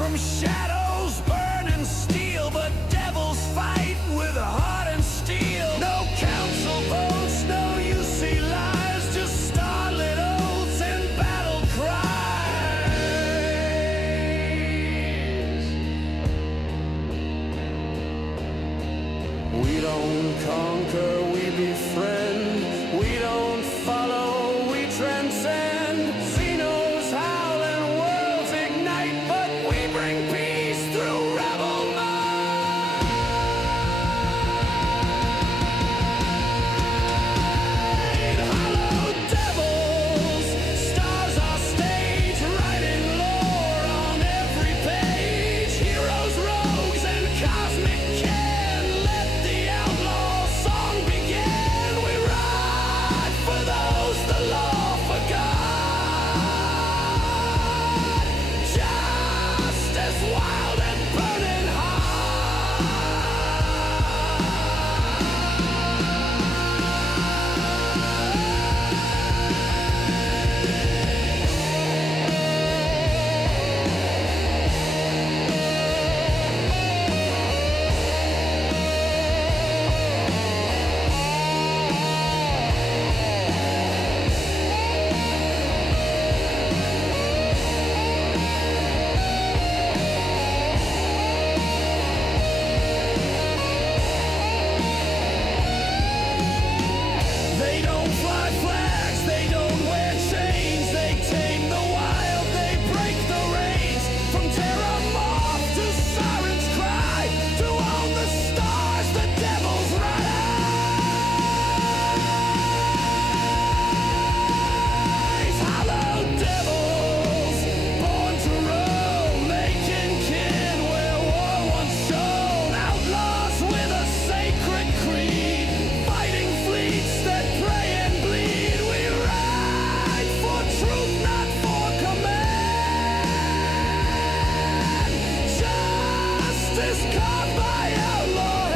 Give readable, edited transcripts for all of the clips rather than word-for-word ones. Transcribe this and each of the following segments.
From shadows, burning steel, but devils fight with a heart and steel. No council votes, no UC lies, just starlit oaths and battle cries. We don't conquer, we befriend. We don't follow, we transcend. Xenos howl and worlds ignite, but we bring peace through rebel might. Hollow devils, stars our stage, writing lore on every page. Heroes, rogues, and cosmic kin, let the outlaw song begin. We ride for those the law forgot. Justice wild and burning They don't fly flags, they don't wear chains. They tame the wild, they break the reins. From terror moth to siren's cry, to own the stars, the devil's rise. Hollow devils, born to roam, making kin where war once shone. Outlaws with a sacred creed, fighting fleets that pray and bleed. We ride for truth, not for command. Justice carved by outlaw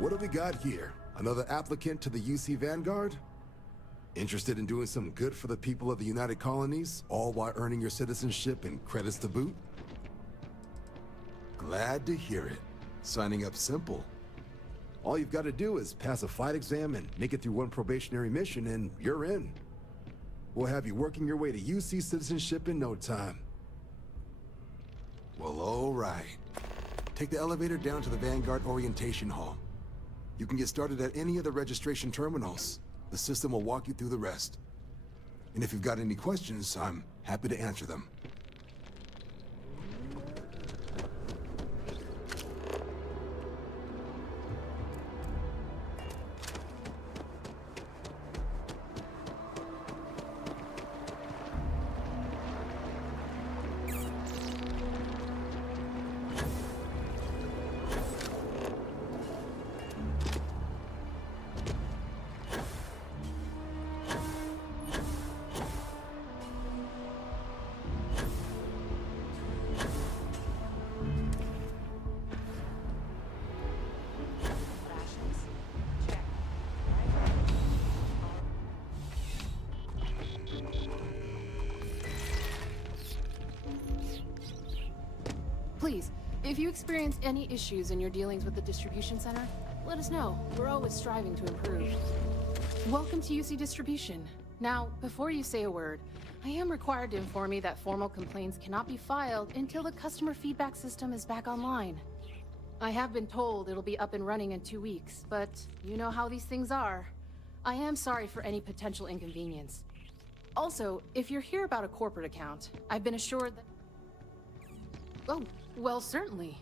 What do we got here? Another applicant to the UC Vanguard? Interested in doing some good for the people of the United Colonies, all while earning your citizenship and credits to boot? Glad to hear it. Signing up simple. All you've got to do is pass a flight exam and make it through one probationary mission and you're in. We'll have you working your way to UC citizenship in no time. Well, all right. Take the elevator down to the Vanguard Orientation Hall. You can get started at any of the registration terminals. The system will walk you through the rest. And if you've got any questions, I'm happy to answer them. Please, if you experience any issues in your dealings with the distribution center, let us know. We're always striving to improve. Welcome to UC Distribution. Now, before you say a word, I am required to inform you that formal complaints cannot be filed until the customer feedback system is back online. I have been told it'll be up and running in 2 weeks, but you know how these things are. I am sorry for any potential inconvenience. Also, if you're here about a corporate account, I've been assured that... Oh, well, certainly.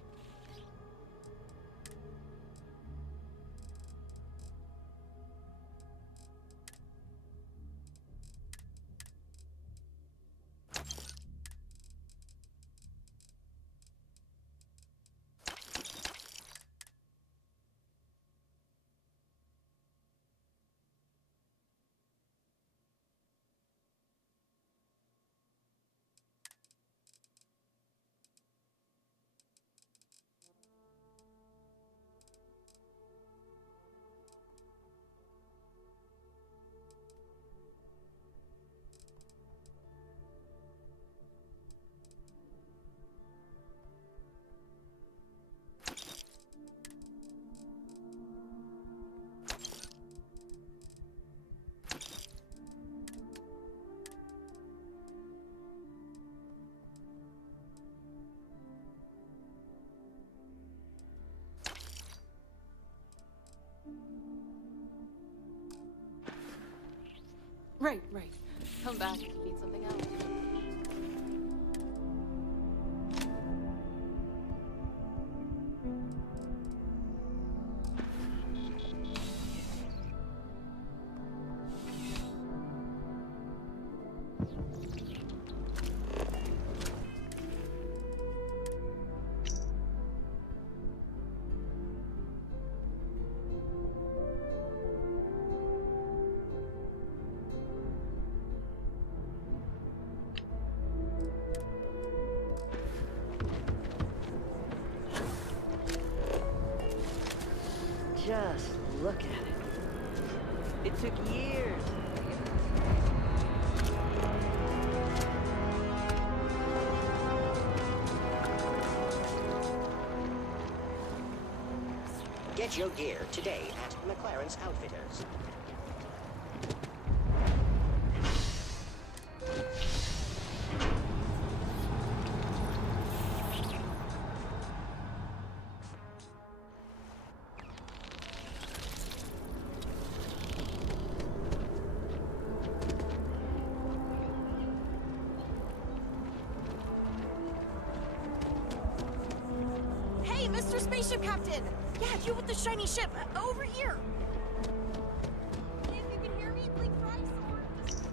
Right. Come back if you need something else. Just look at it. It took years. Get your gear today at McLaren's Outfitters. Hey, Mr. Spaceship Captain! Yeah, you with the shiny ship, over here! If you can hear me, blink thrice or just...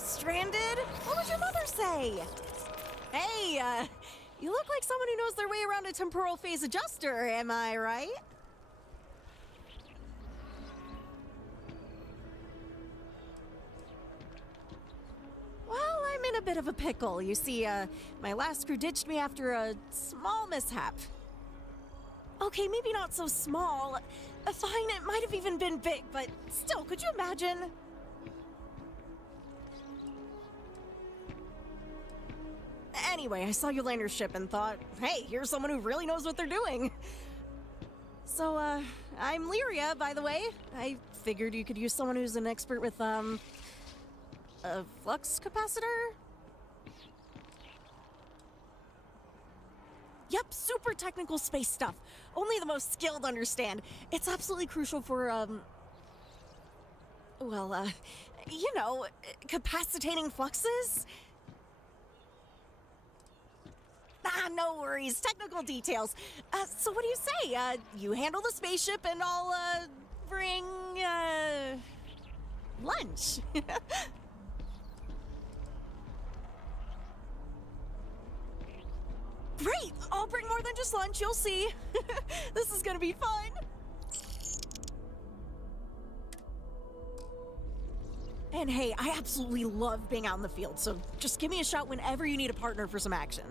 stranded? What would your mother say? Hey, you look like someone who knows their way around a temporal phase adjuster, am I right? Well, I'm in a bit of a pickle. You see, my last crew ditched me after a small mishap. Okay, maybe not so small. Fine, it might have even been big, but still, could you imagine? Anyway, I saw you land your ship and thought, hey, here's someone who really knows what they're doing. So, I'm Lyria, by the way. I figured you could use someone who's an expert with, a flux capacitor? Yep, super technical space stuff. Only the most skilled understand. It's absolutely crucial for, well, you know, capacitating fluxes. Ah, no worries. Technical details. So what do you say? You handle the spaceship and I'll, bring, lunch. Great! I'll bring more than just lunch, you'll see. This is gonna be fun. And hey, I absolutely love being out in the field, so just give me a shout whenever you need a partner for some action.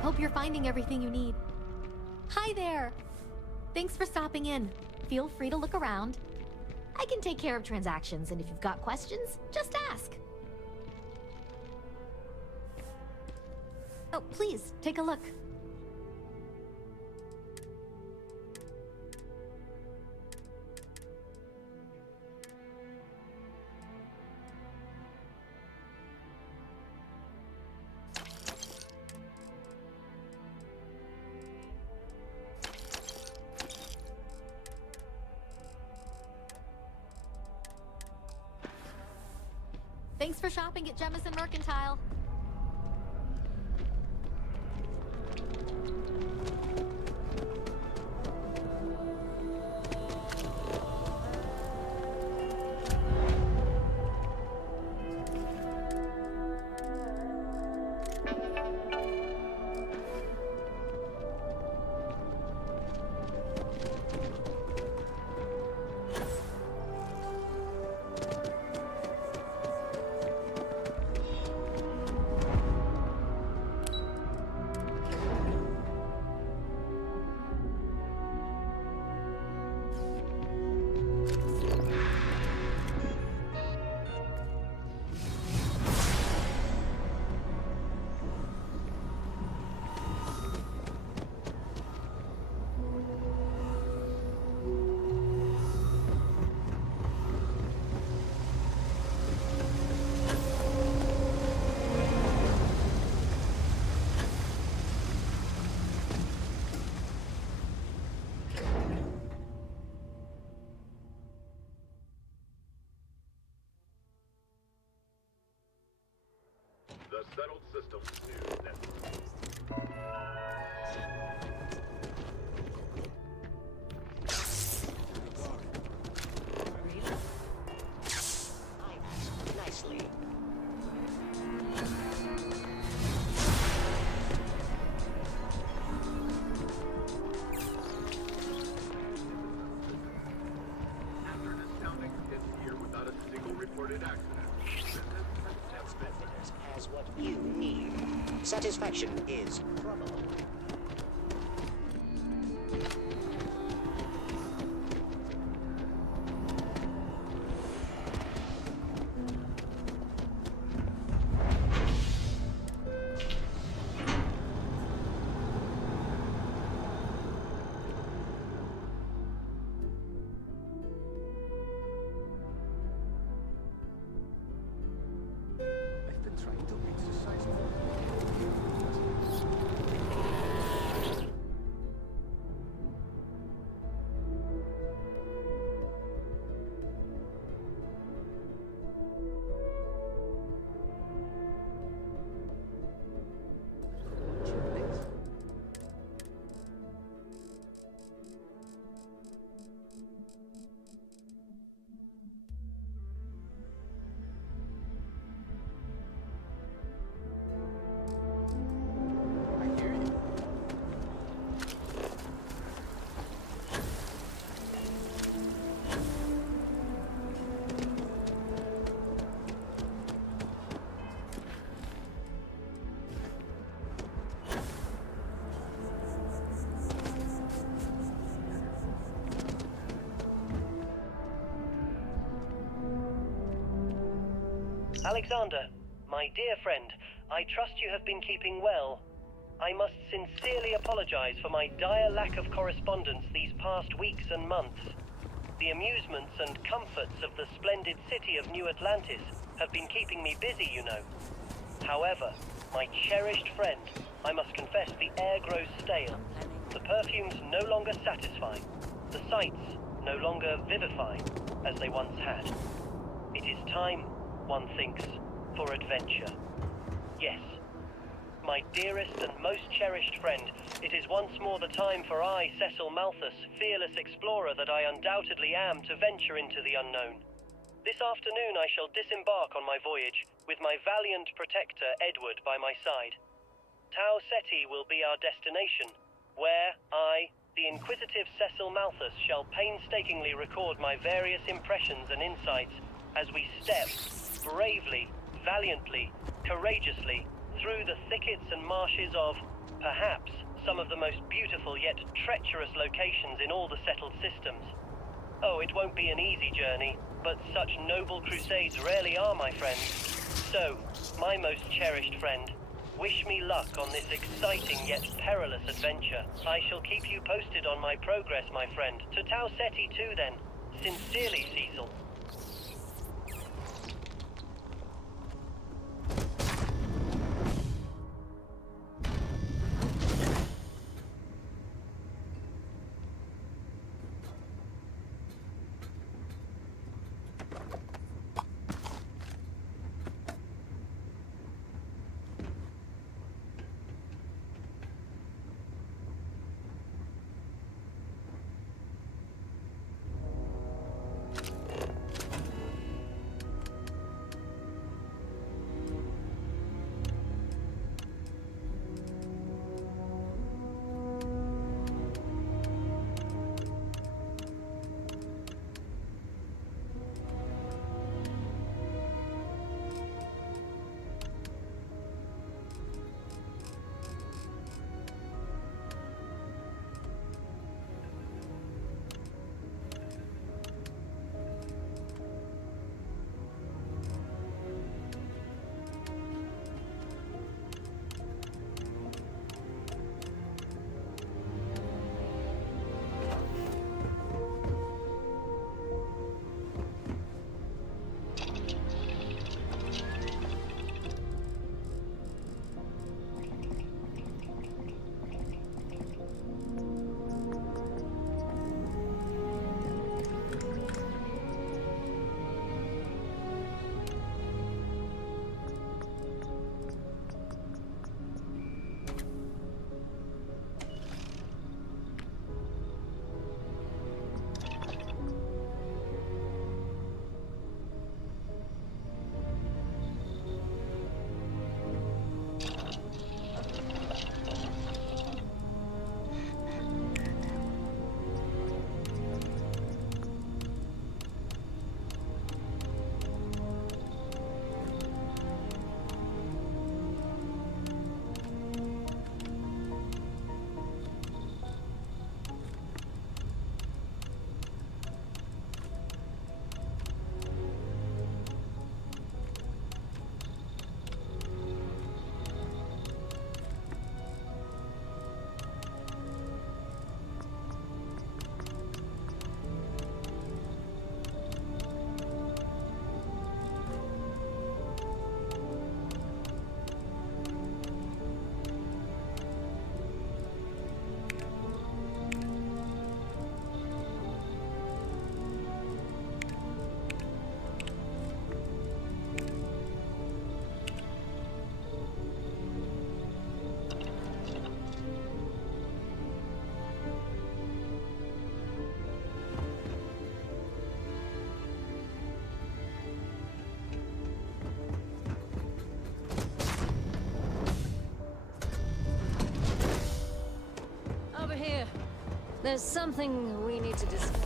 Hope you're finding everything you need. Hi there! Thanks for stopping in. Feel free to look around. I can take care of transactions, and if you've got questions, just ask. Oh, please, take a look. Thanks for shopping at Jemison Mercantile. The settled system is necessary. I asked nicely. reported accident. Outfitters has what you need. Satisfaction is probable. I've been trying to exercise more. I hear you. Alexander, my dear friend, I trust you have been keeping well. I must sincerely apologize for my dire lack of correspondence these past weeks and months. The amusements and comforts of the splendid city of New Atlantis have been keeping me busy, you know. However, my cherished friend, I must confess the air grows stale. The perfumes no longer satisfy. The sights no longer vivify as they once had. It is time, one thinks, for adventure. Yes, my dearest and most cherished friend, it is once more the time for I, Cecil Malthus, fearless explorer that I undoubtedly am, to venture into the unknown. This afternoon I shall disembark on my voyage, with my valiant protector Edward by my side. Tau Ceti will be our destination, where I, the inquisitive Cecil Malthus, shall painstakingly record my various impressions and insights as we step bravely, valiantly, courageously through the thickets and marshes of, perhaps, some of the most beautiful yet treacherous locations in all the settled systems. Oh, it won't be an easy journey, but such noble crusades rarely are, my friends. So, my most cherished friend, wish me luck on this exciting yet perilous adventure. I shall keep you posted on my progress, my friend. To Tau Ceti too, then. Sincerely, Cecil. There's something we need to discuss.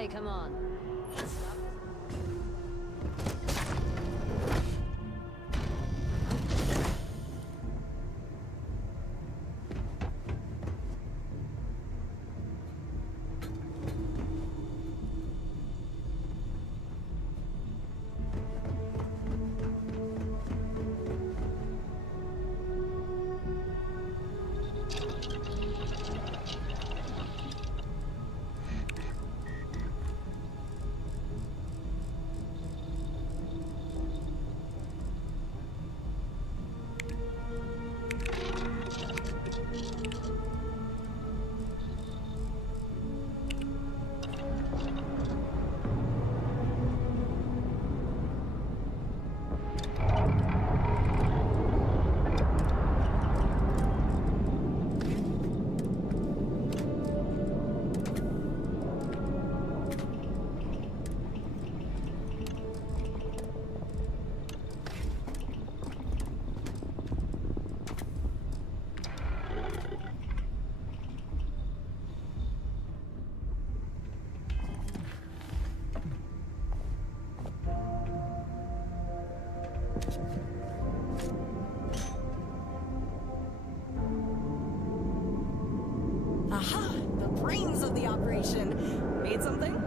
Hey, come on. Aha! The brains of the operation. Made something?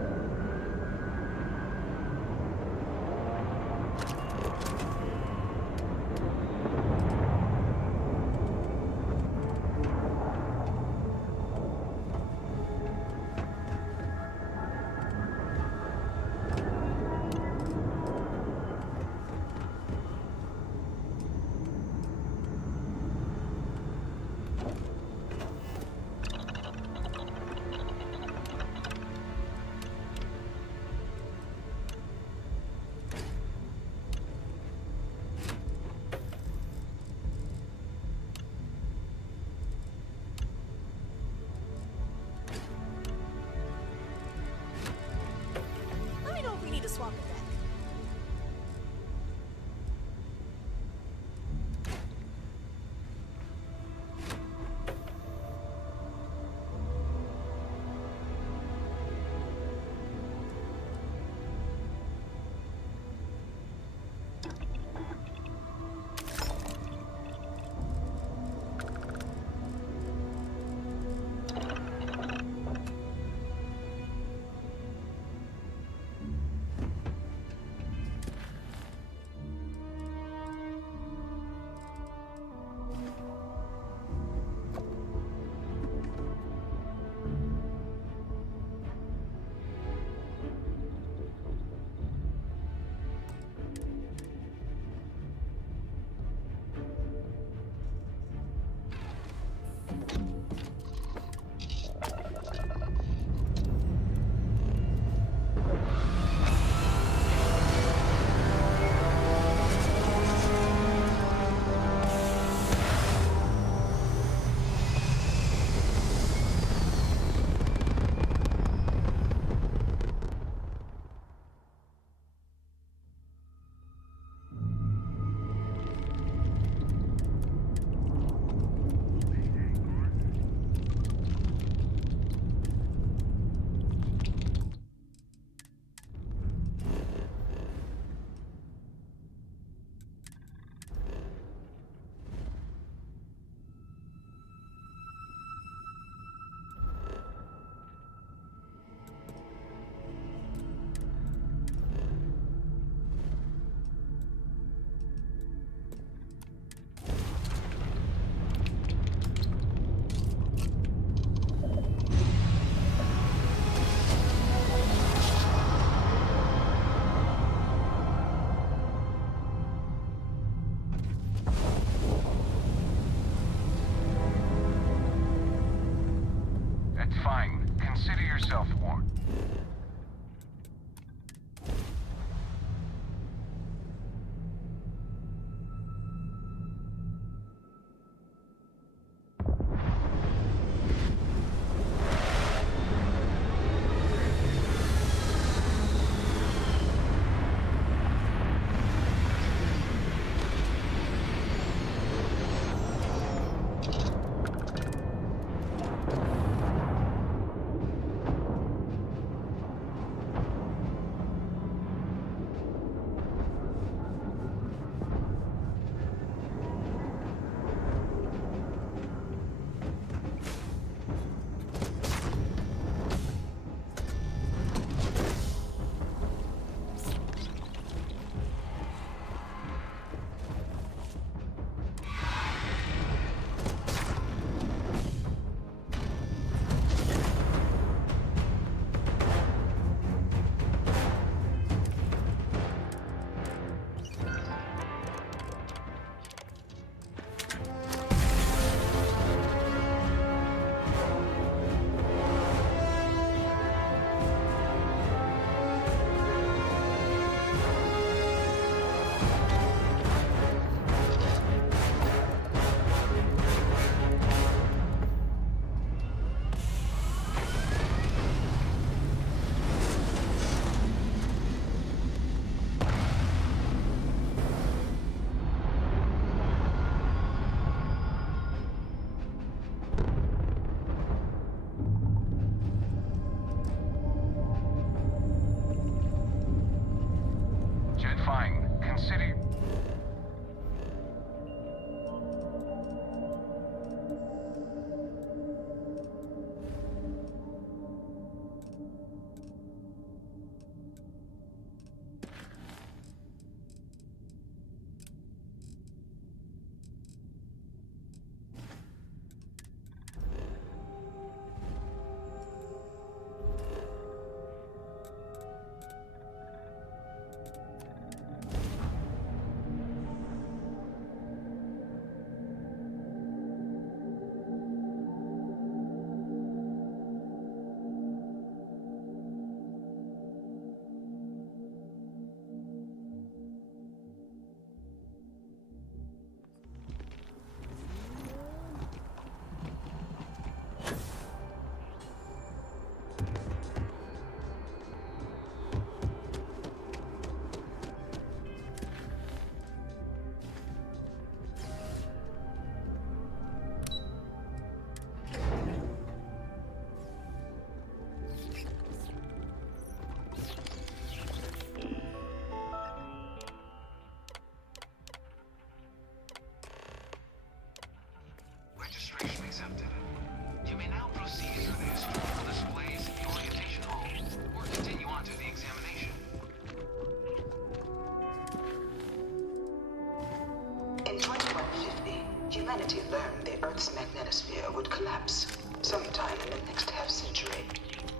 humanity learned the Earth's magnetosphere would collapse sometime in the next half-century,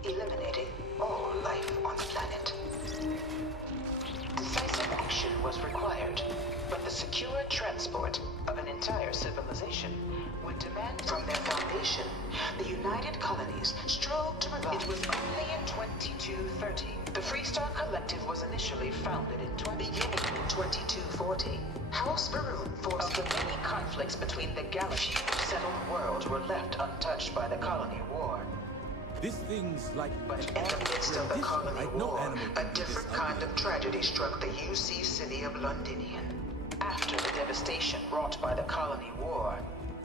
eliminating all life on the planet. Decisive action was required, but the secure transport of an entire civilization would demand from their foundation. The United Colonies strove to provide. It was only in 2230. The Freestar Collective was initially founded beginning in 2240. House Baroon forced of the many conflicts between the galaxy and settled worlds were left untouched by the colony war. This thing's like... But in the midst of the colony war, a different kind of tragedy struck the UC city of Londinian. After the devastation wrought by the colony war,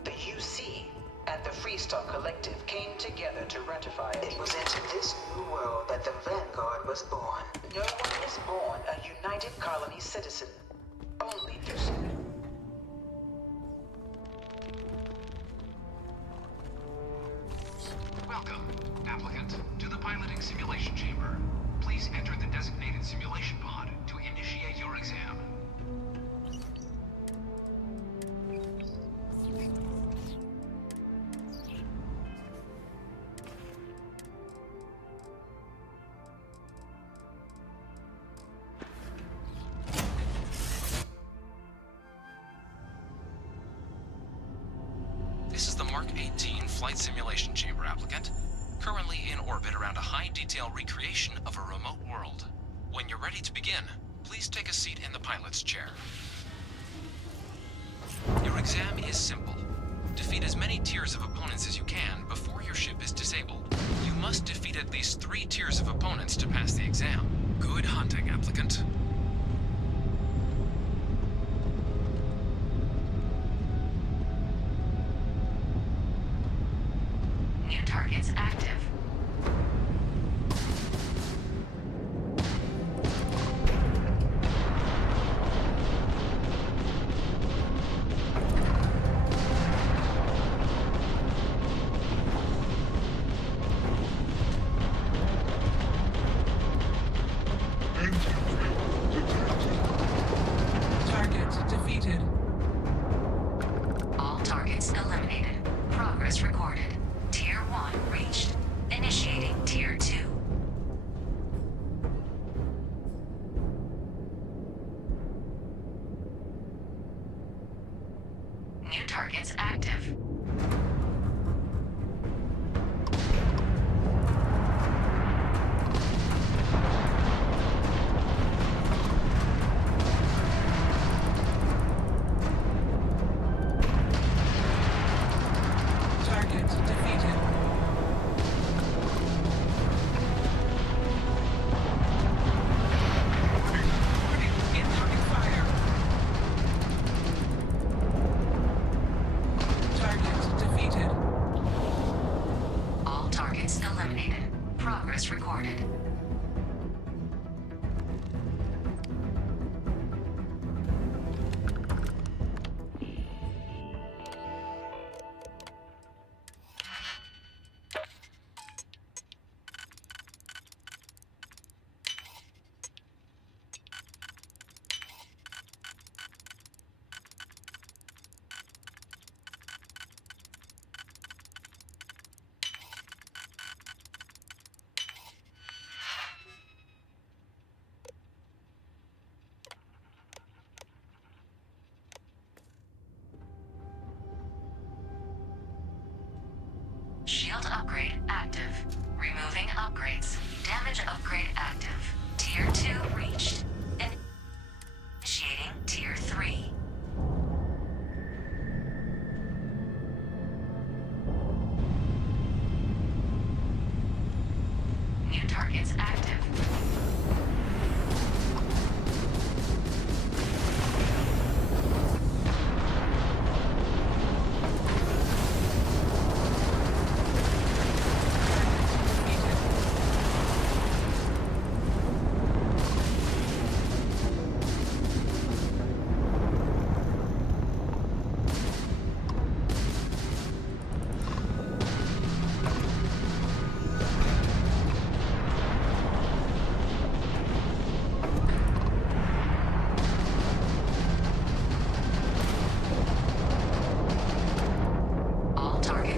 the UC and the Freestar Collective came together to ratify it. It was into this new world that the Vanguard was born. No one is born a United Colony citizen. Only through... Welcome, applicant, to the piloting simulation chamber. Please enter the designated simulation pod to initiate your exam. This is the Mark 18 Flight Simulation Chamber, applicant. Currently in orbit around a high-detail recreation of a remote world. When you're ready to begin, please take a seat in the pilot's chair. Your exam is simple. Defeat as many tiers of opponents as you can before your ship is disabled. You must defeat at least 3 tiers of opponents to pass the exam. Good hunting, applicant. New targets active. Target defeated. All targets eliminated. Progress recorded. Tier 1 reached. Initiating Tier 2. New targets active. Target defeated. Incoming fire. Target defeated. All targets eliminated. Progress recorded. Shield upgrade active. Removing upgrades. Damage upgrade active. Tier 2 reached. Initiating Tier 3. New targets active.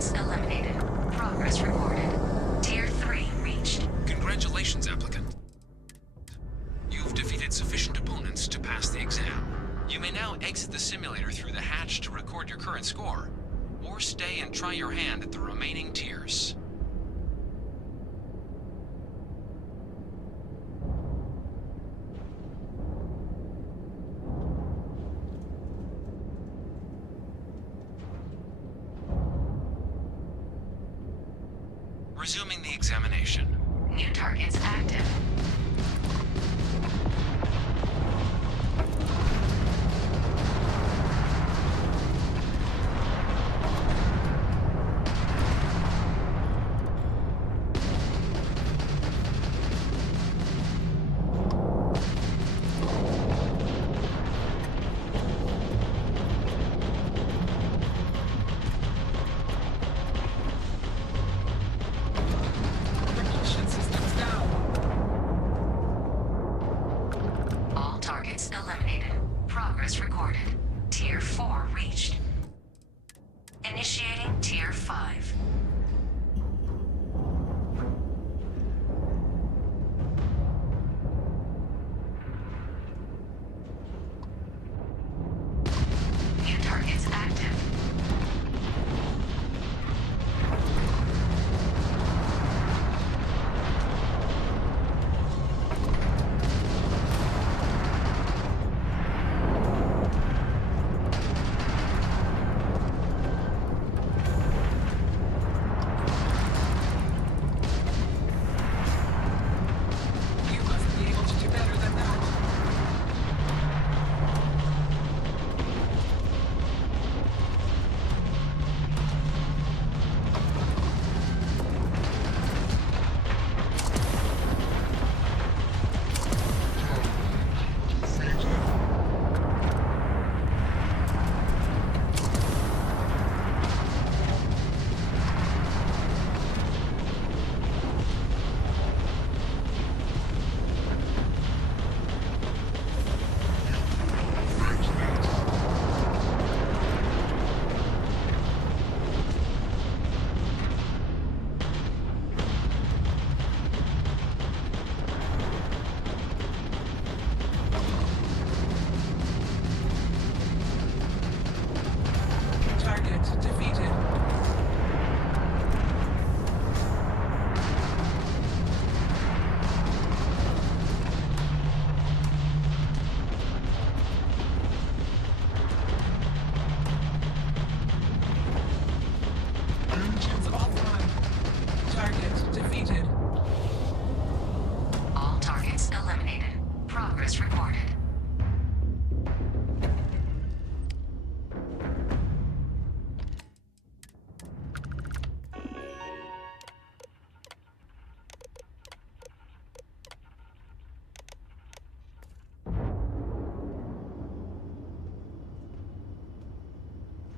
targets eliminated. Progress recorded. Tier 3 reached. Congratulations, applicant. You've defeated sufficient opponents to pass the exam. You may now exit the simulator through the hatch to record your current score, or stay and try your hand at the remaining tiers. Resuming the examination. New targets active. Eliminated. Progress recorded. Tier 4 reached. Initiating Tier 5. New targets active.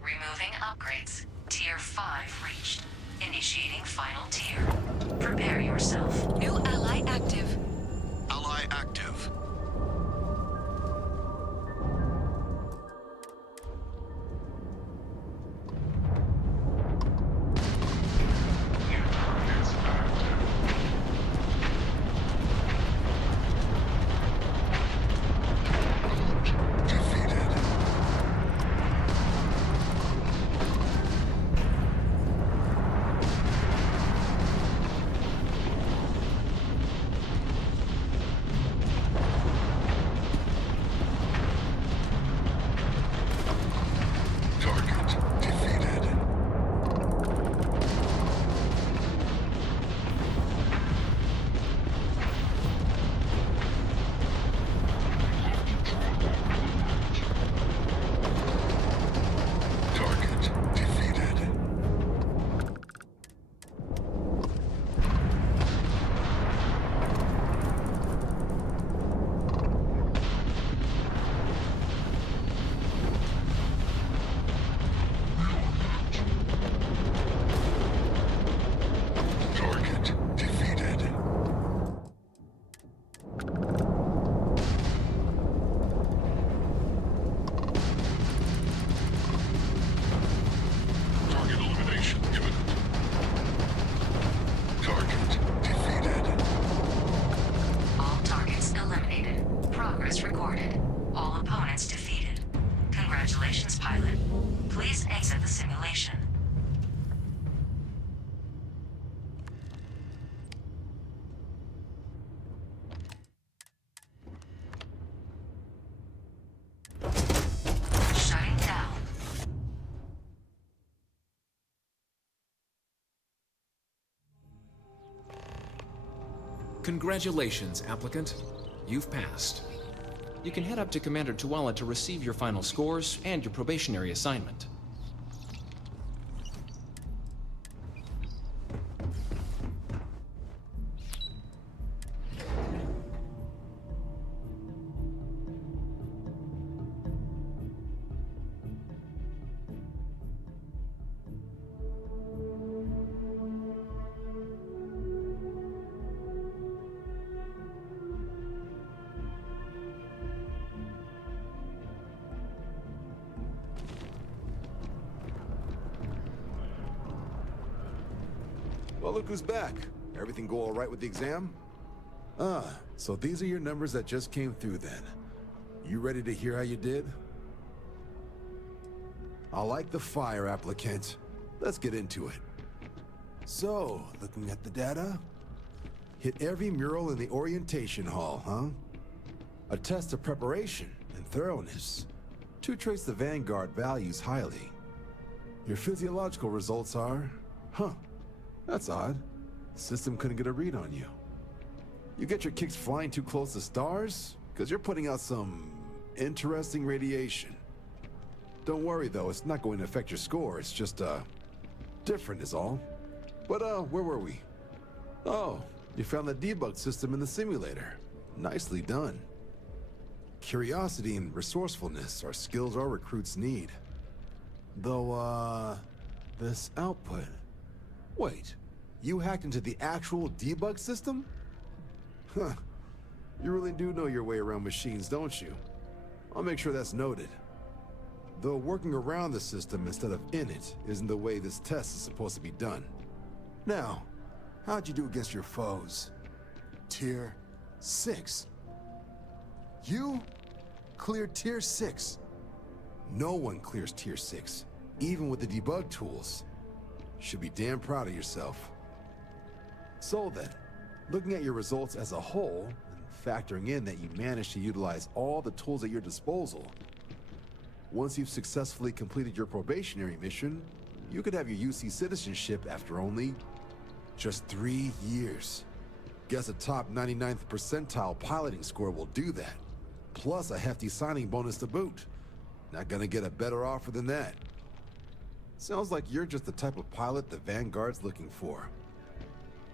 Removing upgrades. Tier 5 reached. Initiating final tier. Prepare yourself. New ally active. Ally active. reset the simulation. Shutting down. Congratulations, applicant. You've passed. You can head up to Commander Tuala to receive your final scores and your probationary assignment. Well, look who's back. Everything go all right with the exam? Ah, so these are your numbers that just came through then. You ready to hear how you did? I like the fire, applicant. Let's get into it. So, looking at the data, hit every mural in the orientation hall, huh? A test of preparation and thoroughness. To trace the Vanguard values highly. Your physiological results are, that's odd. System couldn't get a read on you. You get your kicks flying too close to stars? Because you're putting out some interesting radiation. Don't worry though, it's not going to affect your score. It's just, different is all. But, where were we? Oh, you found the debug system in the simulator. Nicely done. Curiosity and resourcefulness are skills our recruits need. Though, this output... Wait, you hacked into the actual debug system? Huh. You really do know your way around machines, don't you? I'll make sure that's noted. Though working around the system instead of in it isn't the way this test is supposed to be done. Now, how'd you do against your foes? Tier 6. You cleared Tier 6. No one clears Tier 6, even with the debug tools. Should be damn proud of yourself. So then, looking at your results as a whole, and factoring in that you managed to utilize all the tools at your disposal, once you've successfully completed your probationary mission, you could have your UC citizenship after only just 3 years. Guess a top 99th percentile piloting score will do that, plus a hefty signing bonus to boot. Not gonna get a better offer than that. Sounds like you're just the type of pilot the Vanguard's looking for.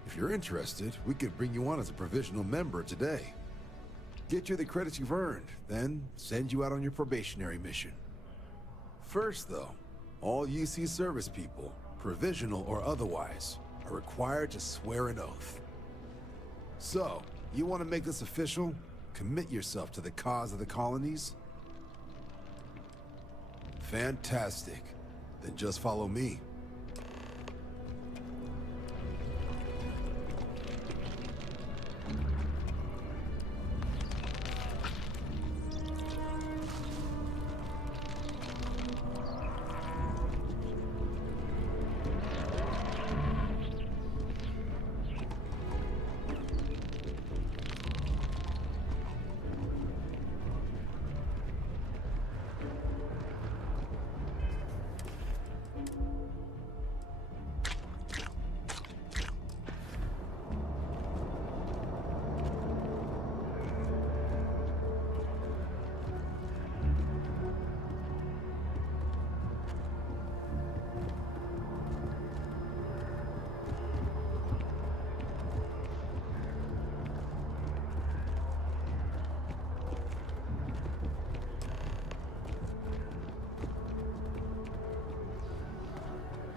If you're interested, we could bring you on as a provisional member today. Get you the credits you've earned, then send you out on your probationary mission. First though, all UC service people, provisional or otherwise, are required to swear an oath. So, you want to make this official? Commit yourself to the cause of the colonies? Fantastic. Then just follow me.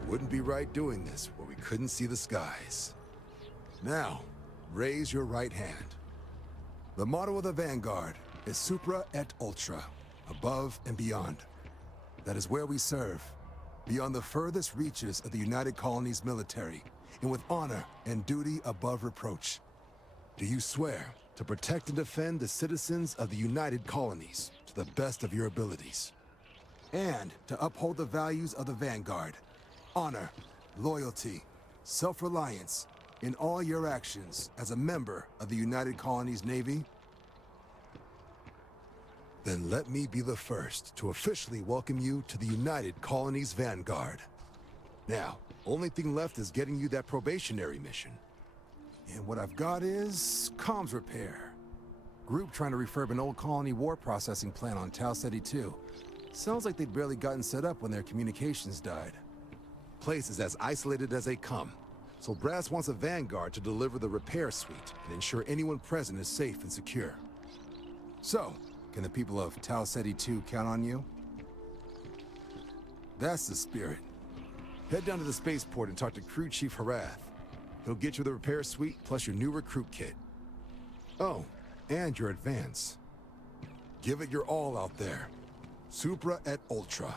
Wouldn't be right doing this where we couldn't see the skies. Now, raise your right hand. The motto of the Vanguard is Supra et Ultra, above and beyond. That is where we serve, beyond the furthest reaches of the United Colonies military, and with honor and duty above reproach. Do you swear to protect and defend the citizens of the United Colonies to the best of your abilities? and to uphold the values of the Vanguard. Honor, loyalty, self-reliance in all your actions as a member of the United Colonies Navy. Then let me be the first to officially welcome you to the United Colonies Vanguard. Now, only thing left is getting you that probationary mission. And what I've got is comms repair. Group trying to refurb an old colony war processing plant on Tau Ceti 2. Sounds like they'd barely gotten set up when their communications died. Place is as isolated as they come, so Brass wants a Vanguard to deliver the repair suite and ensure anyone present is safe and secure. So, can the people of Tau Ceti 2 count on you? That's the spirit. Head down to the spaceport and talk to Crew Chief Harath. He'll get you the repair suite plus your new recruit kit. Oh, and your advance. Give it your all out there. Supra et Ultra.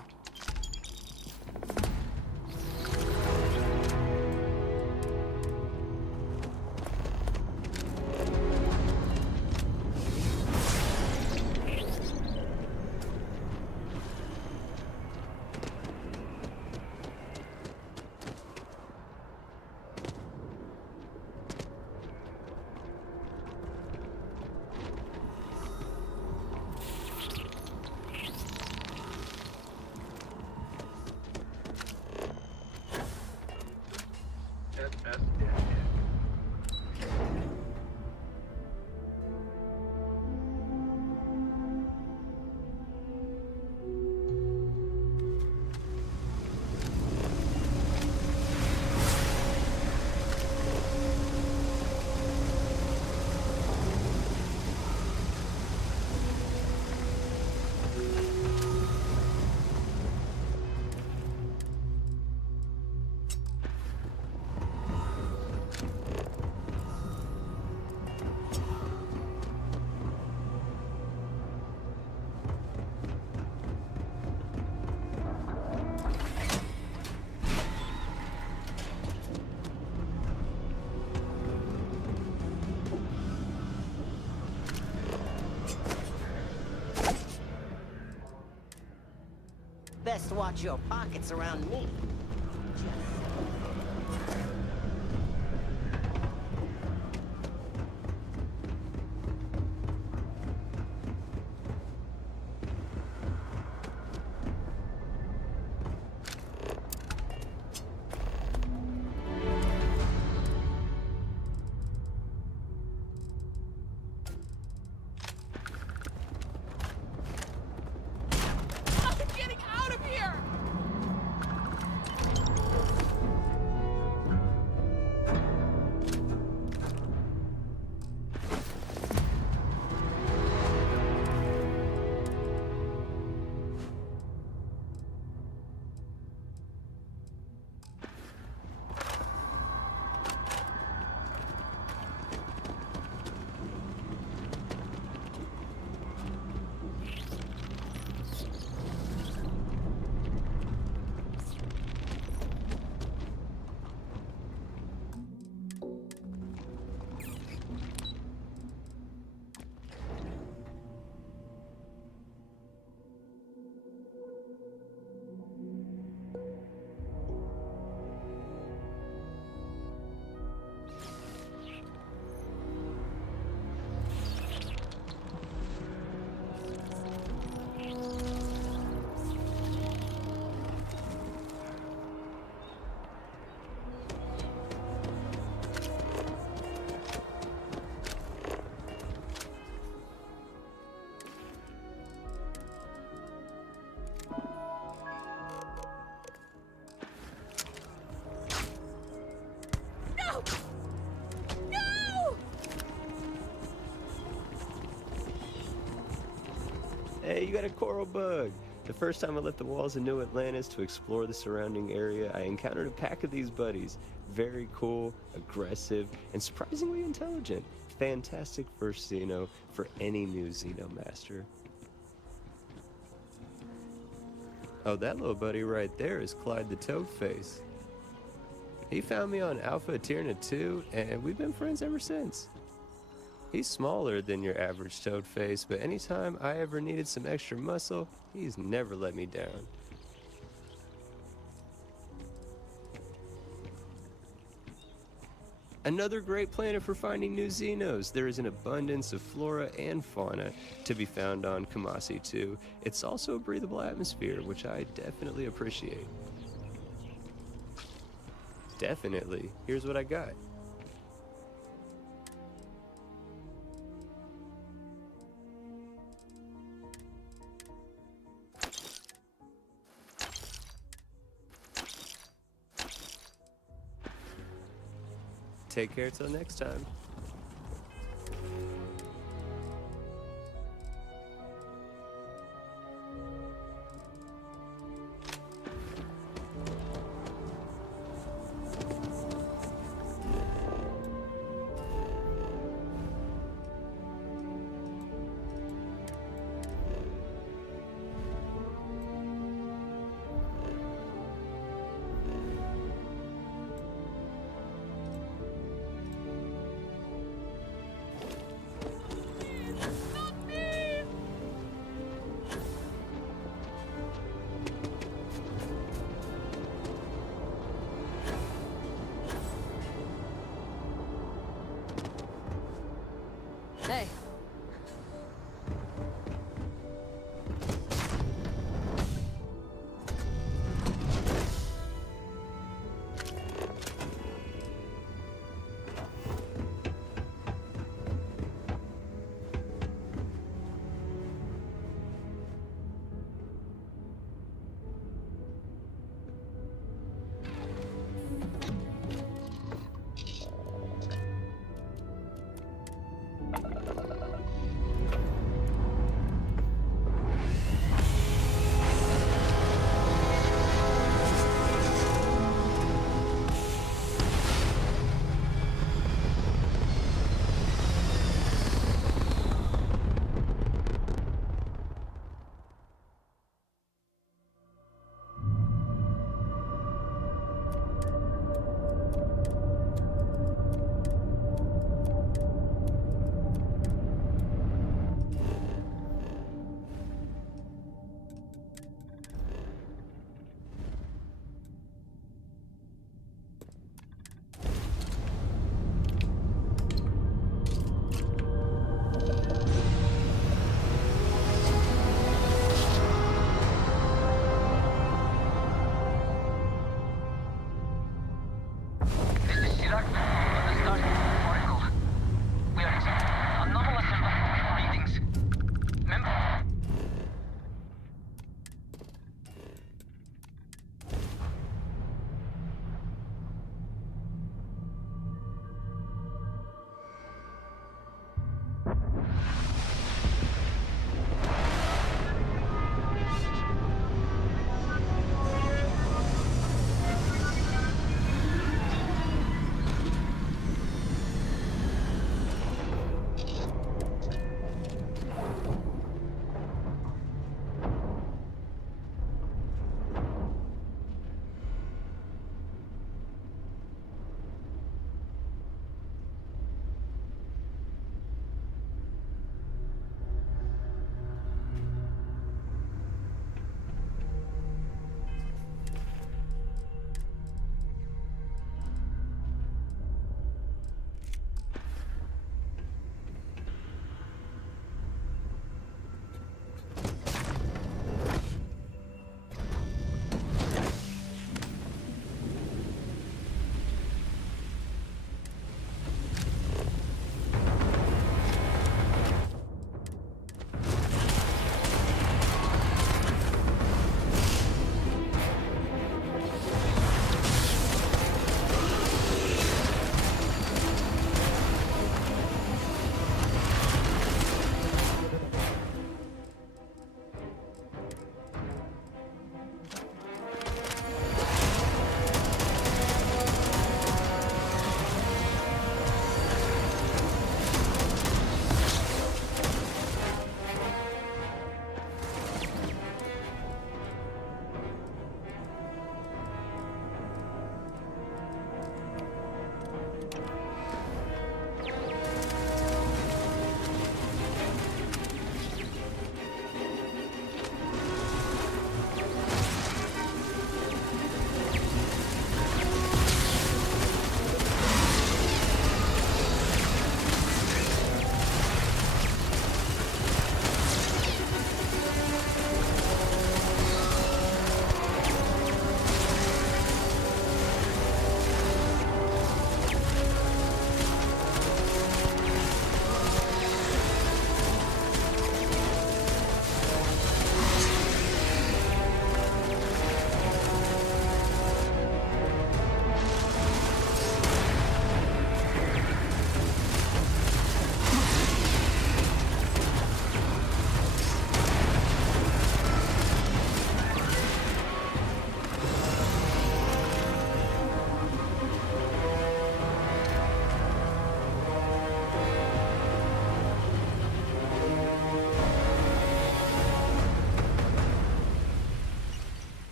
Best watch your pockets around me. Hey, you got a coral bug. The first time I left the walls of New Atlantis to explore the surrounding area, I encountered a pack of these buddies. Very cool, aggressive, and surprisingly intelligent. Fantastic first Xeno for any new Xeno master. Oh, that little buddy right there is Clyde the Toadface. He found me on Alpha Eterna 2, and we've been friends ever since. He's smaller than your average toad face, but anytime I ever needed some extra muscle, he's never let me down. Another great planet for finding new Xenos. There is an abundance of flora and fauna to be found on Kamasi 2. It's also a breathable atmosphere, which I definitely appreciate. Definitely. Here's what I got. Take care till next time.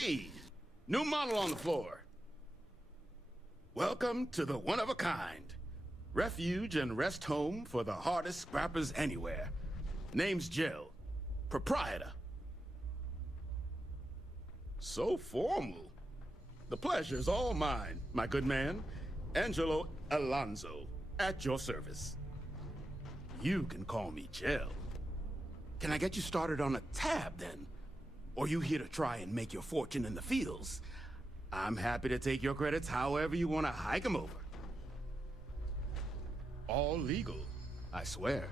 Hey! New model on the floor. Welcome to the one-of-a-kind. Refuge and rest home for the hardest scrappers anywhere. Name's Jill. Proprietor. So formal. The pleasure's all mine, my good man. Angelo Alonso, at your service. You can call me Jill. Can I get you started on a tab, then? Or you here to try and make your fortune in the fields? I'm happy to take your credits however you want to hike them over. All legal, I swear.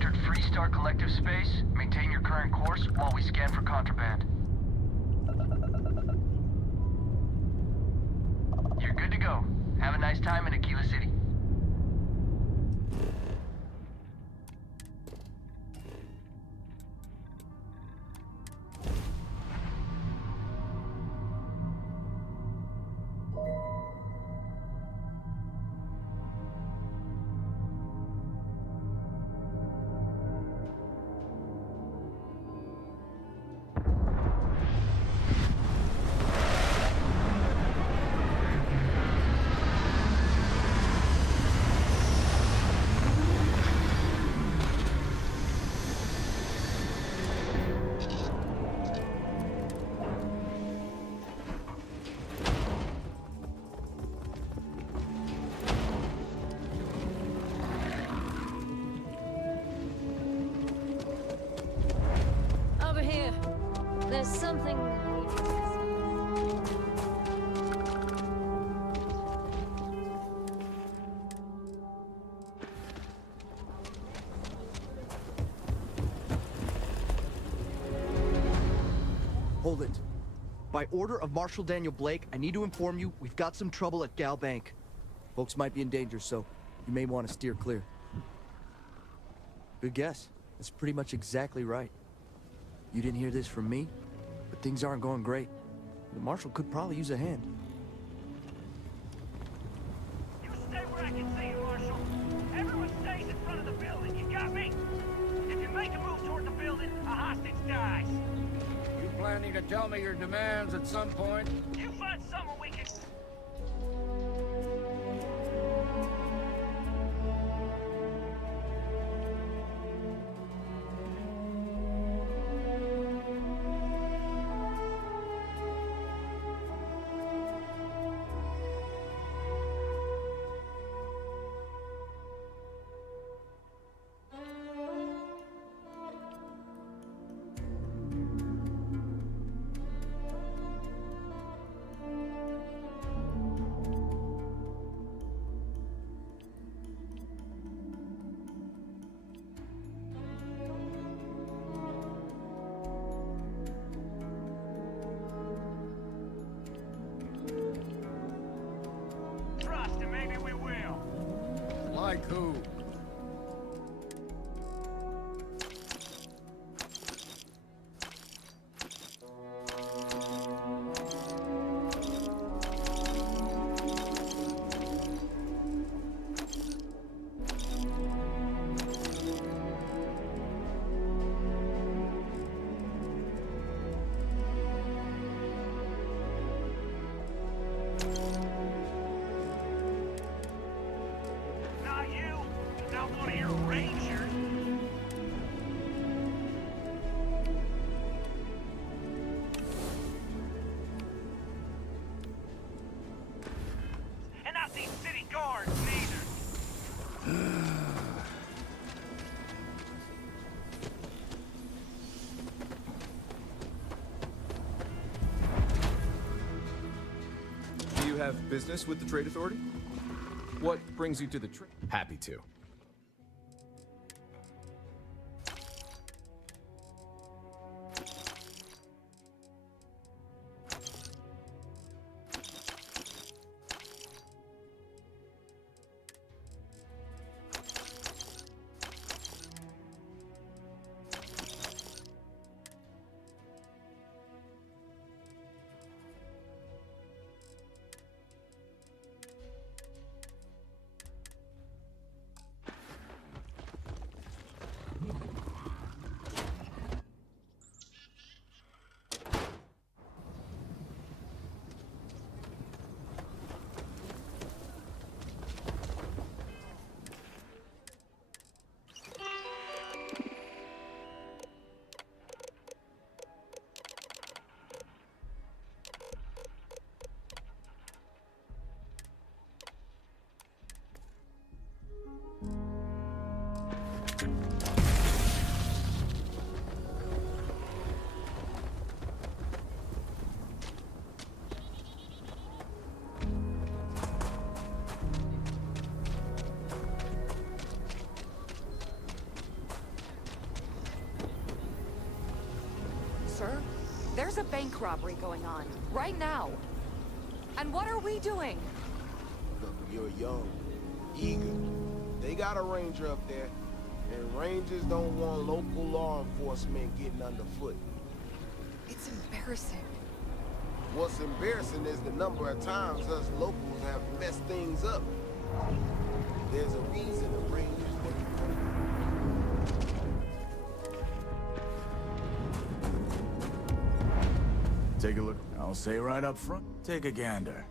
entered Freestar Collective Space. Maintain your current course while we scan for contraband. You're good to go. Have a nice time in Aquila City. Over here. There's something we need to discuss. Hold it. By order of Marshal Daniel Blake, I need to inform you we've got some trouble at Gal Bank. Folks might be in danger, so you may want to steer clear. Good guess. That's pretty much exactly right. You didn't hear this from me, but things aren't going great. The Marshal could probably use a hand. You stay where I can see you, Marshal. Everyone stays in front of the building. You got me? If you make a move toward the building, a hostage dies. You planning to tell me your demands at some point? You find someone we can... Trust, and maybe we will. Like who? Not you. Not one of your rangers. And not these city guards, neither. Do you have business with the Trade Authority? What brings you to the trade? Happy to. bank robbery going on, right now. And what are we doing? Look, you're young, eager. They got a ranger up there, and rangers don't want local law enforcement getting underfoot. It's embarrassing. What's embarrassing is the number of times us locals have messed things up. There's a reason the rangers make Take a look. I'll say right up front, take a gander.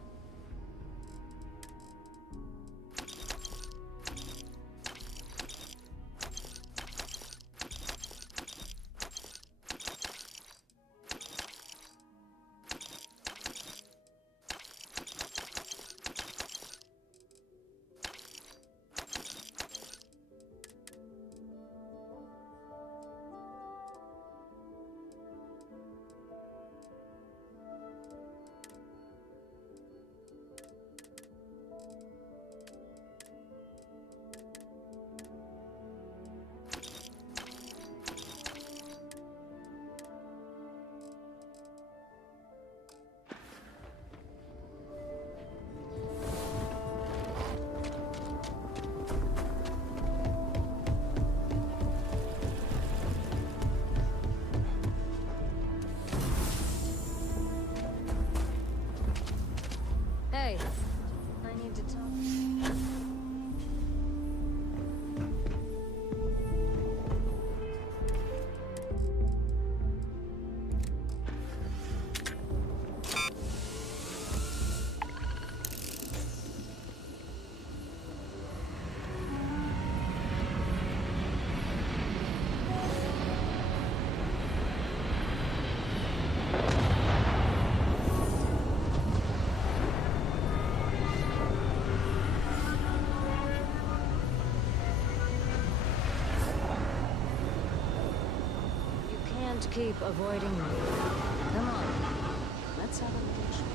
Hey, I need to talk. Keep avoiding me. Come on, let's have a little chat.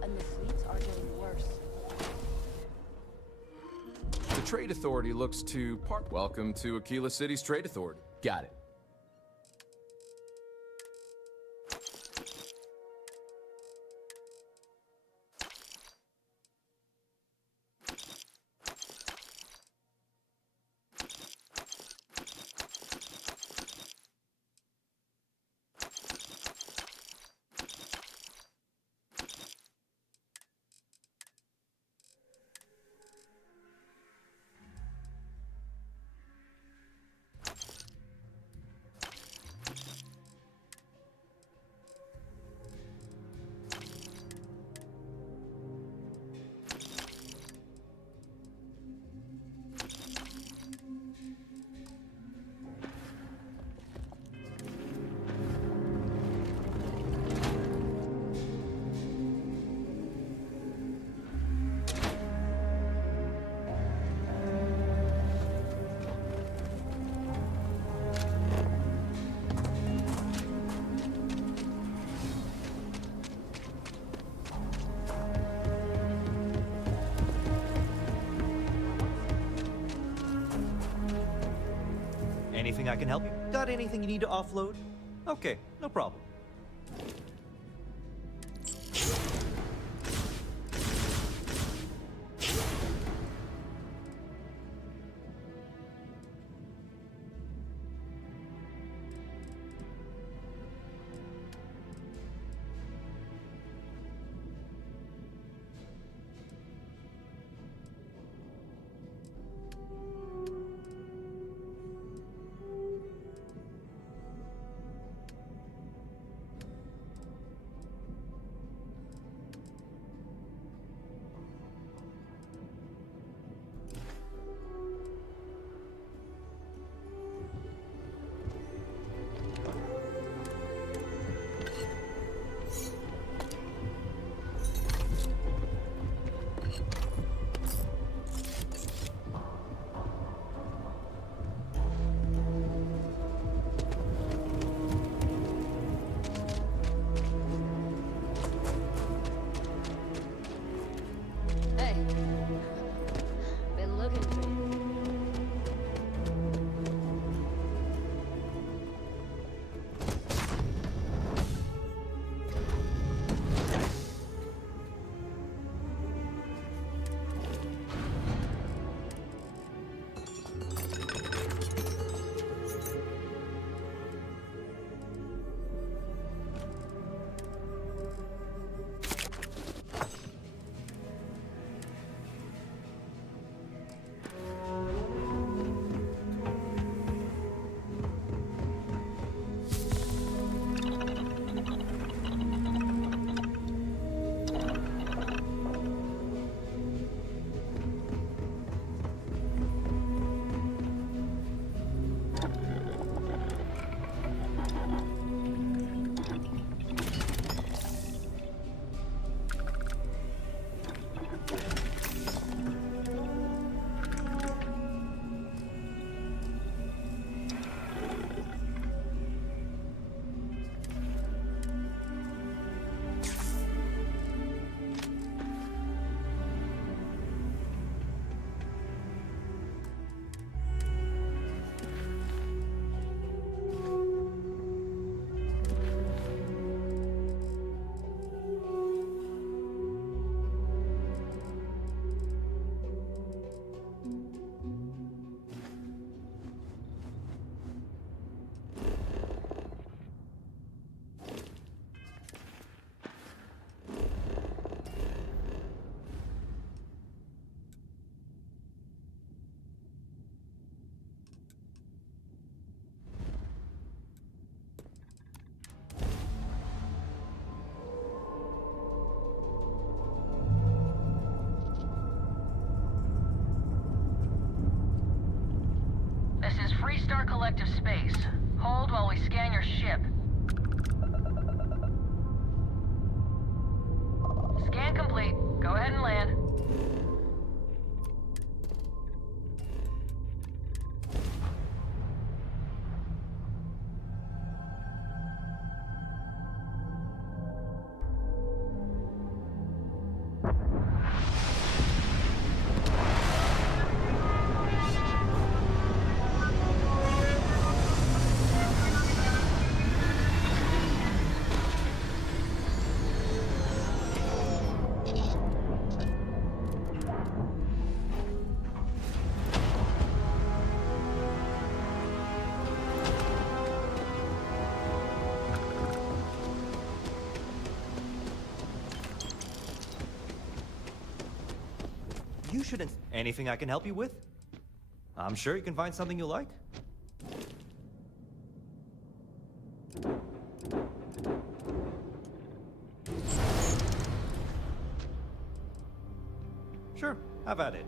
windows and the sleeps are getting worse. The Trade Authority looks to part. Welcome to Aquila City's Trade Authority. Got it. Anything I can help you? Got anything you need to offload? Okay, no problem. Restart collective space. Hold while we scan your ship. Scan complete. Go ahead and land. shouldn't. Anything I can help you with? I'm sure you can find something you like. Sure, have at it.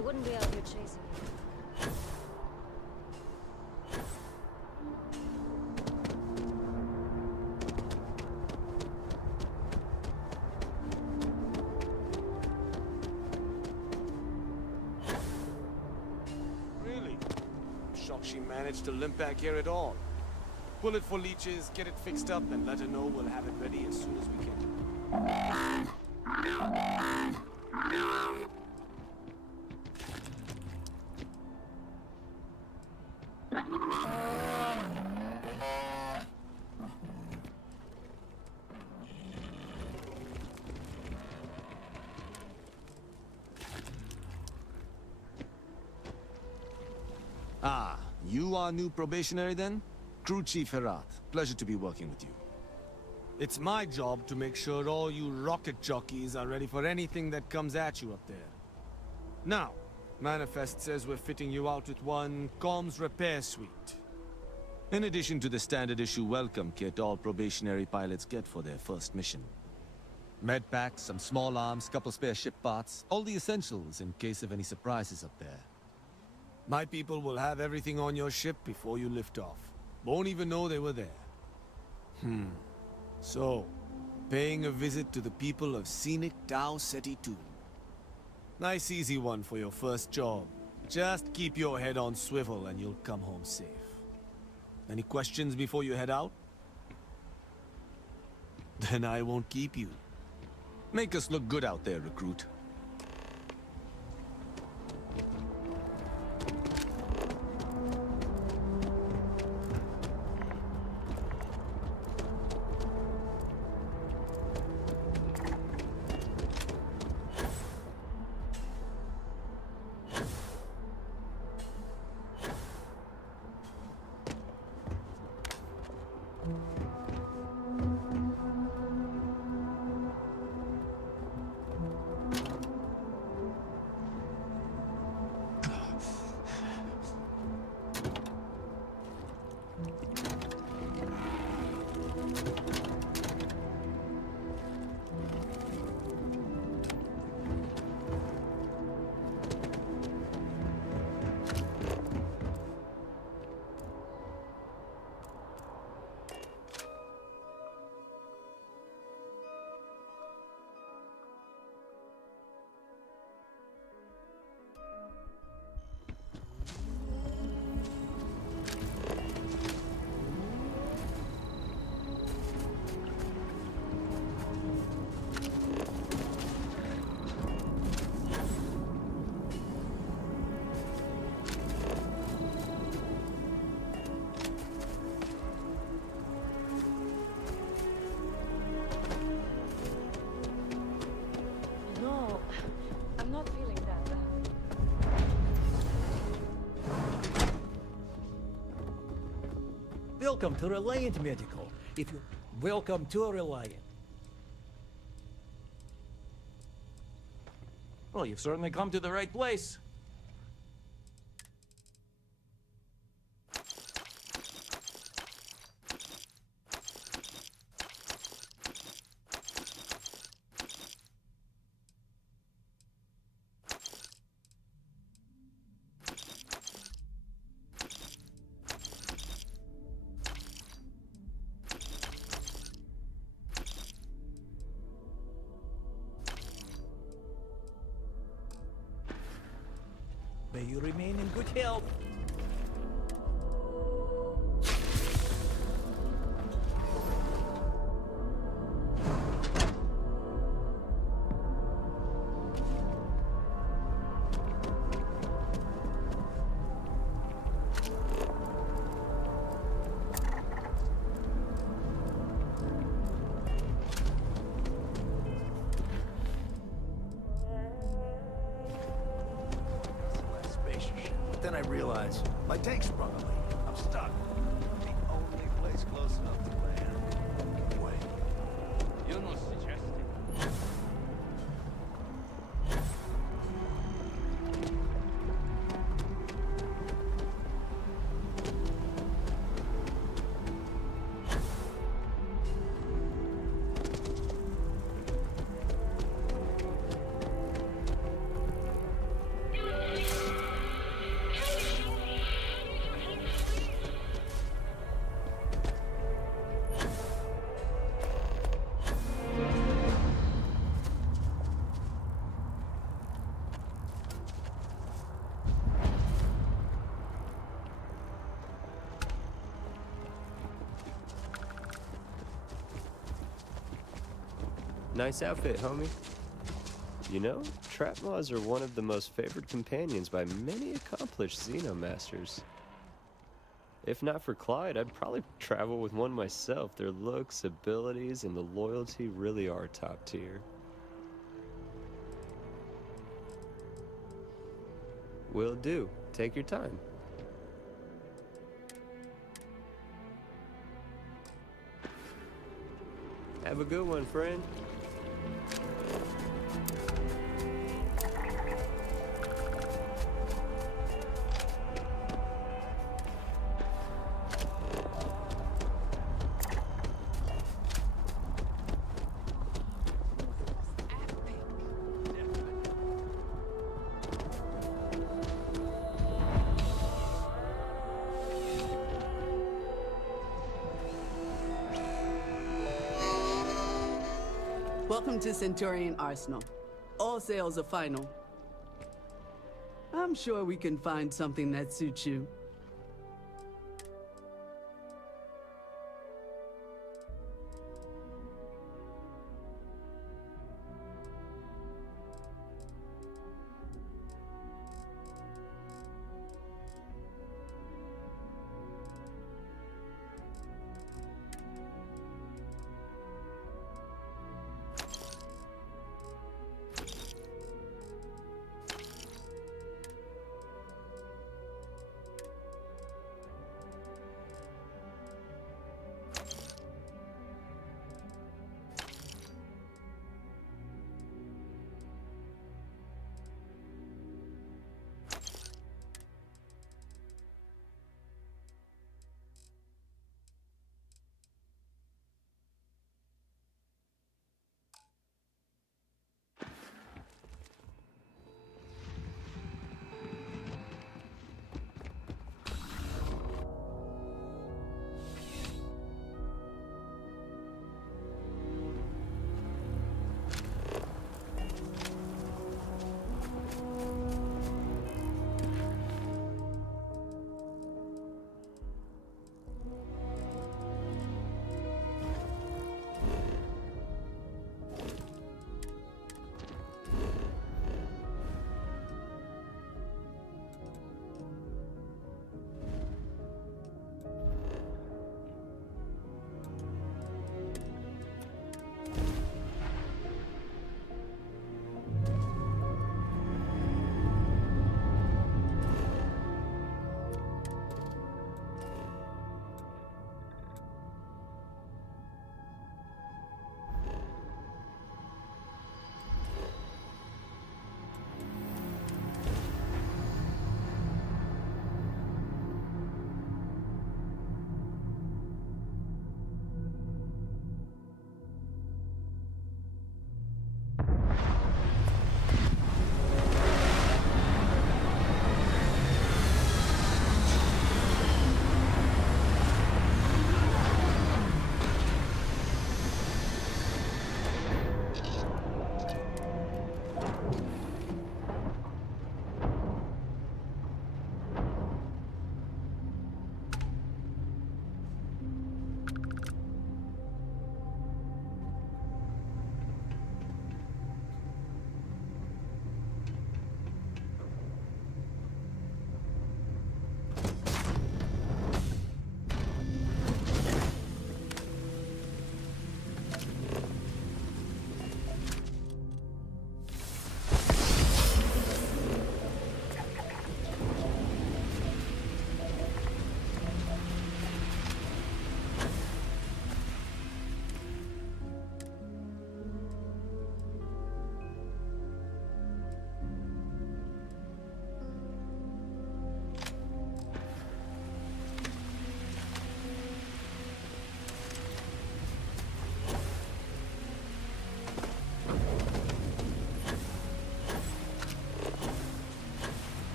I wouldn't be out here chasing you. Really? Shocked she managed to limp back here at all. Pull it for leeches, get it fixed up, and let her know we'll have it ready as soon as we can. Ah, you are new probationary then? Crew Chief Herat. Pleasure to be working with you. It's my job to make sure all you rocket jockeys are ready for anything that comes at you up there. Now, Manifest says we're fitting you out with one comms repair suite. In addition to the standard issue welcome kit all probationary pilots get for their first mission. Medpacks, some small arms, couple spare ship parts, all the essentials in case of any surprises up there. My people will have everything on your ship before you lift off. Won't even know they were there. So, paying a visit to the people of scenic Tau Ceti 2. Nice easy one for your first job. Just keep your head on swivel and you'll come home safe. Any questions before you head out? Then I won't keep you. Make us look good out there, recruit. No, I'm not feeling that. Welcome to Reliant Medical. If you welcome to Reliant. Well, you've certainly come to the right place. May you remain in good health. Then I realized my tank's sprung a leak. I'm stuck. The only place close enough to land. Wait. You know, suggested. Nice outfit, homie. You know, trap mods are one of the most favored companions by many accomplished Xenomasters. If not for Clyde, I'd probably travel with one myself. Their looks, abilities, and the loyalty really are top tier. Will do. Take your time. Have a good one, friend. Welcome to Centurion Arsenal. All sales are final. I'm sure we can find something that suits you.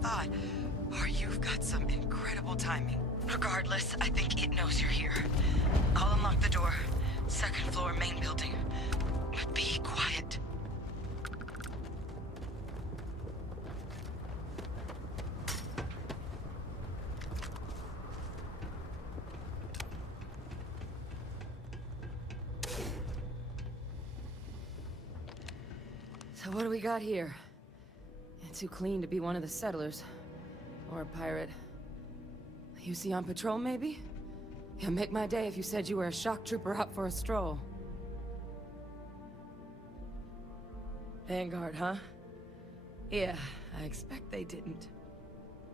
thought. Or you've got some incredible timing. Regardless, I think it knows you're here. I'll unlock the door. Second floor, main building. But be quiet. So what do we got here? Too clean to be one of the settlers. Or a pirate. You see on patrol, maybe? It'd make my day if you said you were a shock trooper out for a stroll. Vanguard, huh? Yeah, I expect they didn't.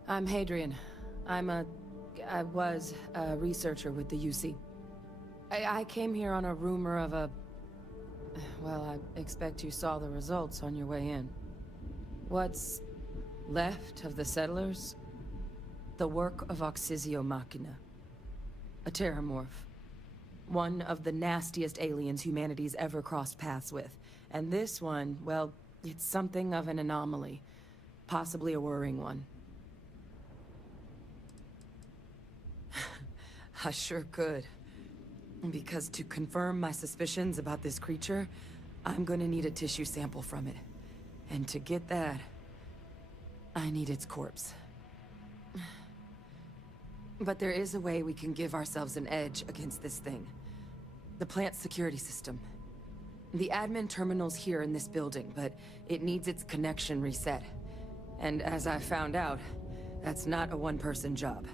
I'm Hadrian. I was a researcher with the UC. I came here on a rumor of a... Well, I expect you saw the results on your way in. What's left of the settlers? The work of Oxysio Machina. A terramorph. One of the nastiest aliens humanity's ever crossed paths with. And this one, well, it's something of an anomaly. Possibly a worrying one. I sure could. Because to confirm my suspicions about this creature, I'm gonna need a tissue sample from it. And to get that, I need its corpse. But there is a way we can give ourselves an edge against this thing. The plant's security system. The admin terminal's here in this building, but it needs its connection reset. And as I found out, that's not a one-person job.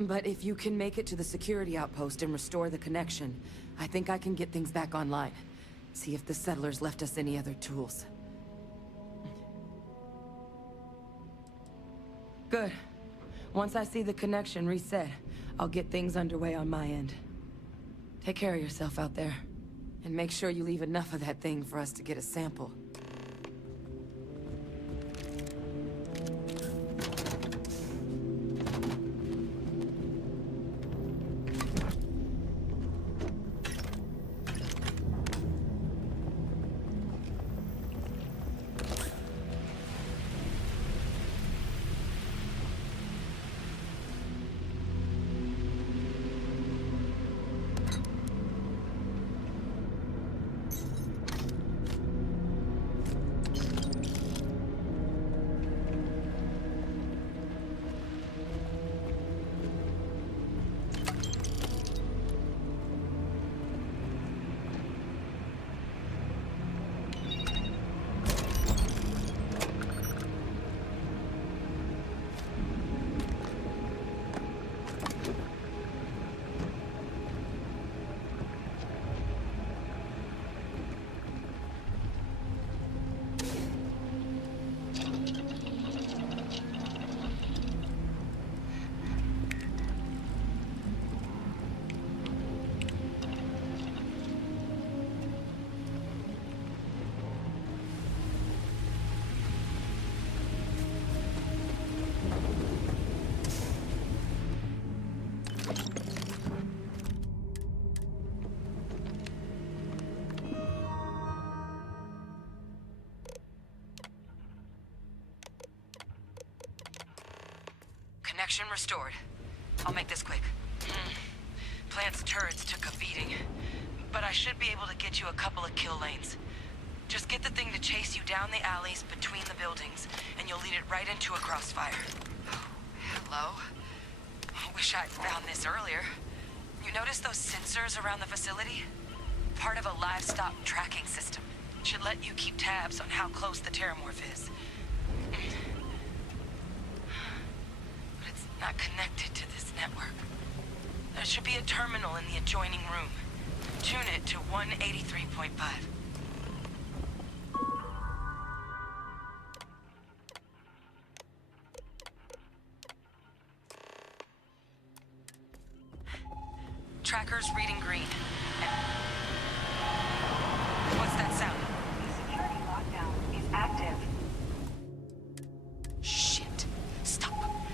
But if you can make it to the security outpost and restore the connection, I think I can get things back online. See if the settlers left us any other tools. Good. Once I see the connection reset, I'll get things underway on my end. Take care of yourself out there. And make sure you leave enough of that thing for us to get a sample. Connection restored. I'll make this quick. Plant's turrets took a beating, but I should be able to get you a couple of kill lanes. Just get the thing to chase you down the alleys between the buildings, and you'll lead it right into a crossfire. Hello? I wish I'd found this earlier. You notice those sensors around the facility? Part of a livestock tracking system. Should let you keep tabs on how close the terramorph is. Not connected to this network. There should be a terminal in the adjoining room. Tune it to 183.5. Tracker's reading green. What's that sound? The security lockdown is active. Shit.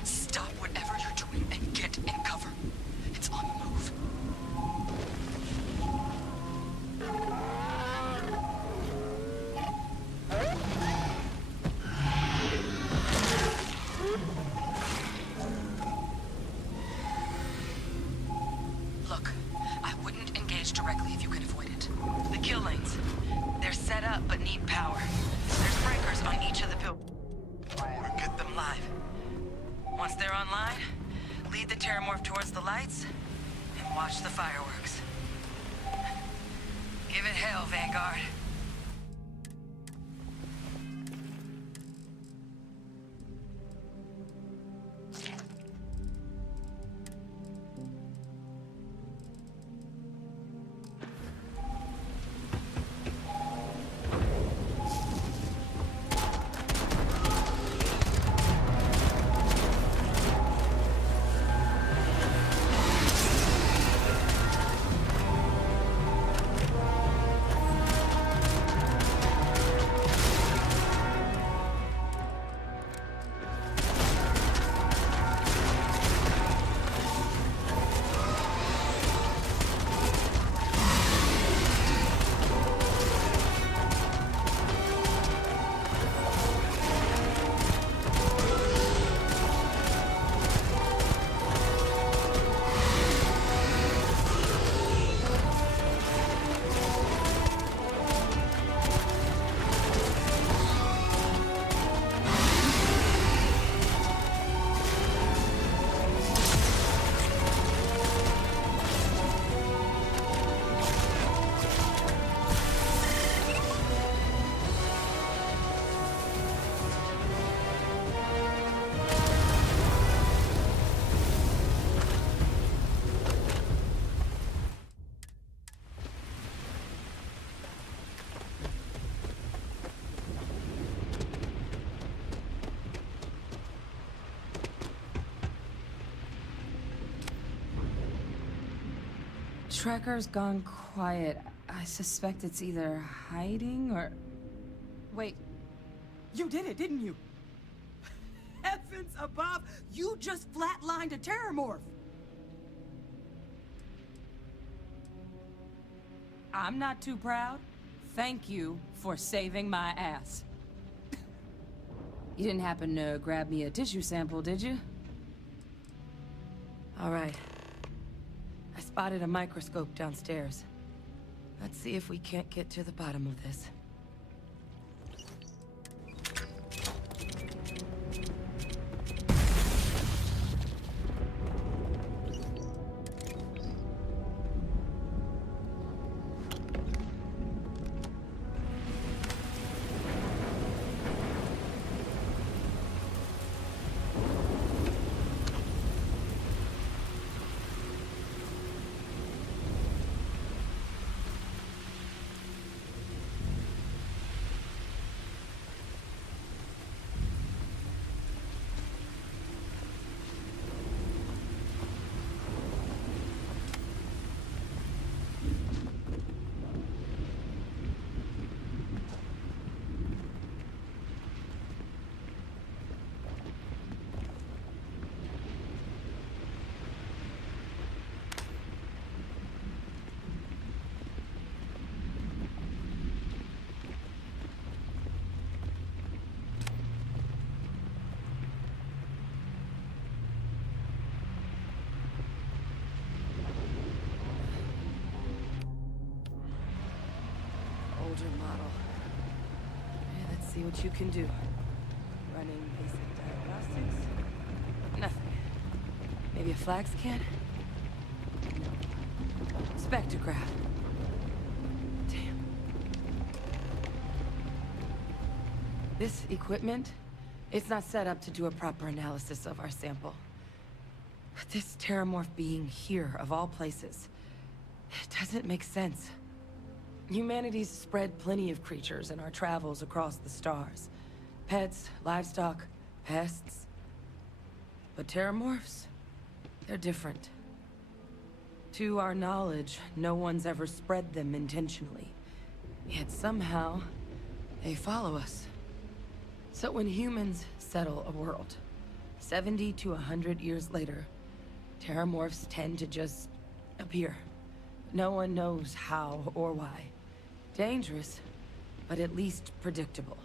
Stop whatever you're doing and get in cover. It's on the move. they're online, lead the Terramorph towards the lights, and watch the fireworks. Give it hell, Vanguard. Trekker's gone quiet. I suspect it's either hiding or... Wait. You did it, didn't you? Heavens above! You just flatlined a Terramorph! I'm not too proud. Thank you for saving my ass. You didn't happen to grab me a tissue sample, did you? All right. I spotted a microscope downstairs. Let's see if we can't get to the bottom of this. Model. Okay, let's see what you can do. Running basic diagnostics? Nothing. Maybe a flag scan? No. Spectrograph. Damn. This equipment, it's not set up to do a proper analysis of our sample. But this Terramorph being here, of all places, it doesn't make sense. Humanity's spread plenty of creatures in our travels across the stars. Pets, livestock, pests. But Terramorphs, they're different. To our knowledge, no one's ever spread them intentionally. Yet somehow, they follow us. So when humans settle a world, 70 to 100 years later, Terramorphs tend to just appear. No one knows how or why. Dangerous, but at least predictable.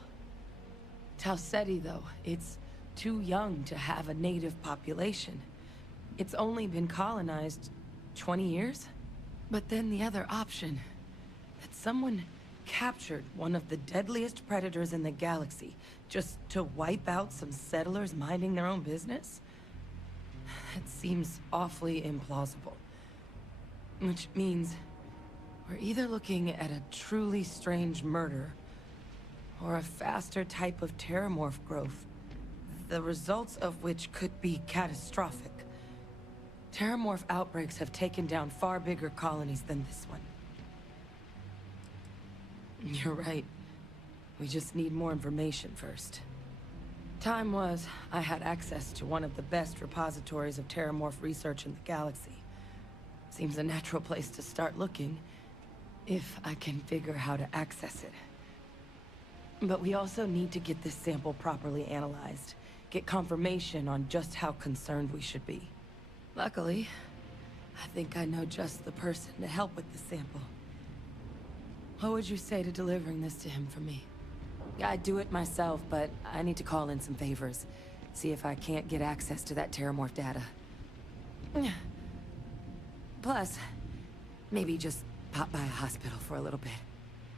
Tau Ceti, though, it's too young to have a native population. It's only been colonized 20 years? But then the other option, that someone captured one of the deadliest predators in the galaxy just to wipe out some settlers minding their own business? It seems awfully implausible. Which means we're either looking at a truly strange murder, or a faster type of terramorph growth, the results of which could be catastrophic. Terramorph outbreaks have taken down far bigger colonies than this one. You're right. We just need more information first. Time was, I had access to one of the best repositories of terramorph research in the galaxy. Seems a natural place to start looking, if I can figure how to access it. But we also need to get this sample properly analyzed, get confirmation on just how concerned we should be. Luckily, I think I know just the person to help with the sample. What would you say to delivering this to him for me? I'd do it myself, but I need to call in some favors. See if I can't get access to that terramorph data. Plus, maybe just pop by a hospital for a little bit.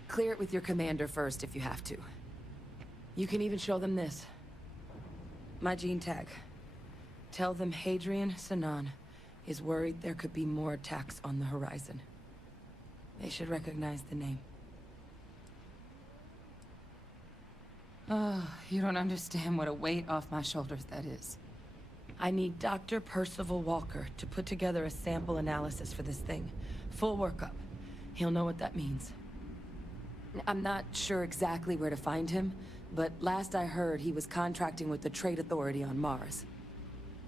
Clear it with your commander first if you have to. You can even show them this. My gene tag. Tell them Hadrian Sanan is worried there could be more attacks on the horizon. They should recognize the name. Oh, you don't understand what a weight off my shoulders that is. I need Dr. Percival Walker to put together a sample analysis for this thing. Full workup. He'll know what that means. I'm not sure exactly where to find him, but last I heard he was contracting with the Trade Authority on Mars.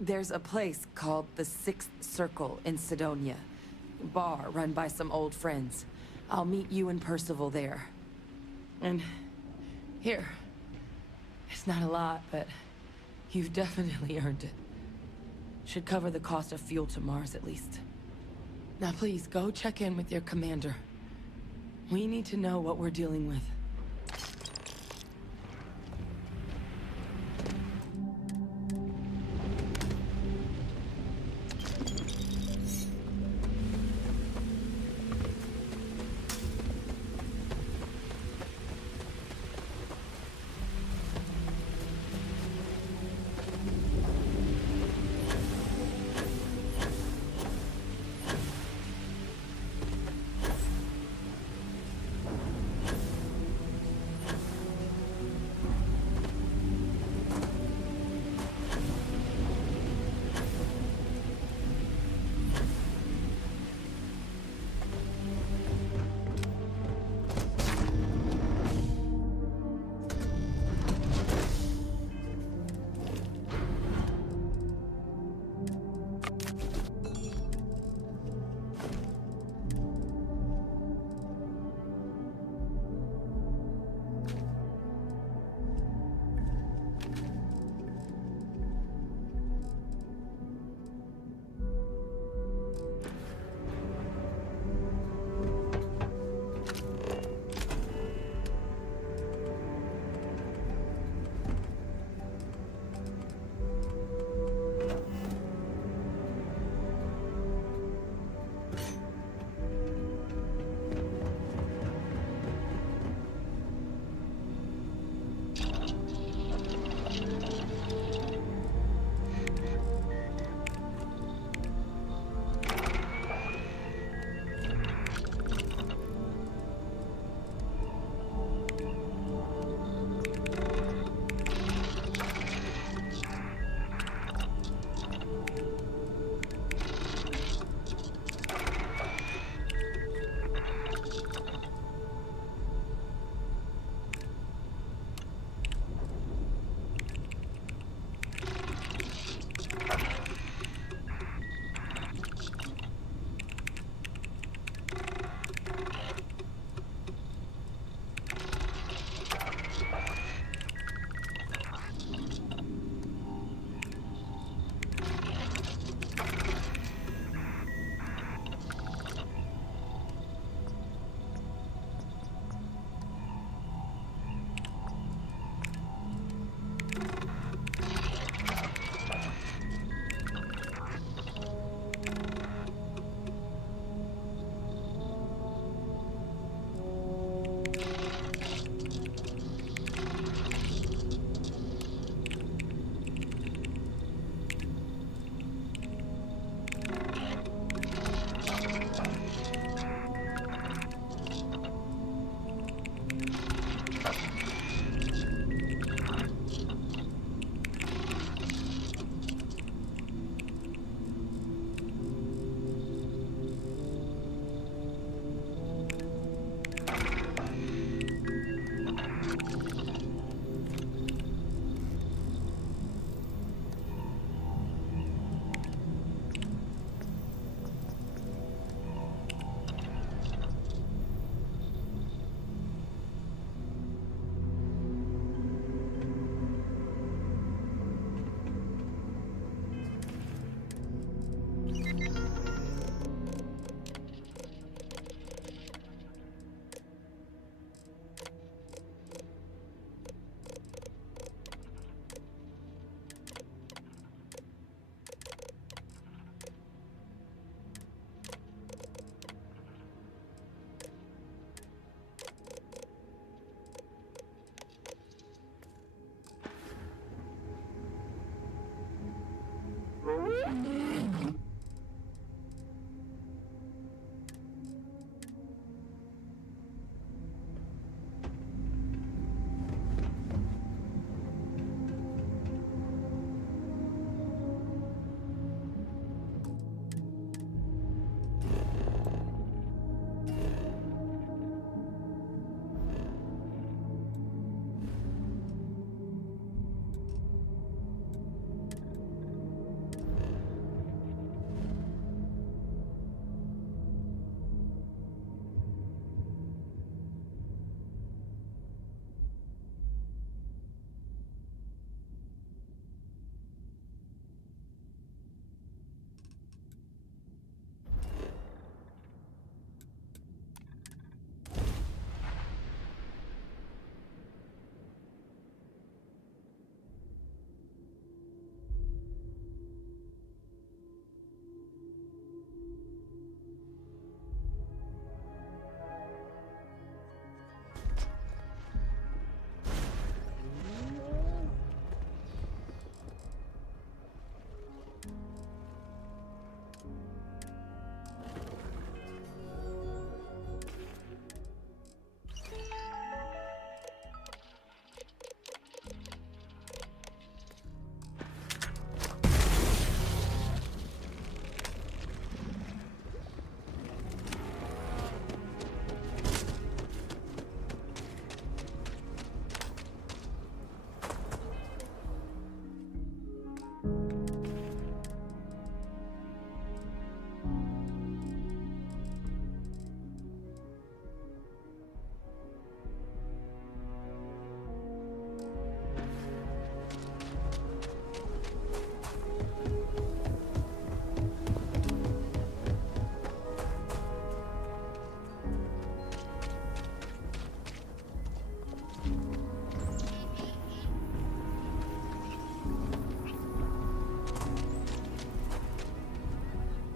There's a place called the Sixth Circle in Sidonia. Bar run by some old friends. I'll meet you and Percival there. And here. It's not a lot, but you've definitely earned it. Should cover the cost of fuel to Mars at least. Now please, go check in with your commander. We need to know what we're dealing with.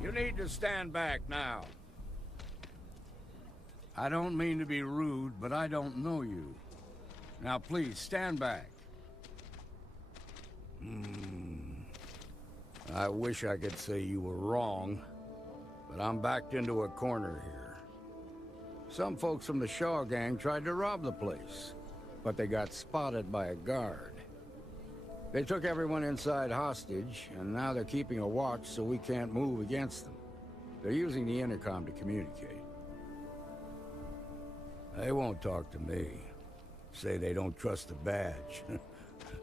You need to stand back now. I don't mean to be rude, but I don't know you. Now please, stand back. I wish I could say you were wrong, but I'm backed into a corner here. Some folks from the Shaw gang tried to rob the place, but they got spotted by a guard. They took everyone inside hostage, and now they're keeping a watch so we can't move against them. They're using the intercom to communicate. They won't talk to me. Say they don't trust the badge.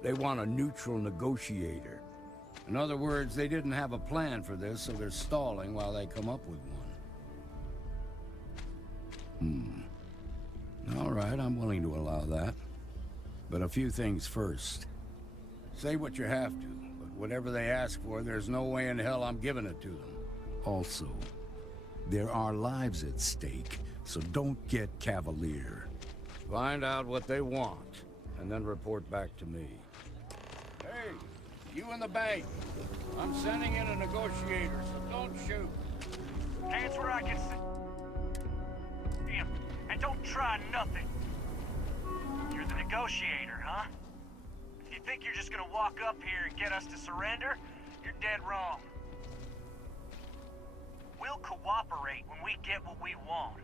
They want a neutral negotiator. In other words, they didn't have a plan for this, so they're stalling while they come up with one. All right, I'm willing to allow that. But a few things first. Say what you have to, but whatever they ask for, there's no way in hell I'm giving it to them. Also, there are lives at stake, so don't get cavalier. Find out what they want, and then report back to me. Hey, you in the bank. I'm sending in a negotiator, so don't shoot. Hands where I can see him, and don't try nothing. You're the negotiator, huh? If you think you're just gonna walk up here and get us to surrender, you're dead wrong. We'll cooperate when we get what we want.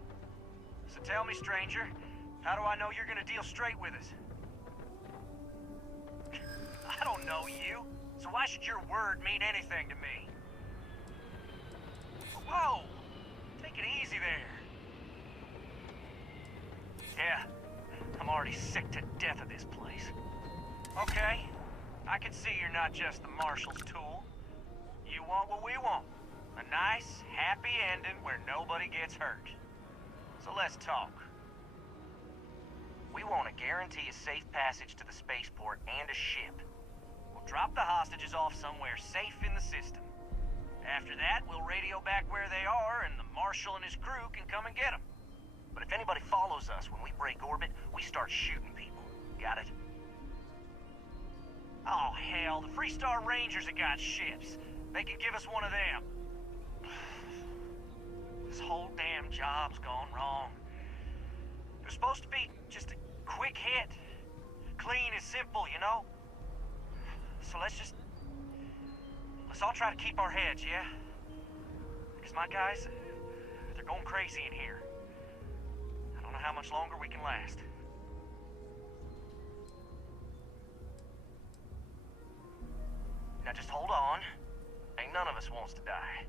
So tell me, stranger, how do I know you're gonna deal straight with us? I don't know you, so why should your word mean anything to me? Whoa! Take it easy there. Yeah, I'm already sick to death of this place. Okay, I can see you're not just the Marshal's tool. You want what we want. A nice, happy ending where nobody gets hurt. So let's talk. We want to guarantee a safe passage to the spaceport and a ship. We'll drop the hostages off somewhere safe in the system. After that, we'll radio back where they are, and the Marshal and his crew can come and get them. But if anybody follows us when we break orbit, we start shooting people. Got it? Oh, hell, the Freestar Rangers have got ships. They can give us one of them. This whole damn job's gone wrong. It was supposed to be just a quick hit. Clean and simple, you know? So let's all try to keep our heads, yeah? Because my guys, they're going crazy in here. I don't know how much longer we can last. Now just hold on. Ain't none of us wants to die.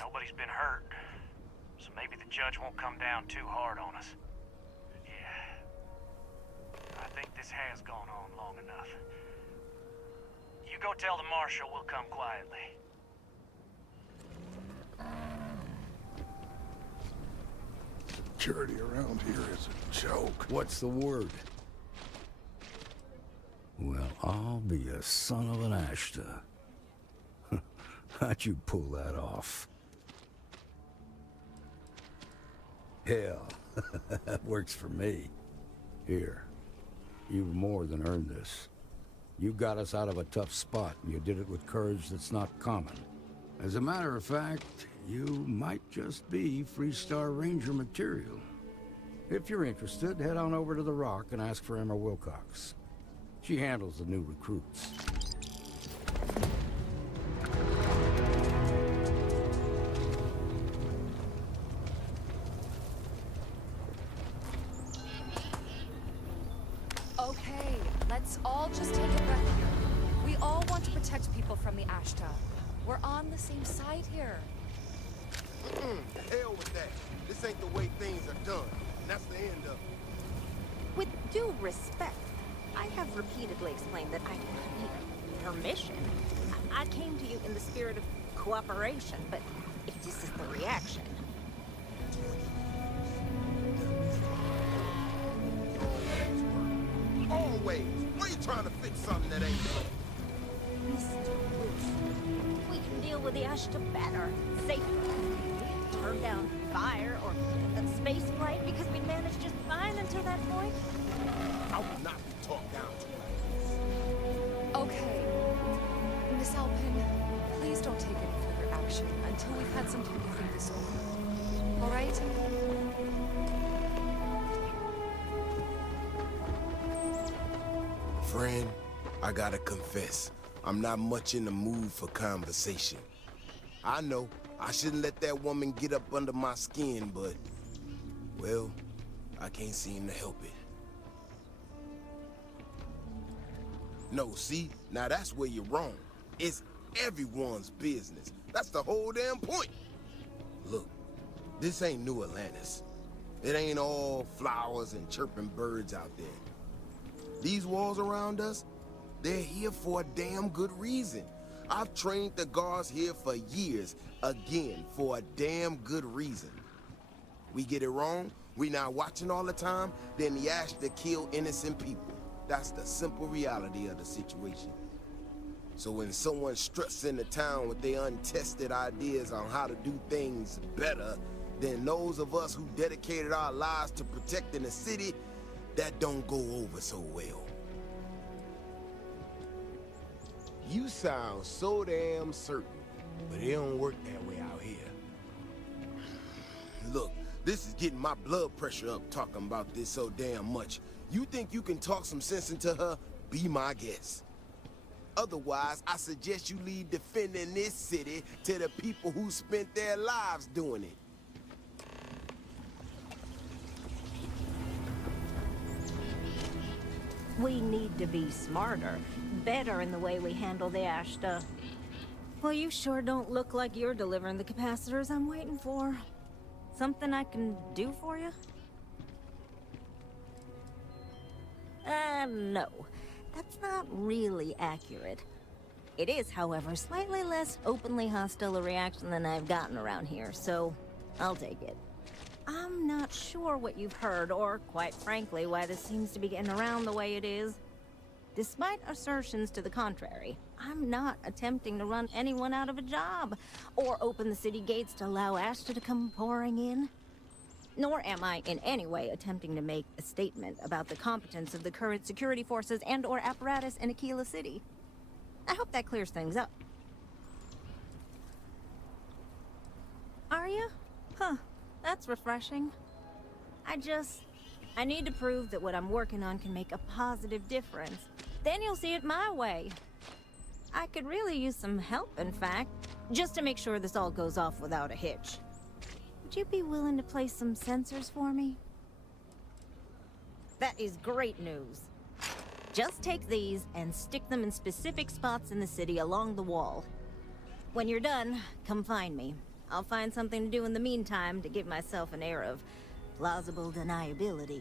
Nobody's been hurt, so maybe the judge won't come down too hard on us. Yeah. I think this has gone on long enough. You go tell the Marshal we'll come quietly. Security around here is a joke. What's the word? Well, I'll be a son of an Ashta. How'd you pull that off? Hell, that works for me. Here, you've more than earned this. You got us out of a tough spot, and you did it with courage that's not common. As a matter of fact, you might just be Freestar Ranger material. If you're interested, head on over to the Rock and ask for Emma Wilcox. She handles the new recruits. Okay, let's all just take a breath here. We all want to protect people from the Ashta. We're on the same side here. Hell with that. This ain't the way things are done. That's the end of it. With due respect, I have repeatedly explained that I need permission. I came to you in the spirit of cooperation, but if this is the reaction... Always. Why are you trying to fix something that ain't broke? Mr. Wilson, we can deal with the Ashta better, safer. Turn down fire or that space flight because we managed just fine until that point. I will not be talked down to. Okay. Miss Alpin, please don't take any further action until we've had some time to think this over. All right? Friend, I gotta confess, I'm not much in the mood for conversation. I know, I shouldn't let that woman get up under my skin, but, well, I can't seem to help it. No, see? Now that's where you're wrong. It's everyone's business. That's the whole damn point. Look, this ain't New Atlantis. It ain't all flowers and chirping birds out there. These walls around us, they're here for a damn good reason. I've trained the guards here for years, again, for a damn good reason. We get it wrong, we not watching all the time, then the Ashta kill innocent people. That's the simple reality of the situation. So when someone struts into town with their untested ideas on how to do things better than those of us who dedicated our lives to protecting the city, that don't go over so well. You sound so damn certain, but it don't work that way out here. Look, this is getting my blood pressure up talking about this so damn much. You think you can talk some sense into her? Be my guest. Otherwise, I suggest you leave defending this city to the people who spent their lives doing it. We need to be smarter, better in the way we handle the Ashta. Well, you sure don't look like you're delivering the capacitors I'm waiting for. Something I can do for you? No. That's not really accurate. It is, however, slightly less openly hostile a reaction than I've gotten around here, so I'll take it. I'm not sure what you've heard, or quite frankly, why this seems to be getting around the way it is. Despite assertions to the contrary, I'm not attempting to run anyone out of a job, or open the city gates to allow Ashta to come pouring in. Nor am I in any way attempting to make a statement about the competence of the current security forces and/or apparatus in Aquila City. I hope that clears things up. Are you? Huh. That's refreshing. I need to prove that what I'm working on can make a positive difference. Then you'll see it my way. I could really use some help, in fact, just to make sure this all goes off without a hitch. Would you be willing to place some sensors for me? That is great news. Just take these and stick them in specific spots in the city along the wall. When you're done, come find me. I'll find something to do in the meantime to give myself an air of plausible deniability.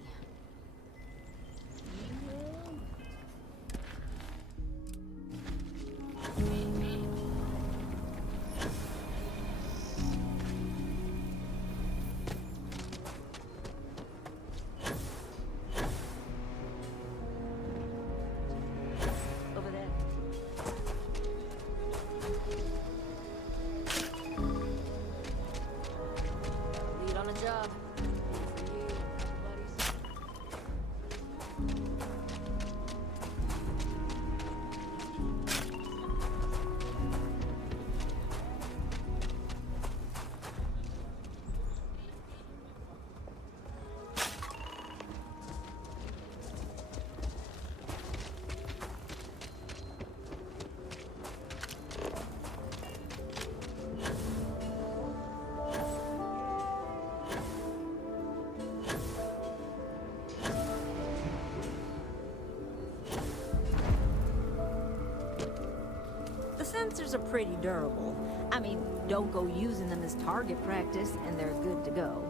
Sensors are pretty durable. I mean, don't go using them as target practice, and they're good to go.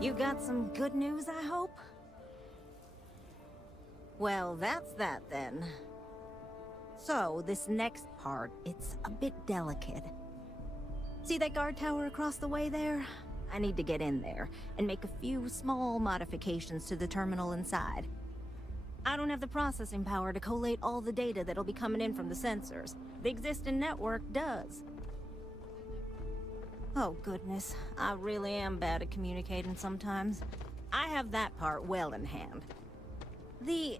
You got some good news, I hope? Well, that's that then. So, this next part, it's a bit delicate. See that guard tower across the way there? I need to get in there, and make a few small modifications to the terminal inside. I don't have the processing power to collate all the data that'll be coming in from the sensors. The existing network does. Oh goodness, I really am bad at communicating sometimes. I have that part well in hand. The,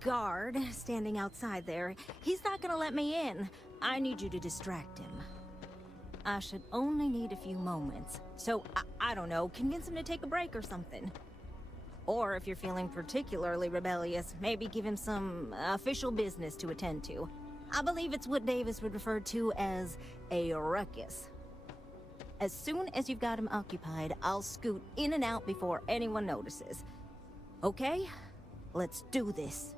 guard standing outside there, he's not gonna let me in. I need you to distract him. I should only need a few moments. So, I don't know, convince him to take a break or something. Or if you're feeling particularly rebellious, maybe give him some official business to attend to. I believe it's what Davis would refer to as a ruckus. As soon as you've got him occupied, I'll scoot in and out before anyone notices. Okay? Let's do this.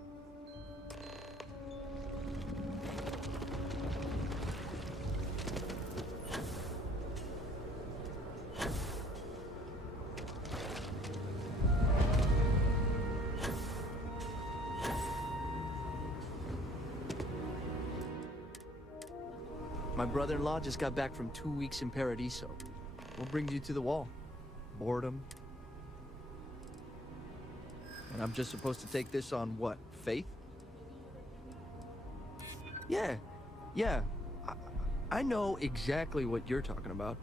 My brother-in-law just got back from 2 weeks in Paradiso. What brings you to the wall? Boredom? And I'm just supposed to take this on what? Faith? Yeah. I know exactly what you're talking about.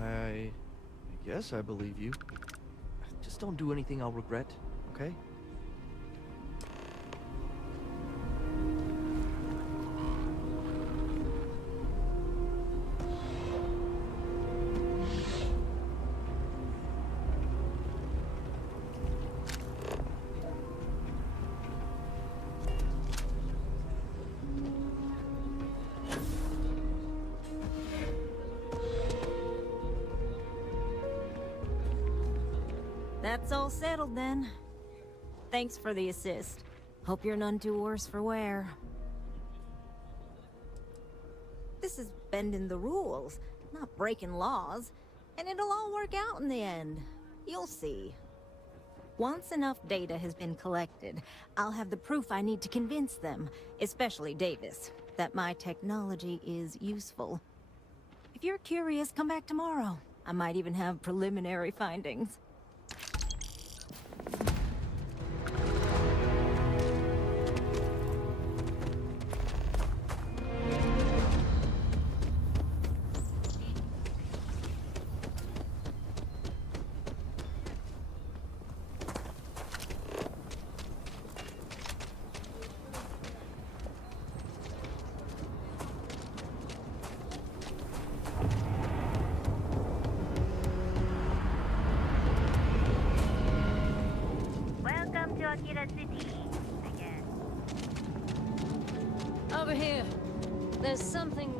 I guess I believe you. Just don't do anything I'll regret, okay? That's all settled then. Thanks for the assist. Hope you're none too worse for wear. This is bending the rules, not breaking laws, and it'll all work out in the end. You'll see. Once enough data has been collected, I'll have the proof I need to convince them, especially Davis, that my technology is useful. If you're curious, come back tomorrow. I might even have preliminary findings. Over here. There's something...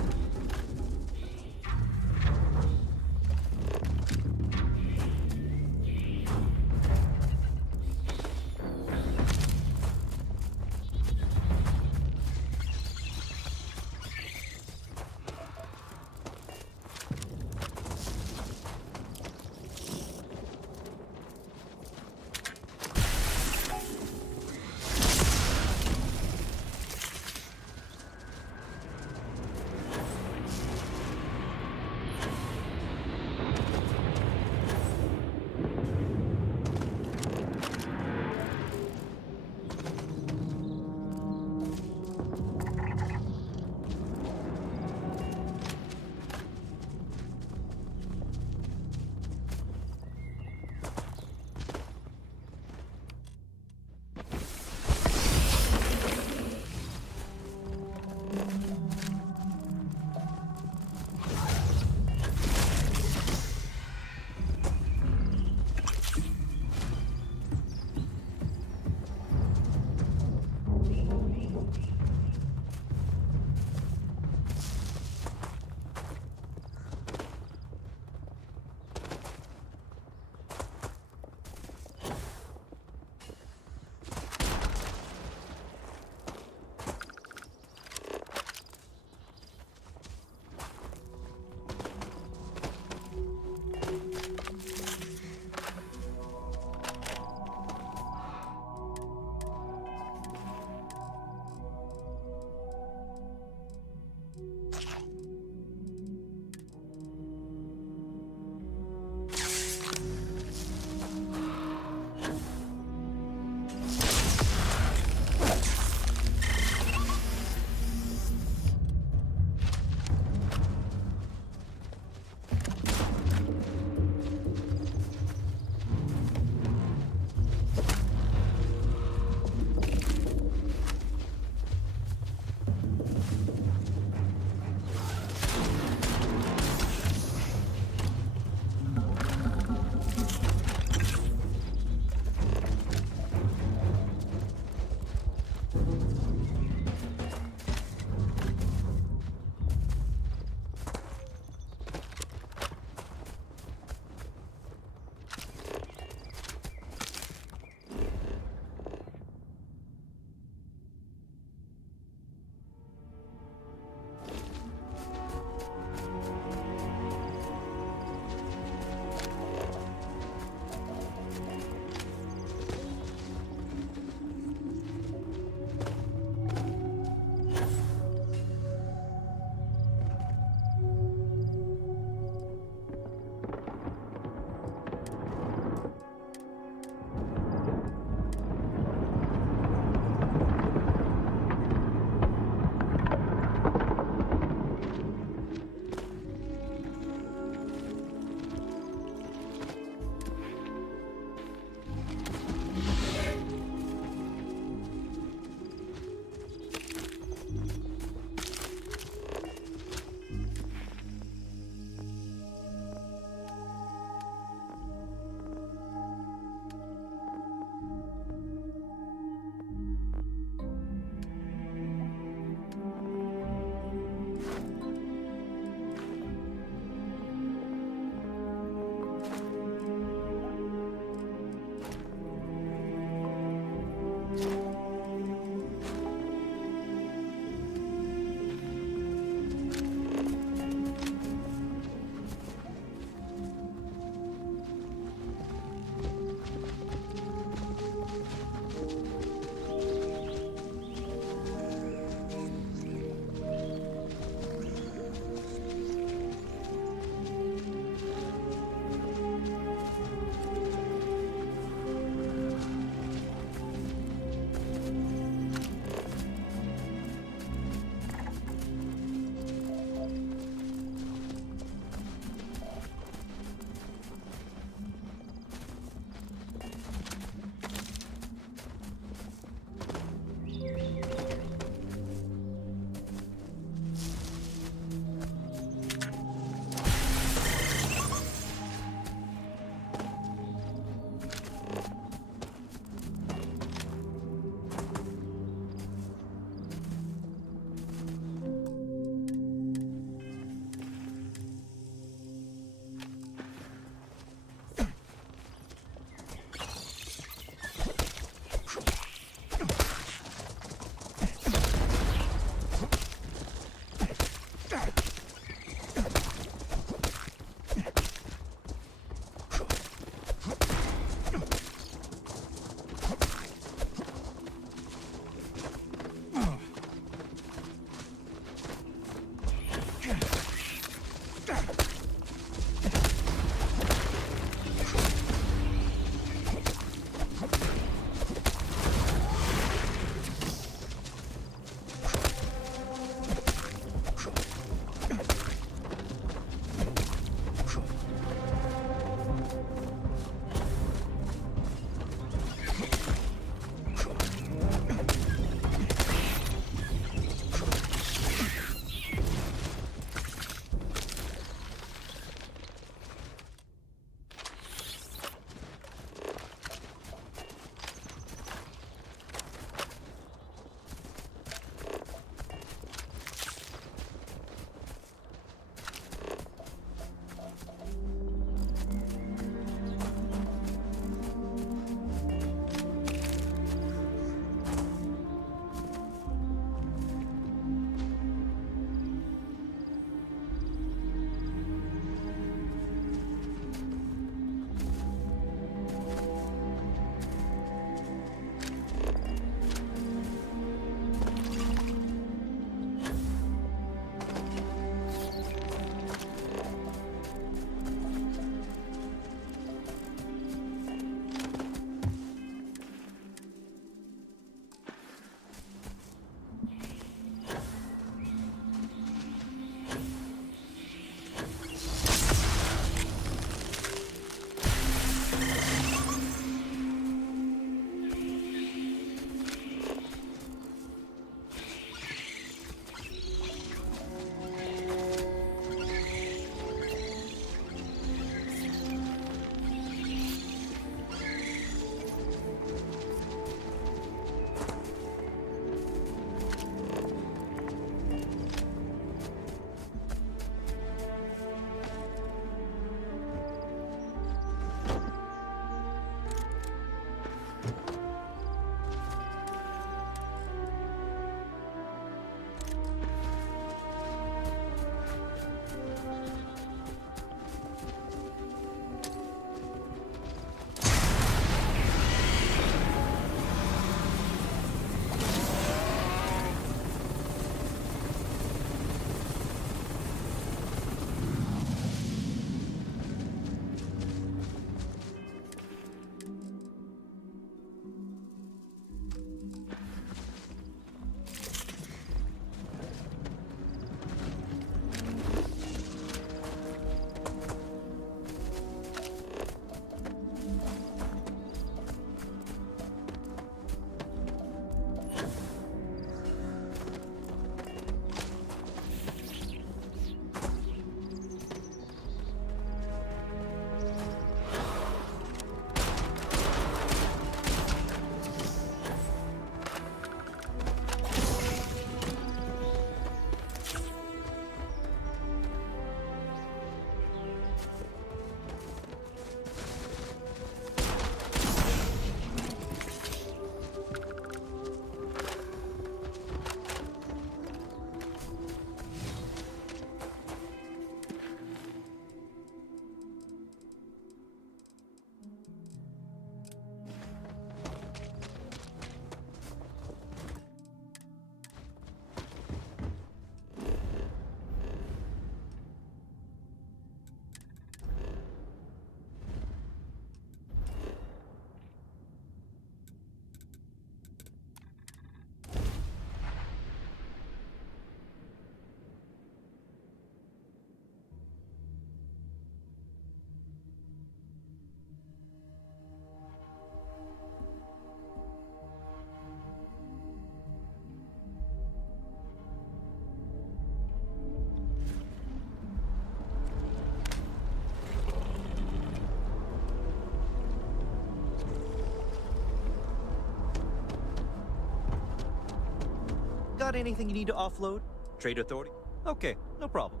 Got anything you need to offload? Trade authority? Okay, no problem.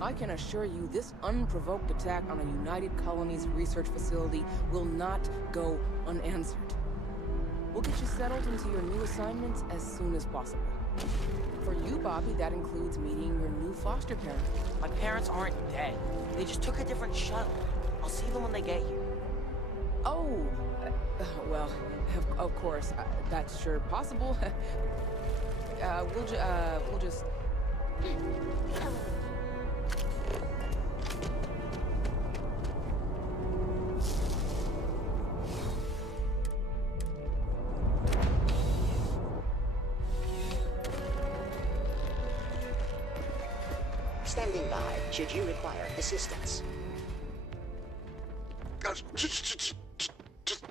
I can assure you this unprovoked attack on a United Colonies research facility will not go unanswered. We'll get you settled into your new assignments as soon as possible. For you, Bobby, that includes meeting your new foster parent. My parents aren't dead. They just took a different shuttle. I'll see them when they get here. Oh, well, of course, that's sure possible. We'll just... Standing by, should you require assistance.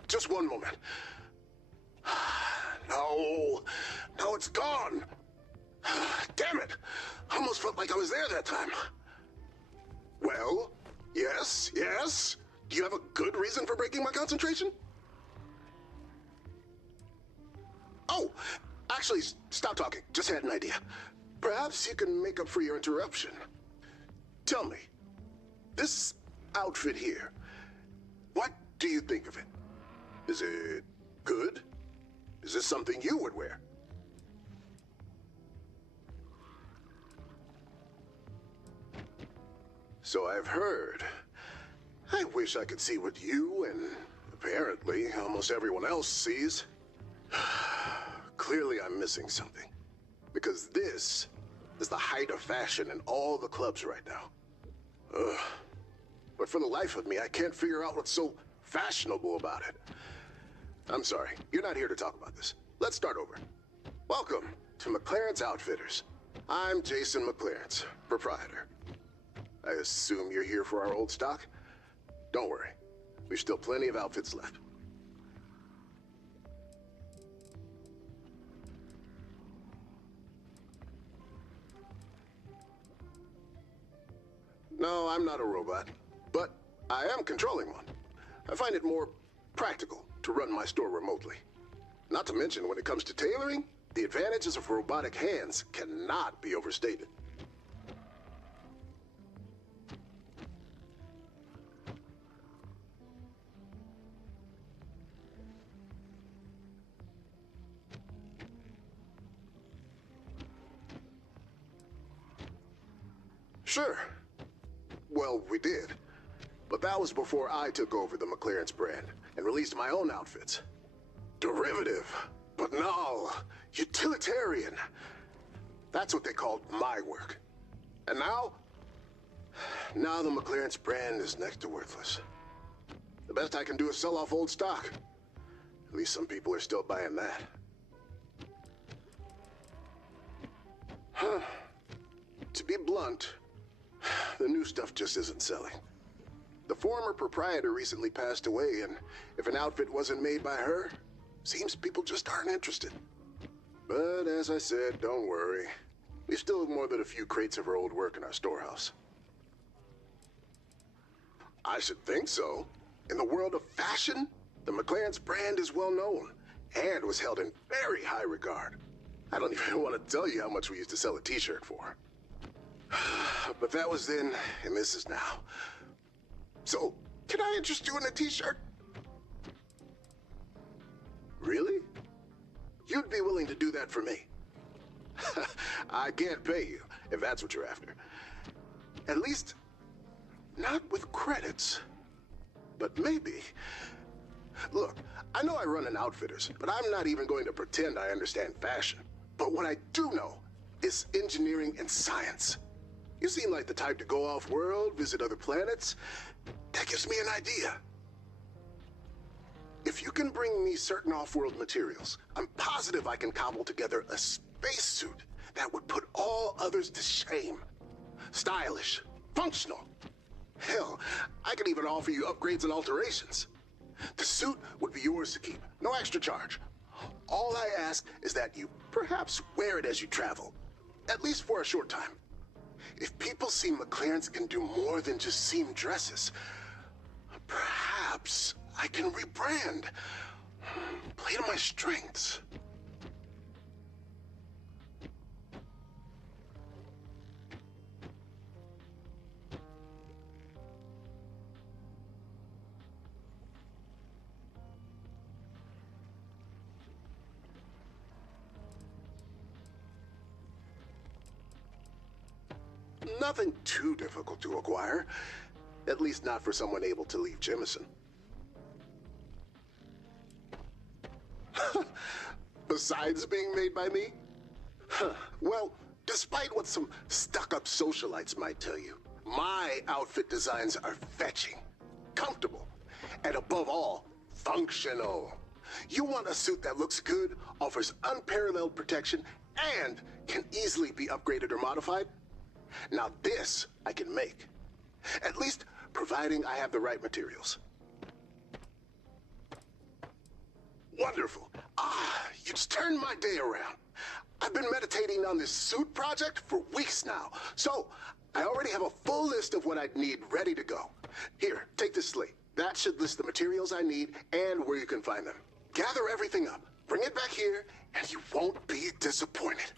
Just one moment. No, it's gone. Damn it! I almost felt like I was there that time. Well, yes. Do you have a good reason for breaking my concentration? Oh, actually, stop talking. Just had an idea. Perhaps you can make up for your interruption. Tell me, this outfit here, what do you think of it? Is it good? Is this something you would wear? So I've heard. I wish I could see what you and apparently almost everyone else sees. Clearly I'm missing something. Because this is the height of fashion in all the clubs right now. But for the life of me, I can't figure out what's so fashionable about it. I'm sorry, you're not here to talk about this. Let's start over. Welcome to McLaren's Outfitters. I'm Jason McLaren, proprietor. I assume you're here for our old stock? Don't worry, we've still plenty of outfits left. No, I'm not a robot, but I am controlling one. I find it more practical to run my store remotely. Not to mention, when it comes to tailoring, the advantages of robotic hands cannot be overstated. Sure. Well, we did. But that was before I took over the McLaren's brand and released my own outfits. Derivative, banal, utilitarian. That's what they called my work. And now the McLaren's brand is next to worthless. The best I can do is sell off old stock. At least some people are still buying that. To be blunt, the new stuff just isn't selling. The former proprietor recently passed away, and if an outfit wasn't made by her, seems people just aren't interested. But as I said, don't worry. We still have more than a few crates of her old work in our storehouse. I should think so. In the world of fashion, the McLaren's brand is well known and was held in very high regard. I don't even want to tell you how much we used to sell a t-shirt for. But that was then, and this is now. So, can I interest you in a t-shirt? Really? You'd be willing to do that for me? I can't pay you, if that's what you're after. At least, not with credits. But maybe. Look, I know I run an Outfitters, but I'm not even going to pretend I understand fashion. But what I do know is engineering and science. You seem like the type to go off-world, visit other planets. That gives me an idea. If you can bring me certain off-world materials, I'm positive I can cobble together a spacesuit that would put all others to shame. Stylish, functional. Hell, I could even offer you upgrades and alterations. The suit would be yours to keep, no extra charge. All I ask is that you perhaps wear it as you travel, at least for a short time. If people see McLaren's can do more than just seam dresses, perhaps I can rebrand. Play to my strengths. Nothing too difficult to acquire. At least not for someone able to leave Jemison. Besides being made by me? Well, despite what some stuck-up socialites might tell you, my outfit designs are fetching, comfortable, and above all, functional. You want a suit that looks good, offers unparalleled protection, and can easily be upgraded or modified? Now this I can make. At least providing I have the right materials. Wonderful. You just turned my day around. I've been meditating on this suit project for weeks now, so I already have a full list of what I'd need ready to go. Here, take this slate. That should list the materials I need and where you can find them. Gather everything up, bring it back here, and you won't be disappointed.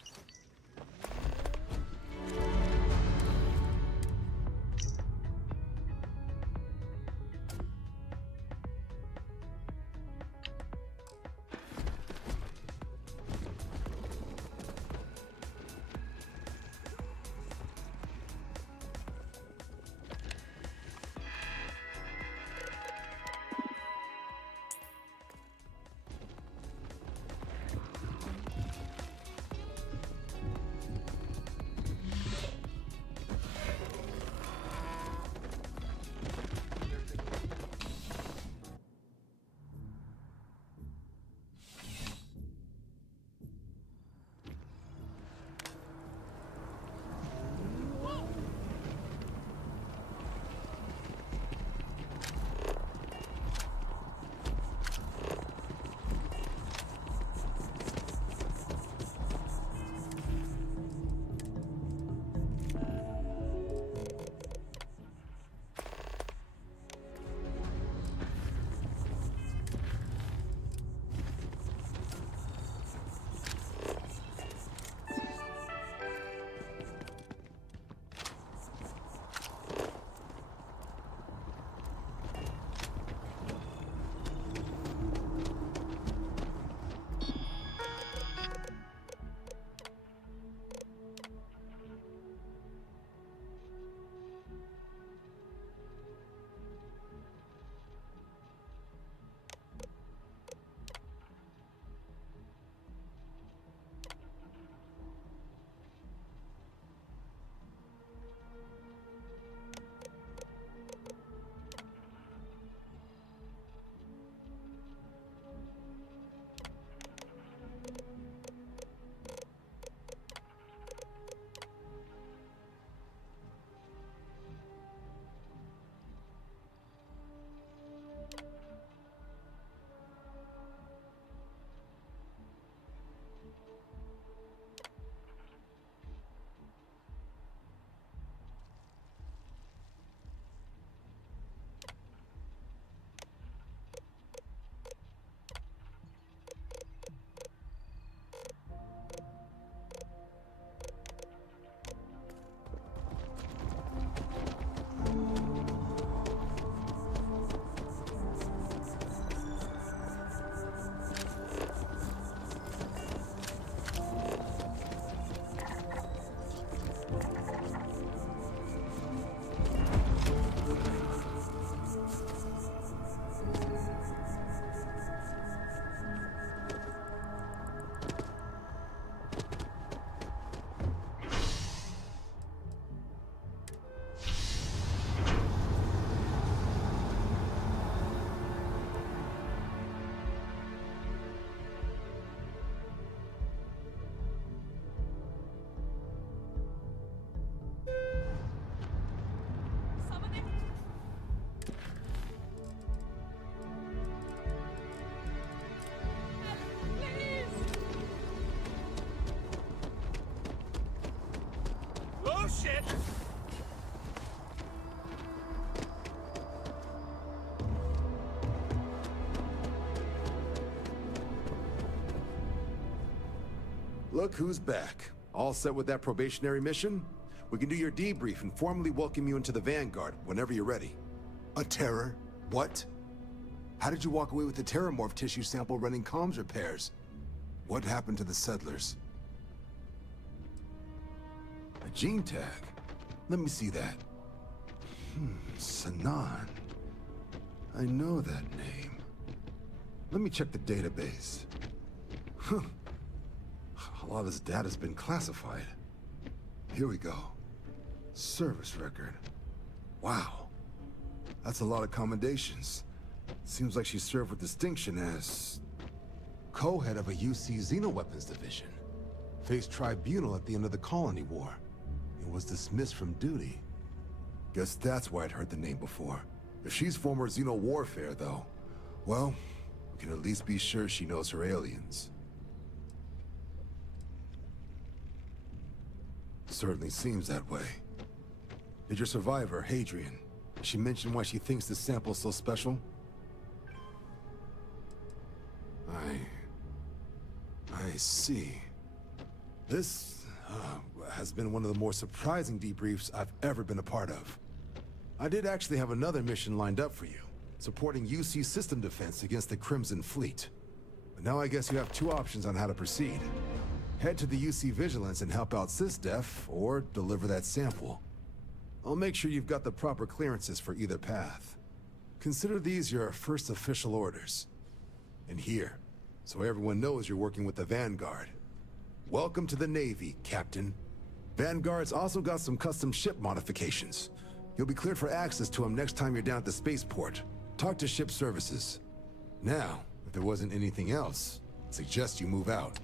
shit! Look who's back. All set with that probationary mission? We can do your debrief and formally welcome you into the Vanguard whenever you're ready. A terror? What? How did you walk away with the terramorph tissue sample running comms repairs? What happened to the settlers? A gene tag? Let me see that. Sanan. I know that name. Let me check the database. Huh. A lot of this data's been classified. Here we go. Service record. Wow. That's a lot of commendations. Seems like she served with distinction as co-head of a UC Xenoweapons division. Faced tribunal at the end of the Colony War. And was dismissed from duty. Guess that's why I'd heard the name before. If she's former Xeno warfare, though, well, we can at least be sure she knows her aliens. Certainly seems that way. Did your survivor, Hadrian, she mention why she thinks this sample's so special? I see. This has been one of the more surprising debriefs I've ever been a part of. I did actually have another mission lined up for you, supporting UC system defense against the Crimson Fleet. But now I guess you have two options on how to proceed. Head to the UC Vigilance and help out SysDef, or deliver that sample. I'll make sure you've got the proper clearances for either path. Consider these your first official orders. And here, so everyone knows you're working with the Vanguard. Welcome to the Navy, Captain. Vanguard's also got some custom ship modifications. You'll be cleared for access to them next time you're down at the spaceport. Talk to ship services. Now, if there wasn't anything else, I'd suggest you move out.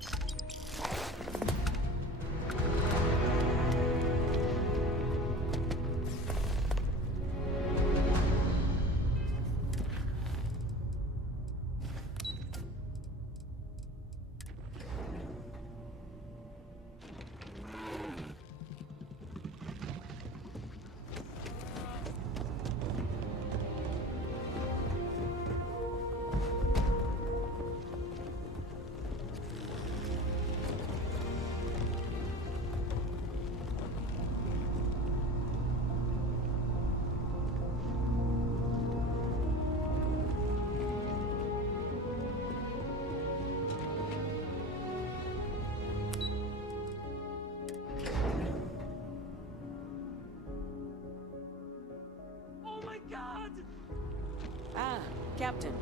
Ah, Captain.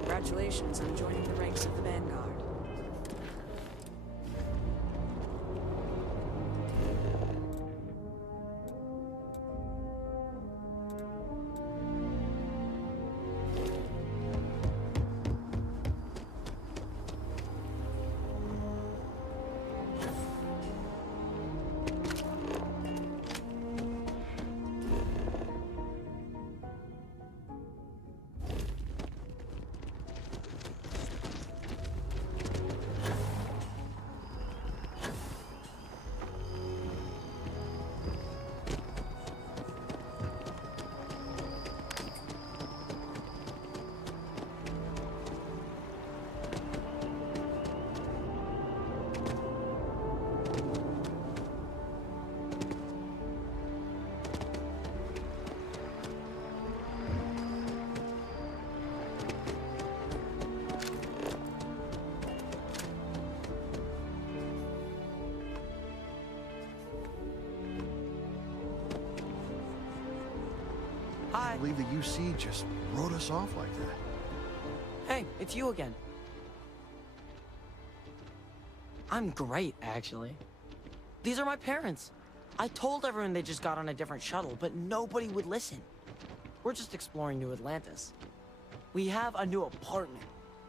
Congratulations on joining the ranks of the Vanguard. I believe the UC just wrote us off like that. Hey, it's you again. I'm great, actually. These are my parents. I told everyone they just got on a different shuttle, but nobody would listen. We're just exploring New Atlantis. We have a new apartment.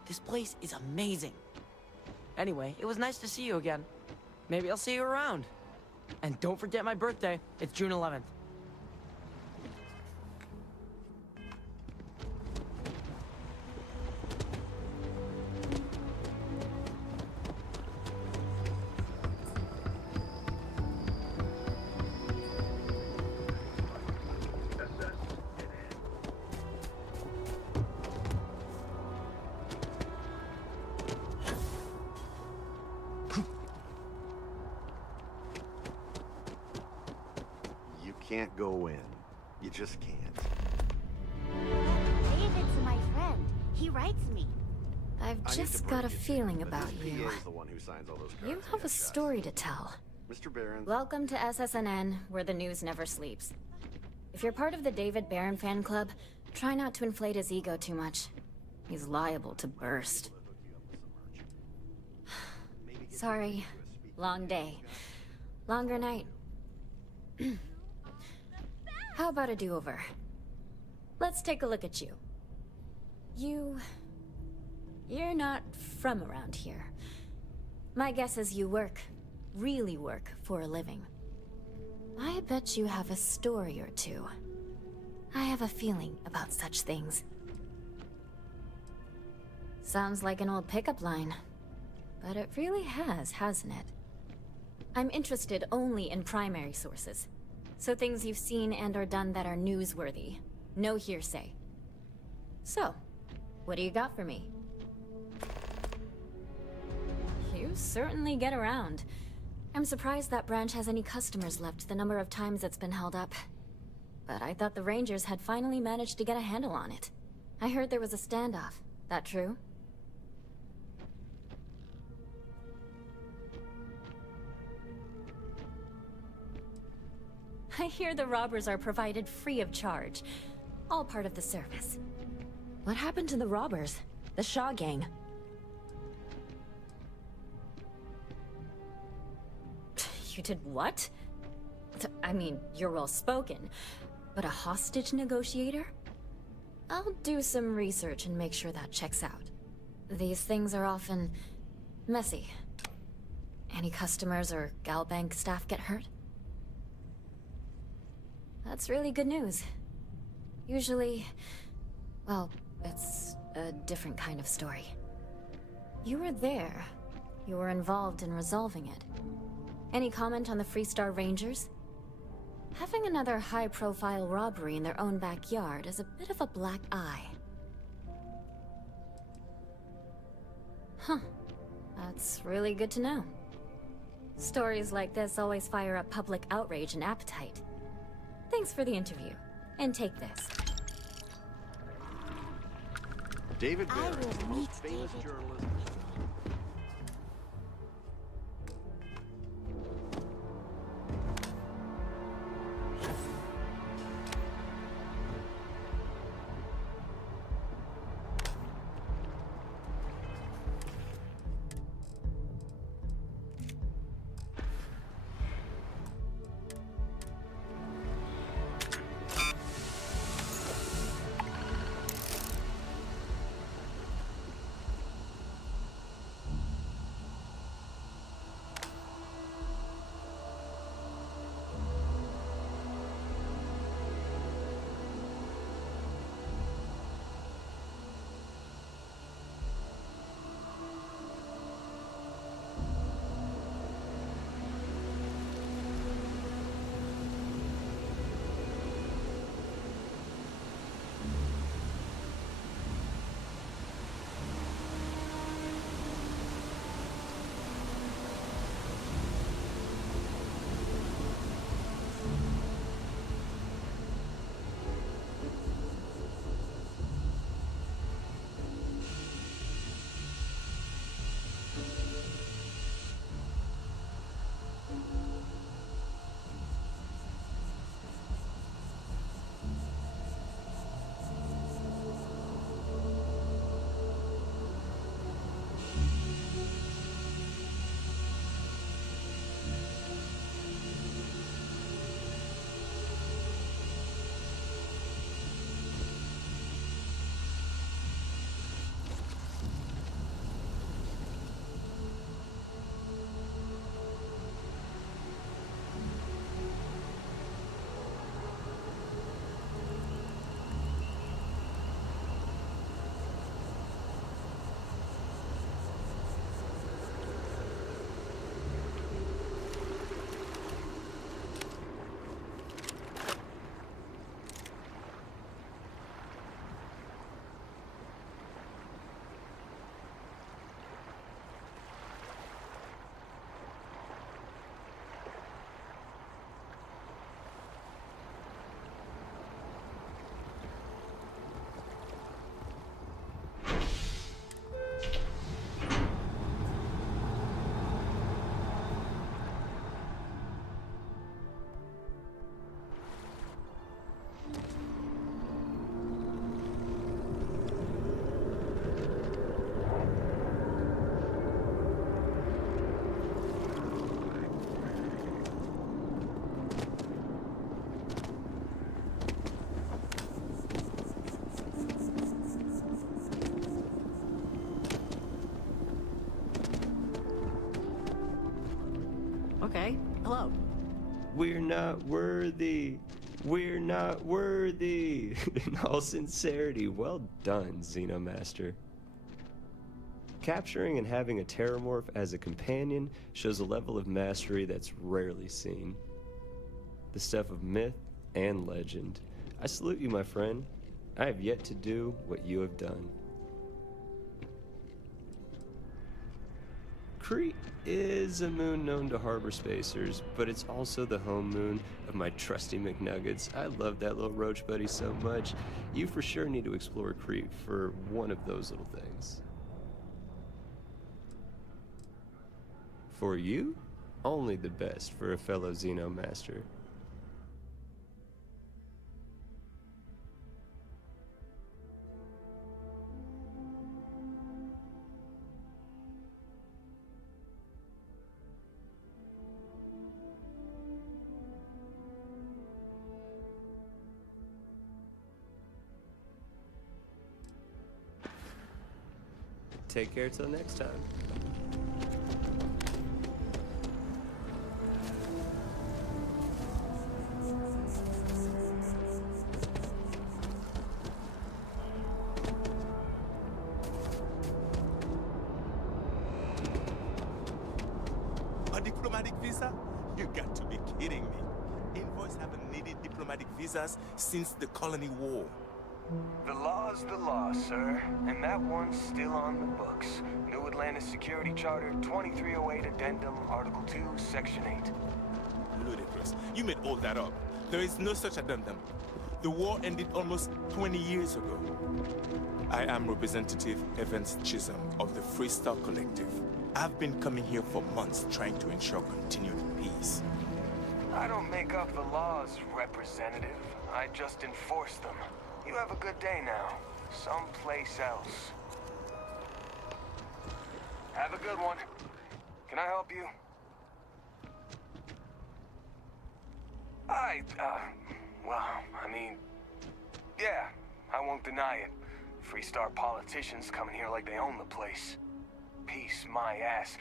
This place is amazing. Anyway, it was nice to see you again. Maybe I'll see you around. And don't forget my birthday. It's June 11th. can't go in. You just can't. David's my friend. He writes me. I've I hate to just break got a it to feeling but about this you. PA is the one who signs all those cards You and have a headshots. story to tell. Mr. Barron. Welcome to SSNN, where the news never sleeps. If you're part of the David Barron fan club, try not to inflate his ego too much. He's liable to burst. Sorry. Long day. Longer night. How about a do-over? Let's take a look at you. You're not from around here. My guess is you work, really work, for a living. I bet you have a story or two. I have a feeling about such things. Sounds like an old pickup line. But it really has, hasn't it? I'm interested only in primary sources. So things you've seen and or done that are newsworthy. No hearsay. So, what do you got for me? You certainly get around. I'm surprised that branch has any customers left the number of times it's been held up. But I thought the Rangers had finally managed to get a handle on it. I heard there was a standoff. That true? I hear the robbers are provided free of charge. All part of the service. What happened to the robbers? The Shaw gang? You did what? I mean, you're well spoken, but a hostage negotiator? I'll do some research and make sure that checks out. These things are often messy. Any customers or Galbank staff get hurt? That's really good news. Usually, well, it's a different kind of story. You were there. You were involved in resolving it. Any comment on the Freestar Rangers? Having another high-profile robbery in their own backyard is a bit of a black eye. Huh. That's really good to know. Stories like this always fire up public outrage and appetite. Thanks for the interview. And take this. David I Barron, will the meet most famous David. journalist. We're not worthy. We're not worthy. In all sincerity, well done, Xenomaster. Capturing and having a Terramorph as a companion shows a level of mastery that's rarely seen. The stuff of myth and legend. I salute you, my friend. I have yet to do what you have done. Crete is a moon known to harbor spacers, but it's also the home moon of my trusty McNuggets. I love that little roach buddy so much. You for sure need to explore Crete for one of those little things. For you, only the best for a fellow Xenomaster. Take care till next time. A diplomatic visa? You got to be kidding me. Envoys haven't needed diplomatic visas since the Colony War. The law's the law, sir, and that one's still on the books. New Atlantis Security Charter 2308 Addendum, Article 2, Section 8. Ludicrous. You made all that up. There is no such addendum. The war ended almost 20 years ago. I am Representative Evans Chisholm of the Freestar Collective. I've been coming here for months trying to ensure continued peace. I don't make up the laws, Representative. I just enforce them. You have a good day now. Someplace else. Have a good one. Can I help you? Yeah, I won't deny it. Freestar politicians coming here like they own the place. Peace, my ass.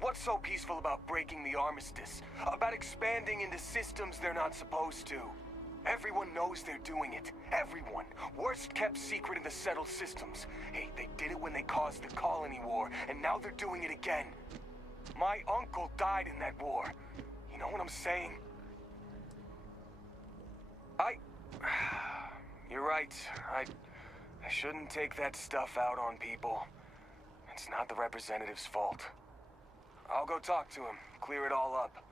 What's so peaceful about breaking the armistice? About expanding into systems they're not supposed to? Everyone knows they're doing it. Everyone. Worst kept secret in the settled systems. Hey, they did it when they caused the Colony War, and now they're doing it again. My uncle died in that war. You know what I'm saying? You're right. I shouldn't take that stuff out on people. It's not the representative's fault. I'll go talk to him, clear it all up.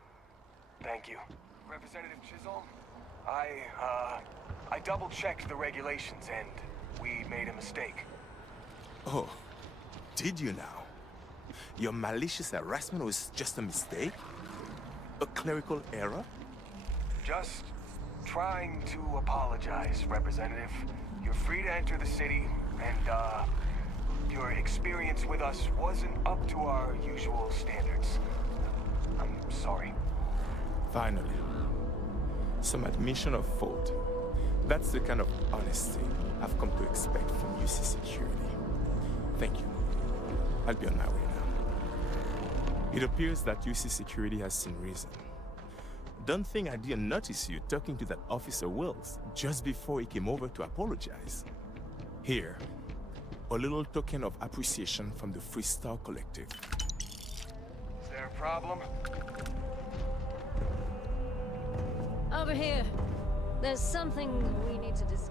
Thank you. Representative Chisholm? I double-checked the regulations and we made a mistake. Oh, did you now? Your malicious harassment was just a mistake? A clerical error? Just trying to apologize, Representative. You're free to enter the city, and, your experience with us wasn't up to our usual standards. I'm sorry. Finally. Some admission of fault. That's the kind of honesty I've come to expect from UC Security. Thank you. I'll be on my way now. It appears that UC Security has seen reason. Don't think I didn't notice you talking to that Officer Wills just before he came over to apologize. Here, a little token of appreciation from the Freestar Collective. Is there a problem? Over here. There's something we need to discuss.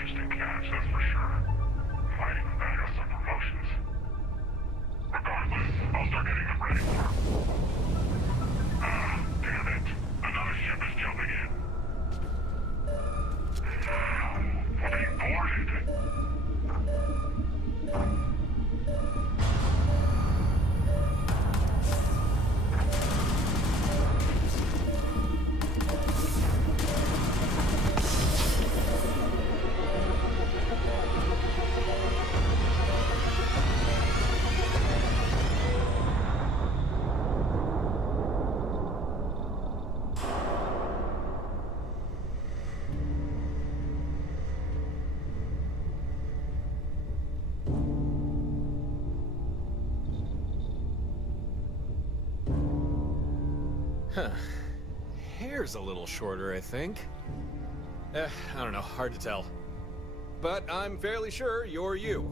interesting catch, that's for sure. Fighting with that got some promotions. Regardless, I'll start getting them ready for him. Ah, damn it. Another ship is jumping in. We're being boarded. Huh. Hair's a little shorter, I think. I don't know, hard to tell. But I'm fairly sure you're you.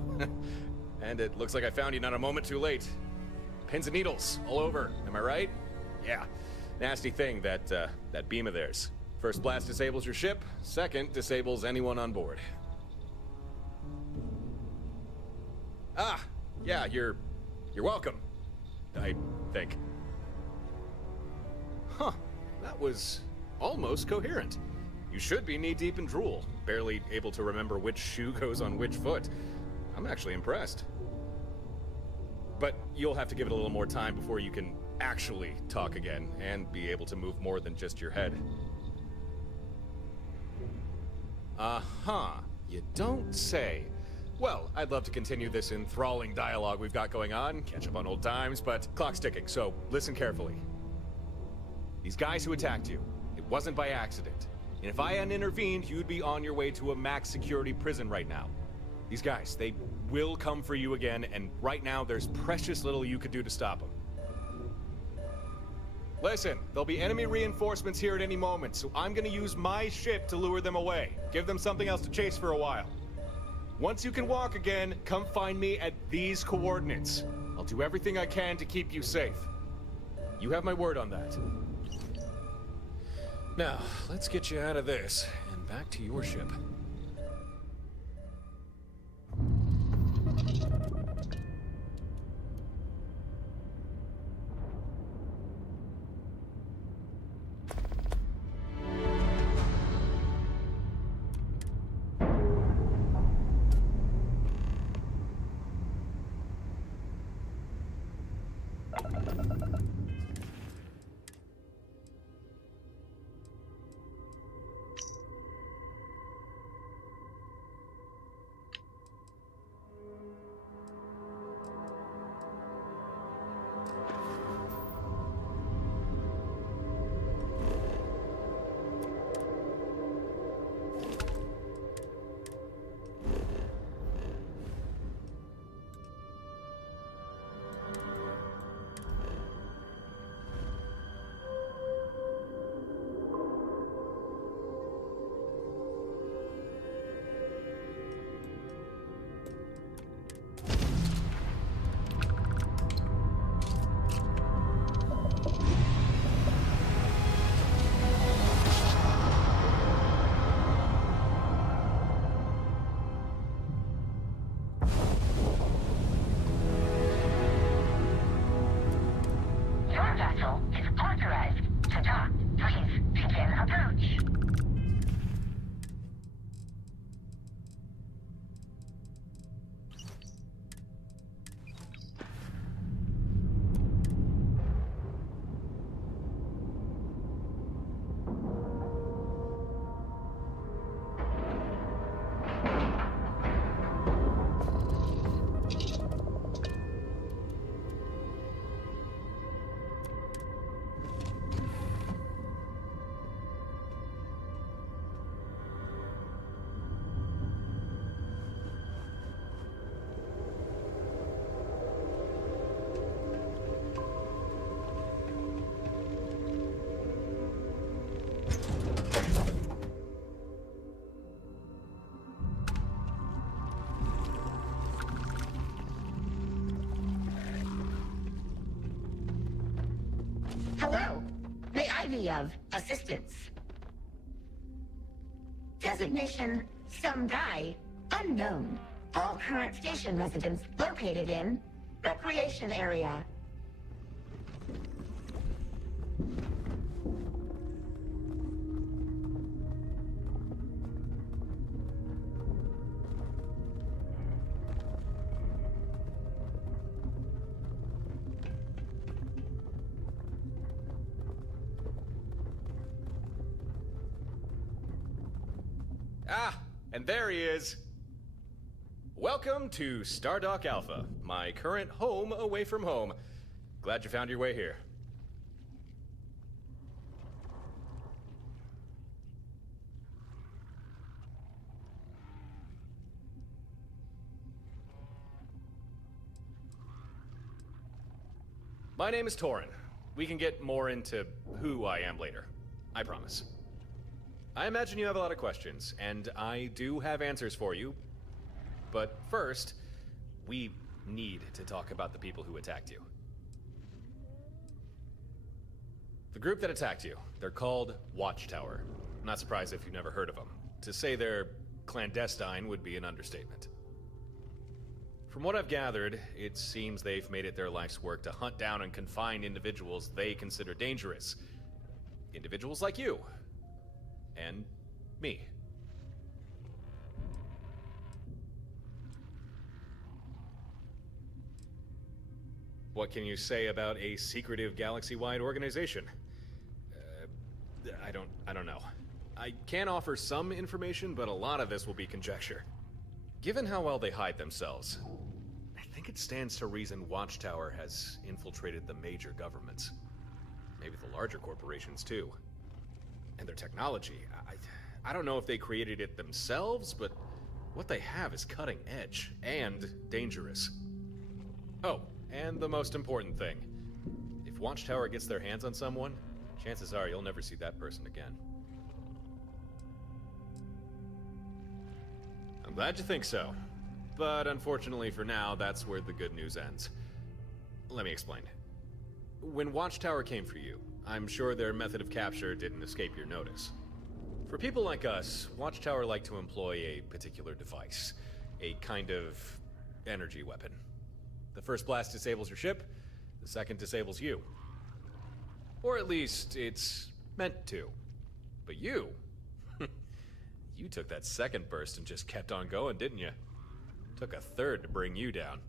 And it looks like I found you not a moment too late. Pins and needles all over, am I right? Yeah. Nasty thing, that beam of theirs. First blast disables your ship, second disables anyone on board. Ah, yeah, you're welcome. I think. Huh, that was almost coherent. You should be knee-deep in drool, barely able to remember which shoe goes on which foot. I'm actually impressed. But you'll have to give it a little more time before you can actually talk again, and be able to move more than just your head. Uh-huh, you don't say. Well, I'd love to continue this enthralling dialogue we've got going on, catch up on old times, but clock's ticking, so listen carefully. These guys who attacked you, it wasn't by accident. And if I hadn't intervened, you'd be on your way to a max security prison right now. These guys, they will come for you again, and right now there's precious little you could do to stop them. Listen, there'll be enemy reinforcements here at any moment, so I'm gonna use my ship to lure them away. Give them something else to chase for a while. Once you can walk again, come find me at these coordinates. I'll do everything I can to keep you safe. You have my word on that. Now, let's get you out of this, and back to your ship. Hello. May I be of assistance? Designation, some guy, unknown. All current station residents located in recreation area. Ah, and there he is. Welcome to Stardock Alpha, my current home away from home. Glad you found your way here. My name is Torin. We can get more into who I am later. I promise. I imagine you have a lot of questions, and I do have answers for you. But first, we need to talk about the people who attacked you. The group that attacked you, they're called Watchtower. I'm not surprised if you've never heard of them. To say they're clandestine would be an understatement. From what I've gathered, it seems they've made it their life's work to hunt down and confine individuals they consider dangerous. Individuals like you. And me. What can you say about a secretive galaxy-wide organization? I don't know. I can offer some information, but a lot of this will be conjecture. Given how well they hide themselves, I think it stands to reason Watchtower has infiltrated the major governments. Maybe the larger corporations, too. And their technology, I don't know if they created it themselves, but what they have is cutting edge and dangerous. Oh, and the most important thing. If Watchtower gets their hands on someone, chances are you'll never see that person again. I'm glad you think so. But unfortunately for now, that's where the good news ends. Let me explain. When Watchtower came for you, I'm sure their method of capture didn't escape your notice. For people like us, Watchtower like to employ a particular device. A kind of energy weapon. The first blast disables your ship, the second disables you. Or at least, it's meant to. But you... you took that second burst and just kept on going, didn't you? Took a third to bring you down.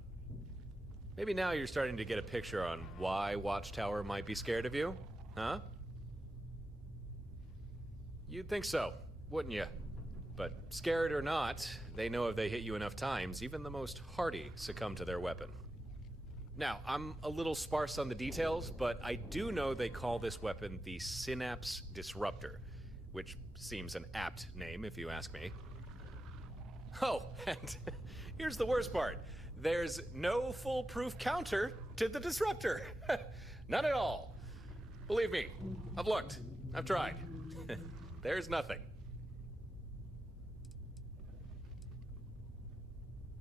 Maybe now you're starting to get a picture on why Watchtower might be scared of you? Huh? You'd think so, wouldn't you? But scared or not, they know if they hit you enough times, even the most hardy succumb to their weapon. Now, I'm a little sparse on the details, but I do know they call this weapon the Synapse Disruptor, which seems an apt name if you ask me. Oh, and here's the worst part. There's no foolproof counter to the Disruptor. None at all. Believe me, I've looked. I've tried. There's nothing.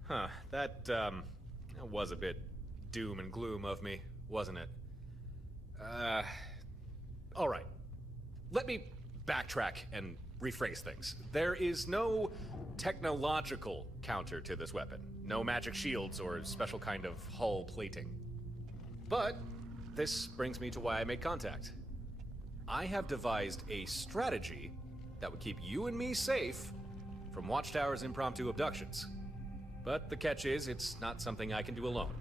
Huh, that was a bit doom and gloom of me, wasn't it? All right. Let me backtrack and rephrase things. There is no technological counter to this weapon. No magic shields or special kind of hull plating. But this brings me to why I made contact. I have devised a strategy that would keep you and me safe from Watchtower's impromptu abductions. But the catch is, it's not something I can do alone.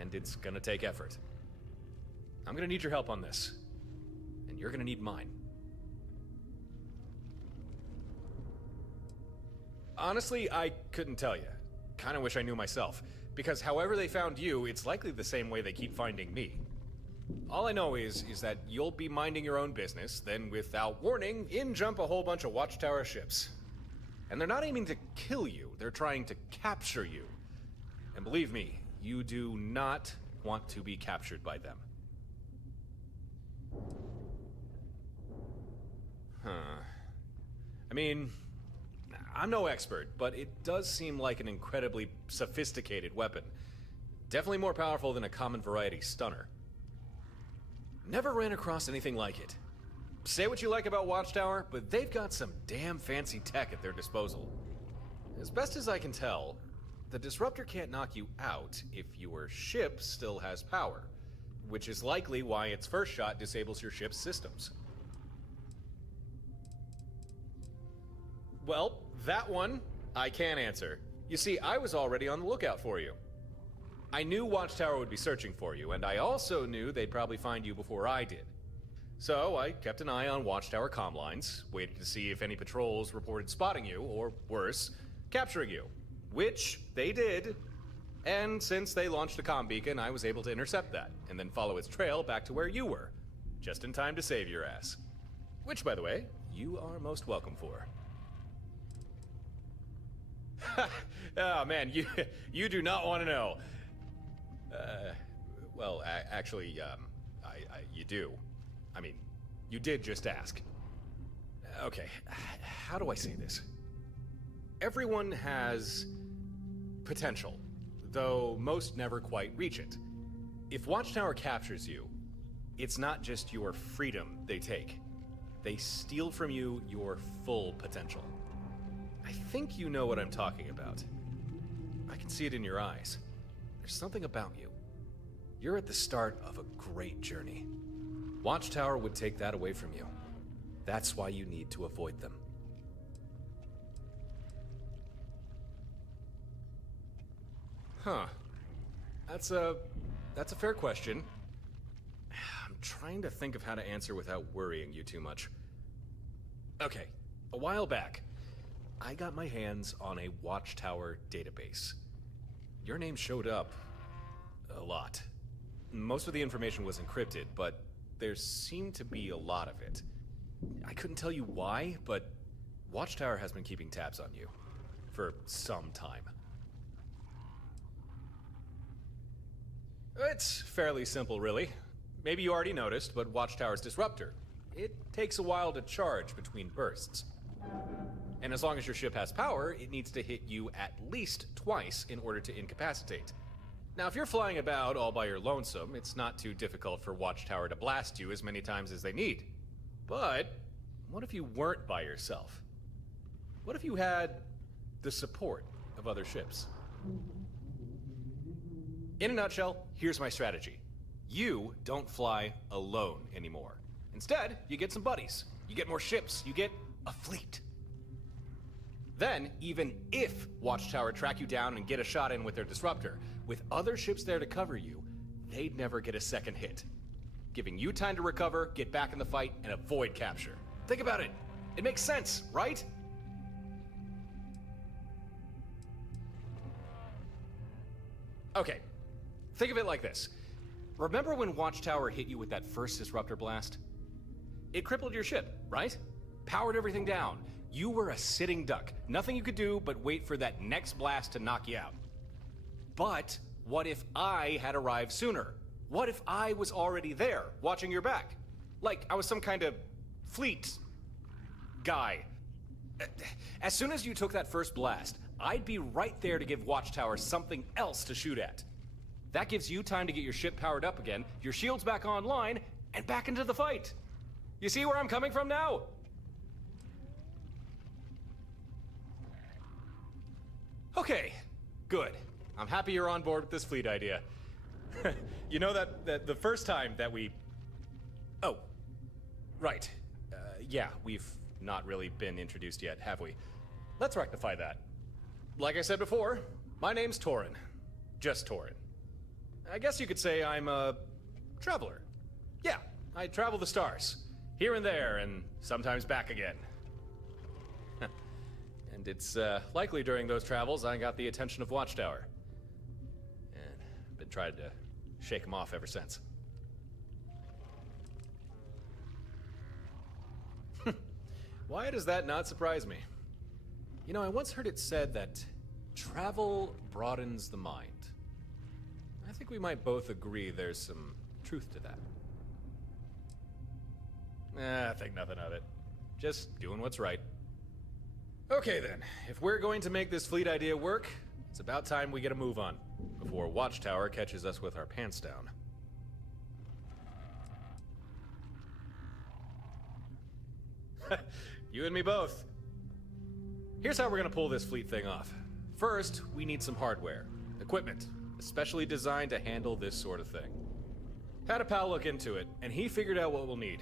And it's gonna take effort. I'm gonna need your help on this. And you're gonna need mine. Honestly, I couldn't tell you. Kinda wish I knew myself. Because however they found you, it's likely the same way they keep finding me. All I know is that you'll be minding your own business, then without warning, in jump a whole bunch of Watchtower ships. And they're not aiming to kill you, they're trying to capture you. And believe me, you do not want to be captured by them. I mean, I'm no expert, but it does seem like an incredibly sophisticated weapon. Definitely more powerful than a common variety stunner. Never ran across anything like it. Say what you like about Watchtower, but they've got some damn fancy tech at their disposal. As best as I can tell, the disruptor can't knock you out if your ship still has power, which is likely why its first shot disables your ship's systems. Well, that one I can answer. You see, I was already on the lookout for you. I knew Watchtower would be searching for you, and I also knew they'd probably find you before I did. So I kept an eye on Watchtower comm lines, waiting to see if any patrols reported spotting you, or worse, capturing you. Which they did, and since they launched a comm beacon, I was able to intercept that, and then follow its trail back to where you were, just in time to save your ass. Which, by the way, you are most welcome for. Oh man, you do not want to know. Well, actually, you do. I mean, you did just ask. Okay, how do I say this? Everyone has potential, though most never quite reach it. If Watchtower captures you, it's not just your freedom they take. They steal from you your full potential. I think you know what I'm talking about. I can see it in your eyes. There's something about you. You're at the start of a great journey. Watchtower would take that away from you. That's why you need to avoid them. Huh. That's a fair question. I'm trying to think of how to answer without worrying you too much. Okay, a while back, I got my hands on a Watchtower database. Your name showed up a lot. Most of the information was encrypted, but there seemed to be a lot of it. I couldn't tell you why, but Watchtower has been keeping tabs on you for some time. It's fairly simple, really. Maybe you already noticed, but Watchtower's disruptor, it takes a while to charge between bursts. And as long as your ship has power, it needs to hit you at least twice in order to incapacitate. Now, if you're flying about all by your lonesome, it's not too difficult for Watchtower to blast you as many times as they need. But what if you weren't by yourself? What if you had the support of other ships? In a nutshell, here's my strategy. You don't fly alone anymore. Instead, you get some buddies. You get more ships. You get a fleet. Then, even if Watchtower track you down and get a shot in with their disruptor, with other ships there to cover you, they'd never get a second hit, giving you time to recover, get back in the fight, and avoid capture. Think about it. It makes sense, right? Okay, think of it like this. Remember when Watchtower hit you with that first disruptor blast? It crippled your ship, right? Powered everything down. You were a sitting duck. Nothing you could do but wait for that next blast to knock you out. But what if I had arrived sooner? What if I was already there, watching your back? Like I was some kind of fleet guy. As soon as you took that first blast, I'd be right there to give Watchtower something else to shoot at. That gives you time to get your ship powered up again, your shields back online, and back into the fight. You see where I'm coming from now? Okay, good. I'm happy you're on board with this fleet idea. You know that the first time that we... Oh, right. Yeah, we've not really been introduced yet, have we? Let's rectify that. Like I said before, my name's Torin. Just Torin. I guess you could say I'm a traveler. Yeah, I travel the stars. Here and there, and sometimes back again. And it's likely during those travels I got the attention of Watchtower. And I've been trying to shake him off ever since. Why does that not surprise me? You know, I once heard it said that travel broadens the mind. I think we might both agree there's some truth to that. I think nothing of it. Just doing what's right. Okay then, if we're going to make this fleet idea work, it's about time we get a move on, before Watchtower catches us with our pants down. You and me both. Here's how we're gonna pull this fleet thing off. First, we need some hardware. Equipment, especially designed to handle this sort of thing. Had a pal look into it, and he figured out what we'll need.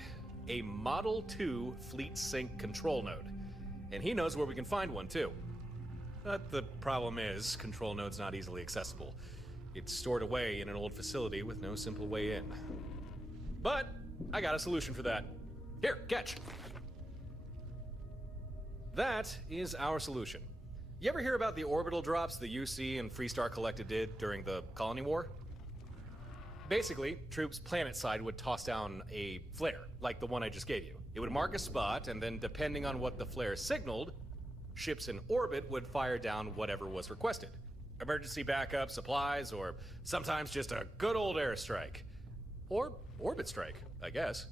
A Model 2 Fleet Sync control node. And he knows where we can find one, too. But the problem is, control node's not easily accessible. It's stored away in an old facility with no simple way in. But I got a solution for that. Here, catch! That is our solution. You ever hear about the orbital drops the UC and Freestar Collective did during the Colony War? Basically, troops planetside would toss down a flare, like the one I just gave you. It would mark a spot, and then depending on what the flare signaled, ships in orbit would fire down whatever was requested. Emergency backup, supplies, or sometimes just a good old airstrike. Or orbit strike, I guess.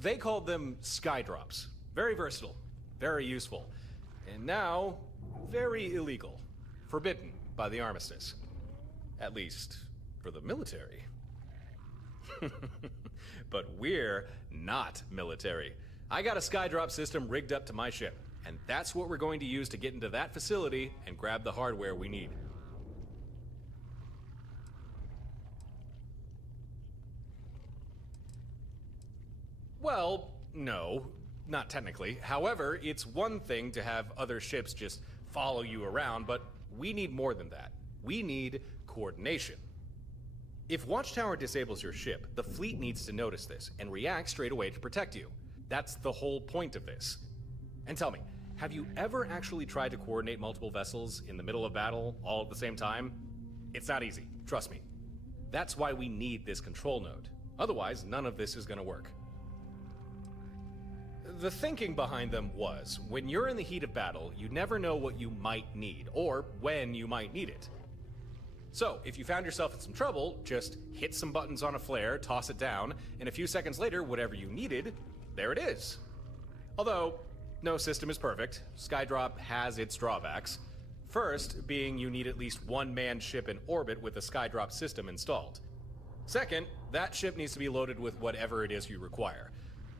They called them sky drops. Very versatile, very useful, and now very illegal. Forbidden by the armistice. At least, for the military. But we're not military. I got a skydrop system rigged up to my ship, and that's what we're going to use to get into that facility and grab the hardware we need. Well, no, not technically. However, it's one thing to have other ships just follow you around, but we need more than that. We need coordination. If Watchtower disables your ship, the fleet needs to notice this and react straight away to protect you. That's the whole point of this. And tell me, have you ever actually tried to coordinate multiple vessels in the middle of battle all at the same time? It's not easy, trust me. That's why we need this control node. Otherwise, none of this is going to work. The thinking behind them was, when you're in the heat of battle, you never know what you might need, or when you might need it. So, if you found yourself in some trouble, just hit some buttons on a flare, toss it down, and a few seconds later, whatever you needed, there it is. Although, no system is perfect. Skydrop has its drawbacks. First, being you need at least one manned ship in orbit with a Skydrop system installed. Second, that ship needs to be loaded with whatever it is you require.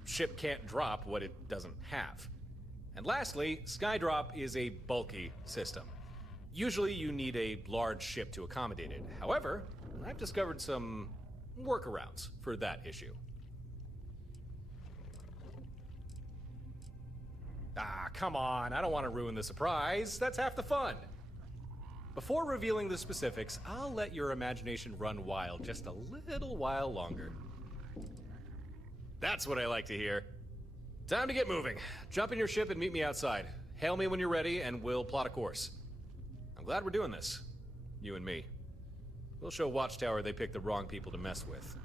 Ship can't drop what it doesn't have. And lastly, Skydrop is a bulky system. Usually you need a large ship to accommodate it. However, I've discovered some workarounds for that issue. Ah, come on, I don't want to ruin the surprise. That's half the fun. Before revealing the specifics, I'll let your imagination run wild just a little while longer. That's what I like to hear. Time to get moving. Jump in your ship and meet me outside. Hail me when you're ready and we'll plot a course. I'm glad we're doing this. You and me. We'll show Watchtower they picked the wrong people to mess with.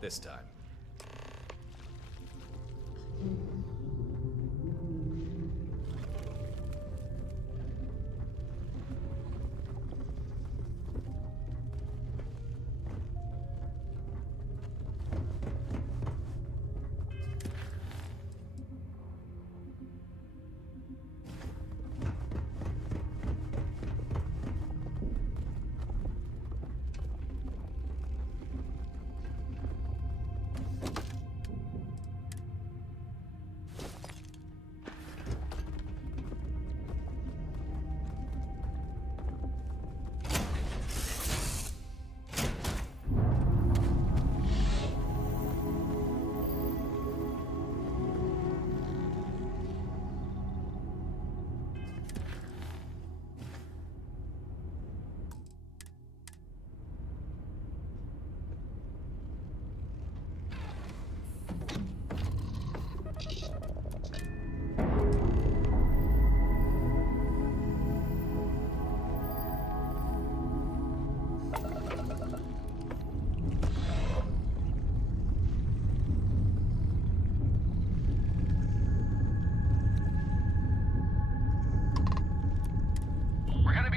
This time.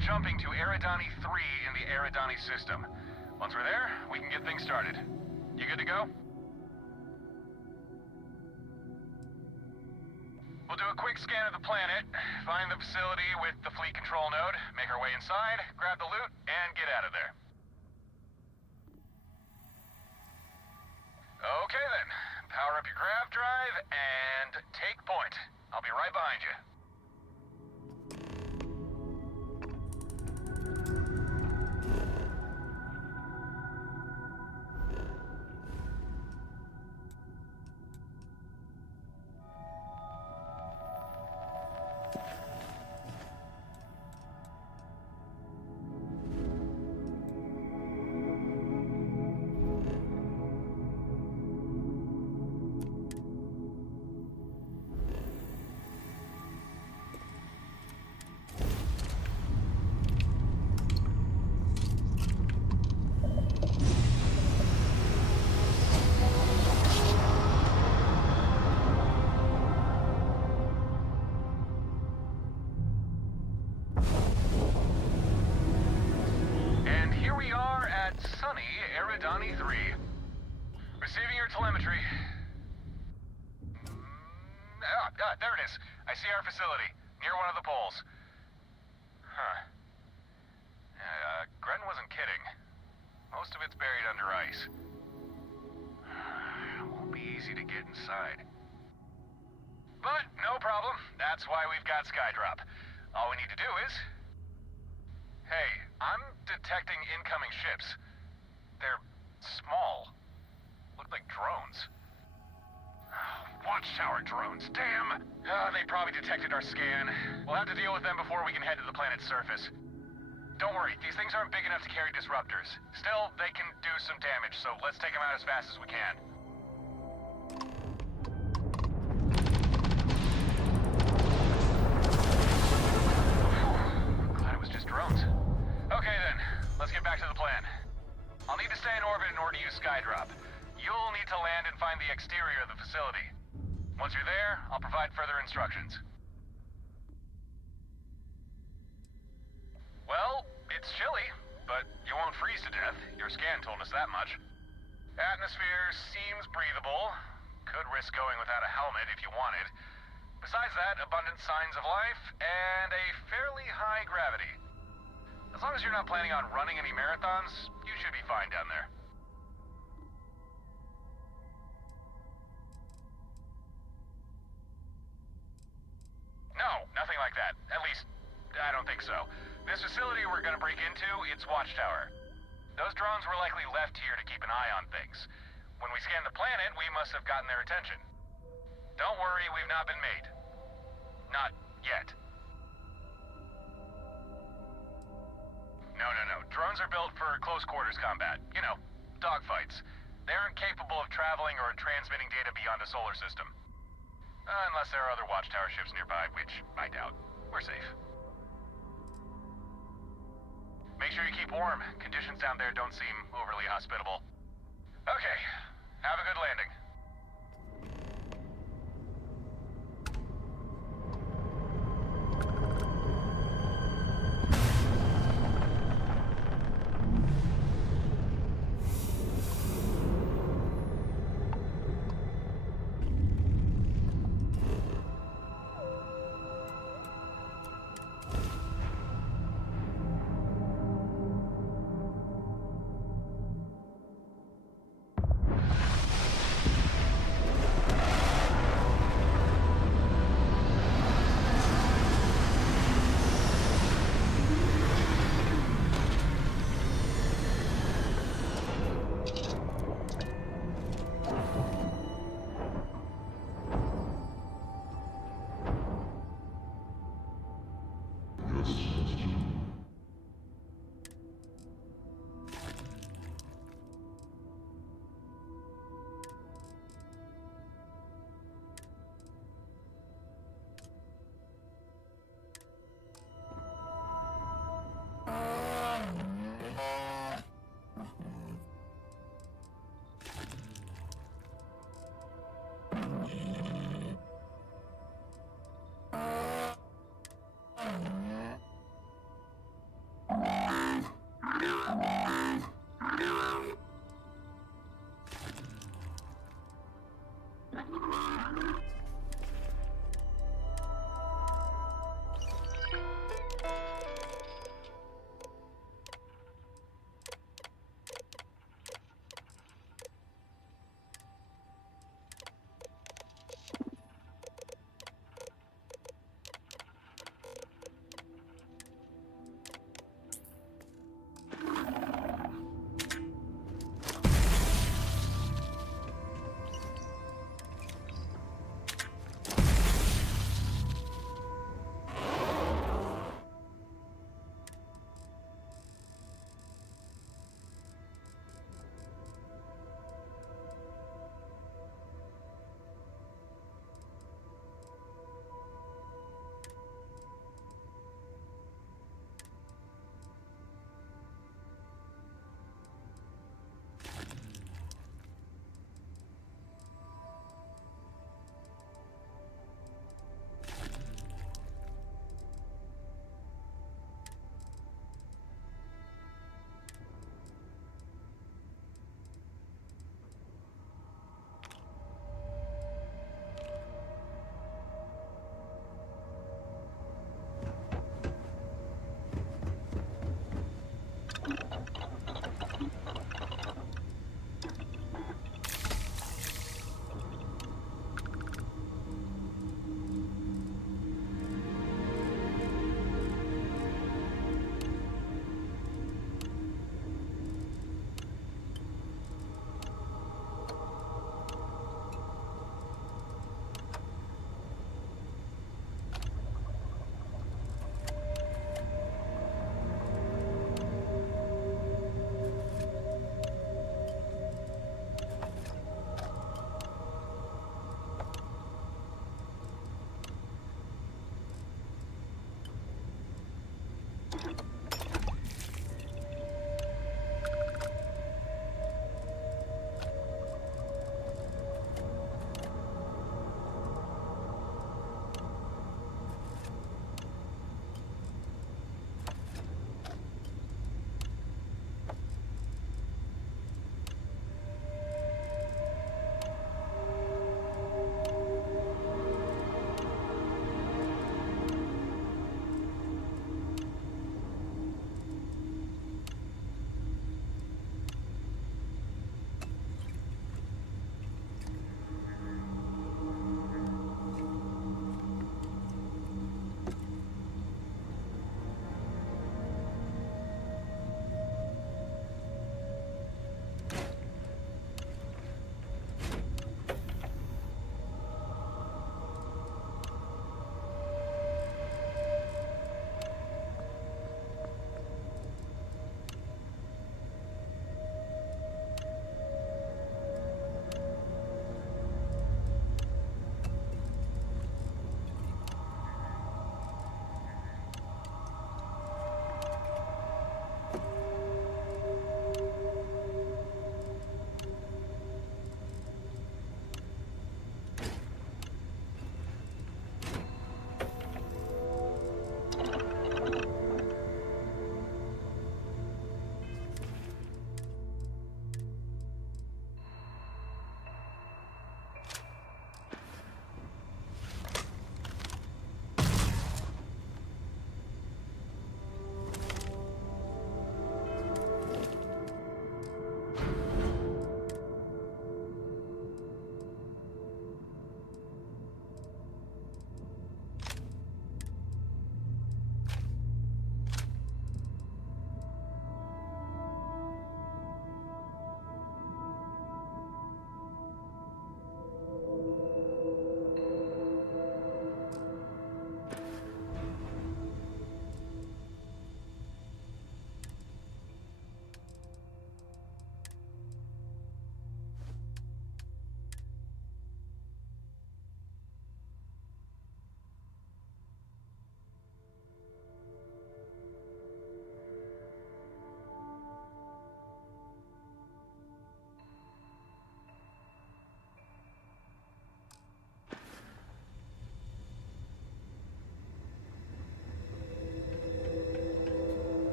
Jumping to Eridani 3 in the Eridani system. Once we're there, we can get things started. You good to go? We'll do a quick scan of the planet, find the facility with the fleet control node, make our way inside, grab the loot, and get out of there. Okay then. power up your grav drive and take point. I'll be right behind you. Donnie 3. Receiving your telemetry. There it is. I see our facility, near one of the poles. Huh. Gren wasn't kidding. Most of it's buried under ice. Won't be easy to get inside. But no problem. That's why we've got Skydrop. All we need to do is... Hey, I'm detecting incoming ships. They're small. Look like drones. Watchtower drones, damn! They probably detected our scan. We'll have to deal with them before we can head to the planet's surface. Don't worry, these things aren't big enough to carry disruptors. Still, they can do some damage, so let's take them out as fast as we can. Glad it was just drones. Okay then, let's get back to the plan. I'll need to stay in orbit in order to use Skydrop. You'll need to land and find the exterior of the facility. Once you're there, I'll provide further instructions. Well, it's chilly, but you won't freeze to death. Your scan told us that much. Atmosphere seems breathable. Could risk going without a helmet if you wanted. Besides that, abundant signs of life, and a fairly high gravity. As long as you're not planning on running any marathons, you should be fine down there. No, nothing like that. At least, I don't think so. This facility we're gonna break into, it's Watchtower. Those drones were likely left here to keep an eye on things. When we scanned the planet, we must have gotten their attention. Don't worry, we've not been made. Not yet. No. Drones are built for close quarters combat. You know, dogfights. They aren't capable of traveling or transmitting data beyond a solar system. Unless there are other Watchtower ships nearby, which I doubt. We're safe. Make sure you keep warm. Conditions down there don't seem overly hospitable. Okay, have a good landing.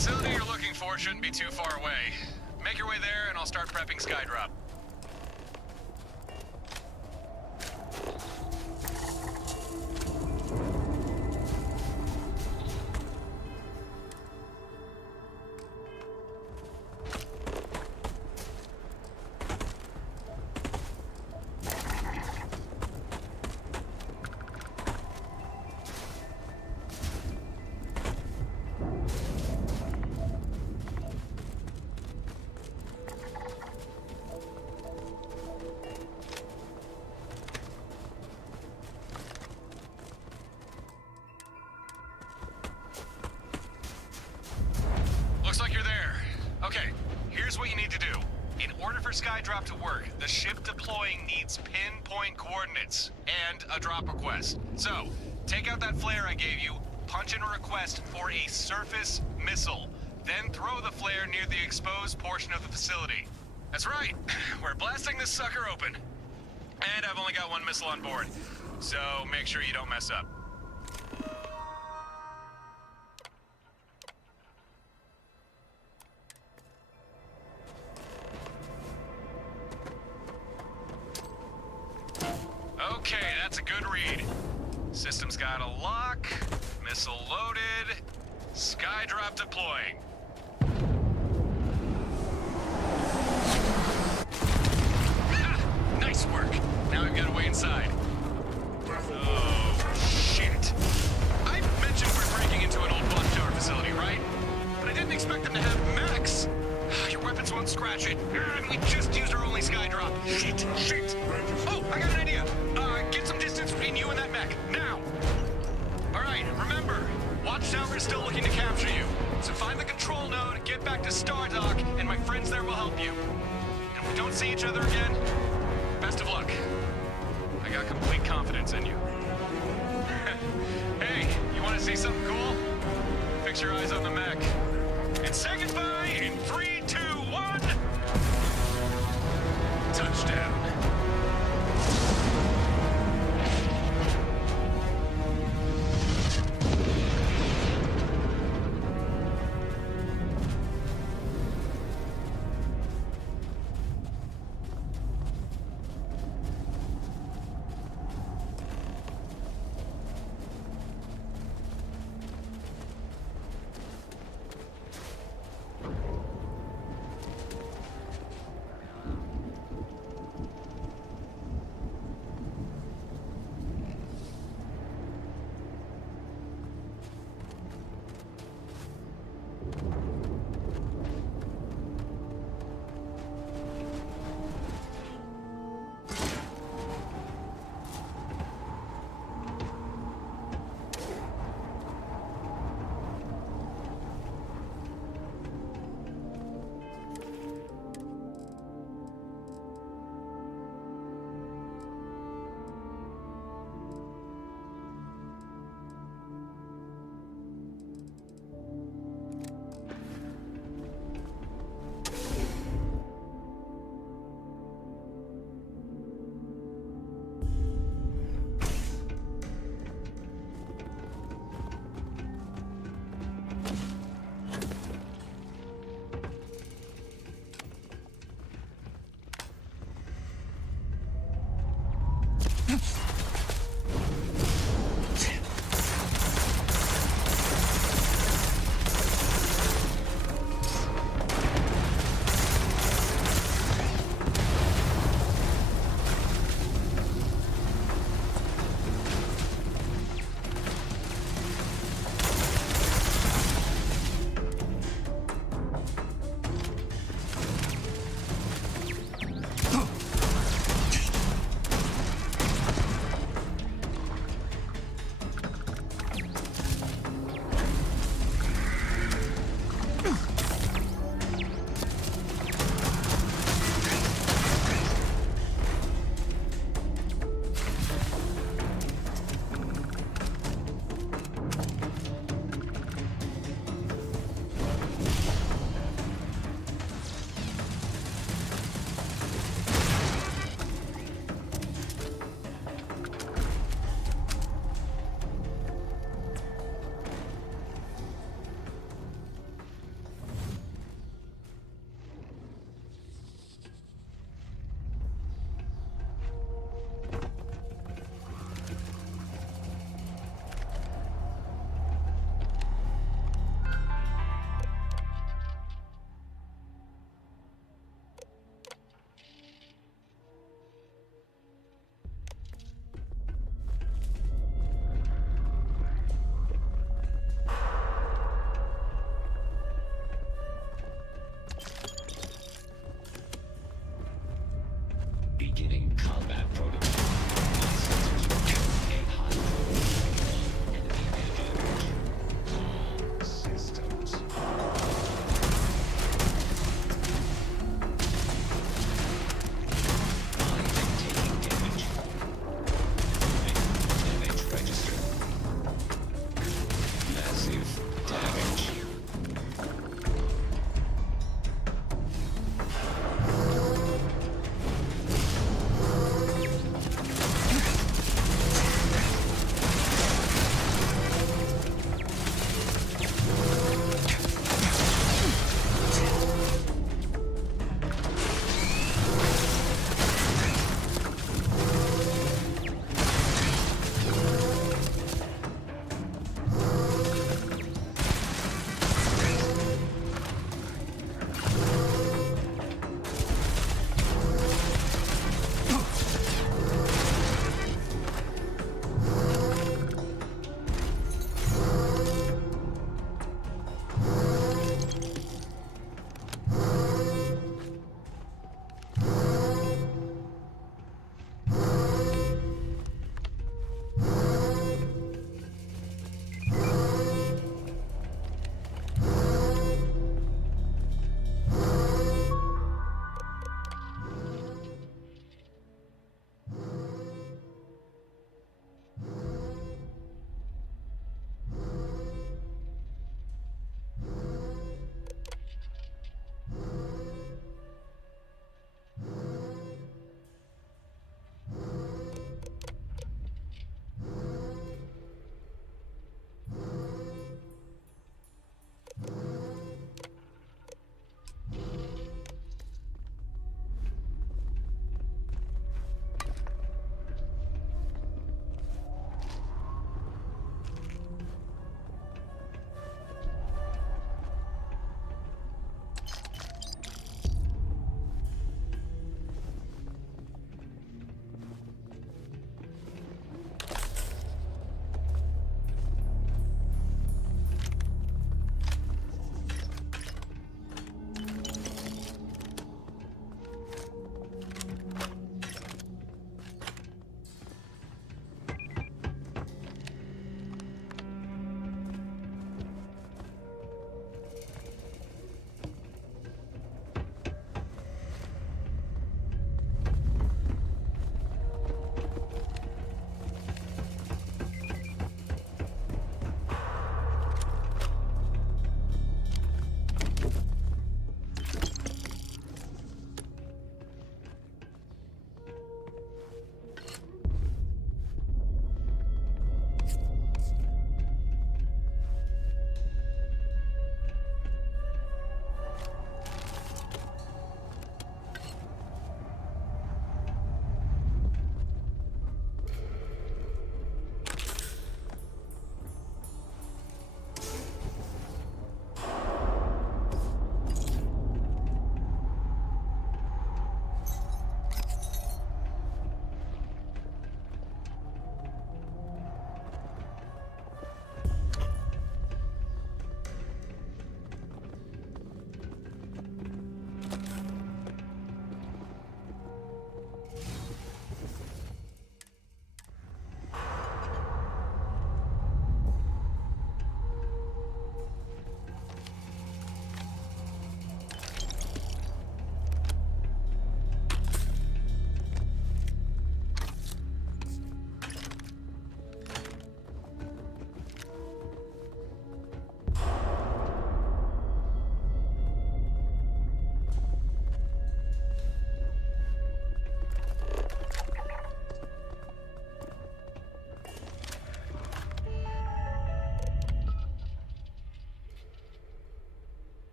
facility you're looking for shouldn't be too far away. Make your way there and I'll start prepping Skydrop. Looks like you're there. Okay, here's what you need to do. In order for Skydrop to work, the ship deploying needs pinpoint coordinates and a drop request. So, take out that flare I gave you, punch in a request for a surface missile, then throw the flare near the exposed portion of the facility. That's right, we're blasting this sucker open. And I've only got one missile on board, so make sure you don't mess up. Okay, that's a good read. System's got a lock, missile loaded, Skydrop deploying. Ah, nice work. Now we've got to wait inside. Oh, shit. I mentioned we're breaking into an old Watchtower facility, right? But I didn't expect them to have mechs. Your weapons won't scratch it. And we just used our only Skydrop. Shit. Oh, I got an idea. Get some distance between you and that mech, now. All right, remember, Watchtower is still looking to capture you. So find the control node, get back to Stardock, and my friends there will help you. And if we don't see each other again, best of luck. I got complete confidence in you. Hey, you want to see something cool? Fix your eyes on the mech. And say goodbye in 3, 2, 1. Touchdown.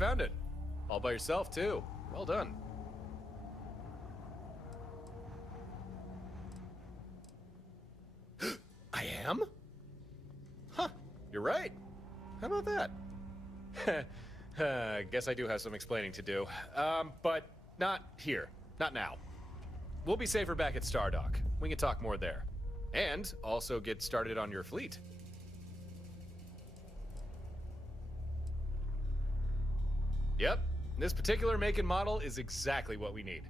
found it. All by yourself, too. Well done. I am? Huh, you're right. How about that? Guess I do have some explaining to do. But not here. Not now. We'll be safer back at Stardock. We can talk more there. And also get started on your fleet. Yep, this particular make and model is exactly what we need.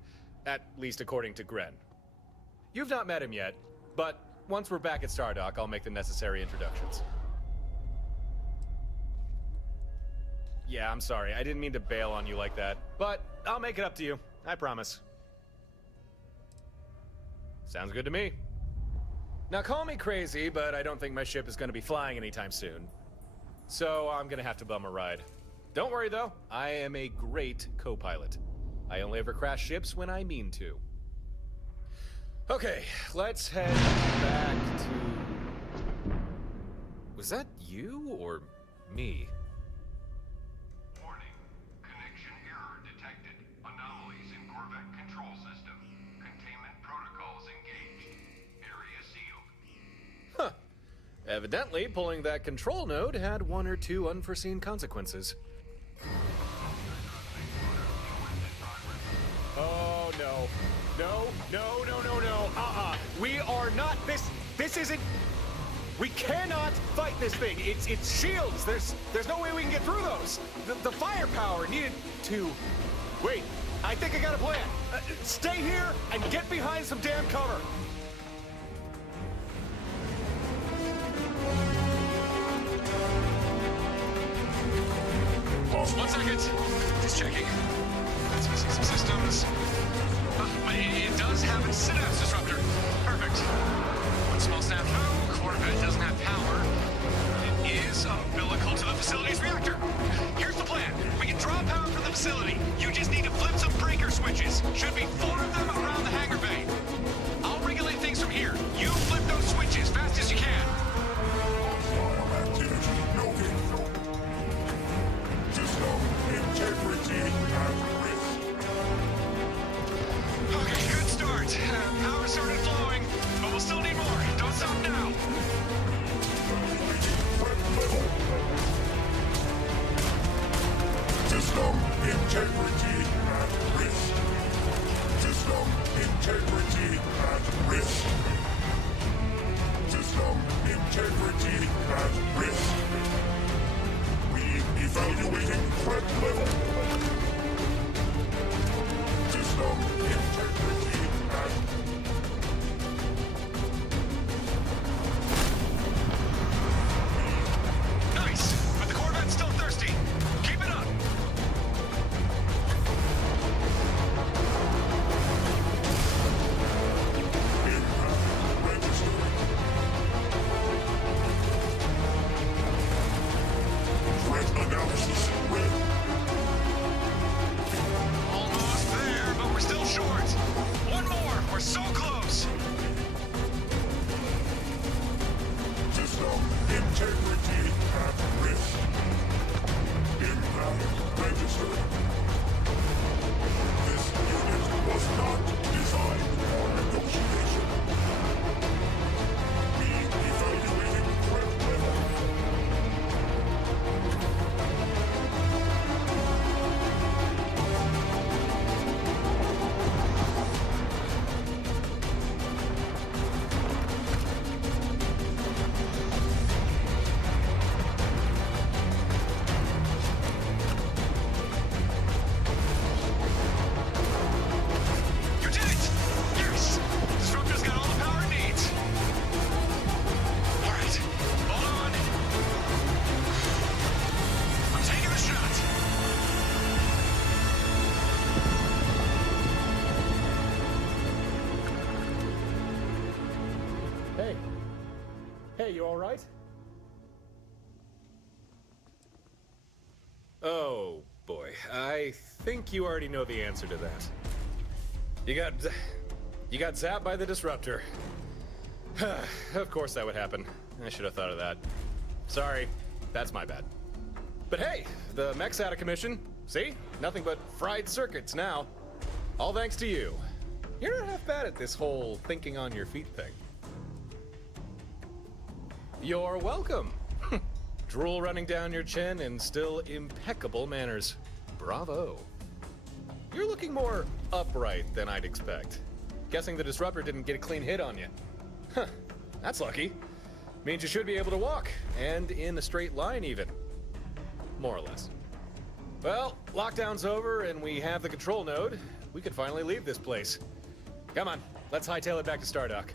At least according to Gren. You've not met him yet, but once we're back at Stardock, I'll make the necessary introductions. Yeah, I'm sorry. I didn't mean to bail on you like that, but I'll make it up to you. I promise. Sounds good to me. Now call me crazy, but I don't think my ship is going to be flying anytime soon. So I'm going to have to bum a ride. Don't worry though, I am a great co-pilot. I only ever crash ships when I mean to. Okay, let's head back to... Was that you or me? Warning. Connection error detected. Anomalies in Corvette control system. Containment protocols engaged. Area sealed. Huh. Evidently, pulling that control node had one or two unforeseen consequences. Oh, no. No, no, no, no, no. We are not... This isn't... We cannot fight this thing. It's shields. There's no way we can get through those. The firepower needed to... Wait, I think I got a plan. Stay here and get behind some damn cover. One second. Just checking. Let's missing some systems. But it does have a synapse disruptor. Perfect. One small snafu. Corvette doesn't have power. It is umbilical to the facility's reactor. Here's the plan. We can draw power from the facility. You just need to flip some breaker switches. Should be 4 of them around the hangar bay. I'll regulate things from here. You flip those switches fast as you can. Okay, good start. Power started flowing, but we'll still need more. Don't stop now. System integrity at risk. System integrity at risk. System integrity at risk. Evaluating threat level. System integrity at... Nice, but the Corvette's still thirsty. Keep it up. Almost there, but we're still short. One more. We're so close. System integrity at risk. Invalid registered. This unit was not designed for negotiation. Evaluating threat level. You did it! Yes! Disruptor's got all the power it needs. All right, hold on. I'm taking the shot. Hey. Hey, you all right? Oh, boy. I think you already know the answer to that. You got zapped by the disruptor. Of course that would happen. I should have thought of that. Sorry, that's my bad. But hey, the mech's out of commission, See? Nothing but fried circuits now. All thanks to you. You're not half bad at this whole thinking on your feet thing. You're welcome. Drool running down your chin and still impeccable manners. Bravo. You're looking more upright than I'd expect. Guessing the disruptor didn't get a clean hit on you. Huh, that's lucky. Means you should be able to walk, and in a straight line even. More or less. Well, lockdown's over and we have the control node. We can finally leave this place. Come on, let's hightail it back to Stardock.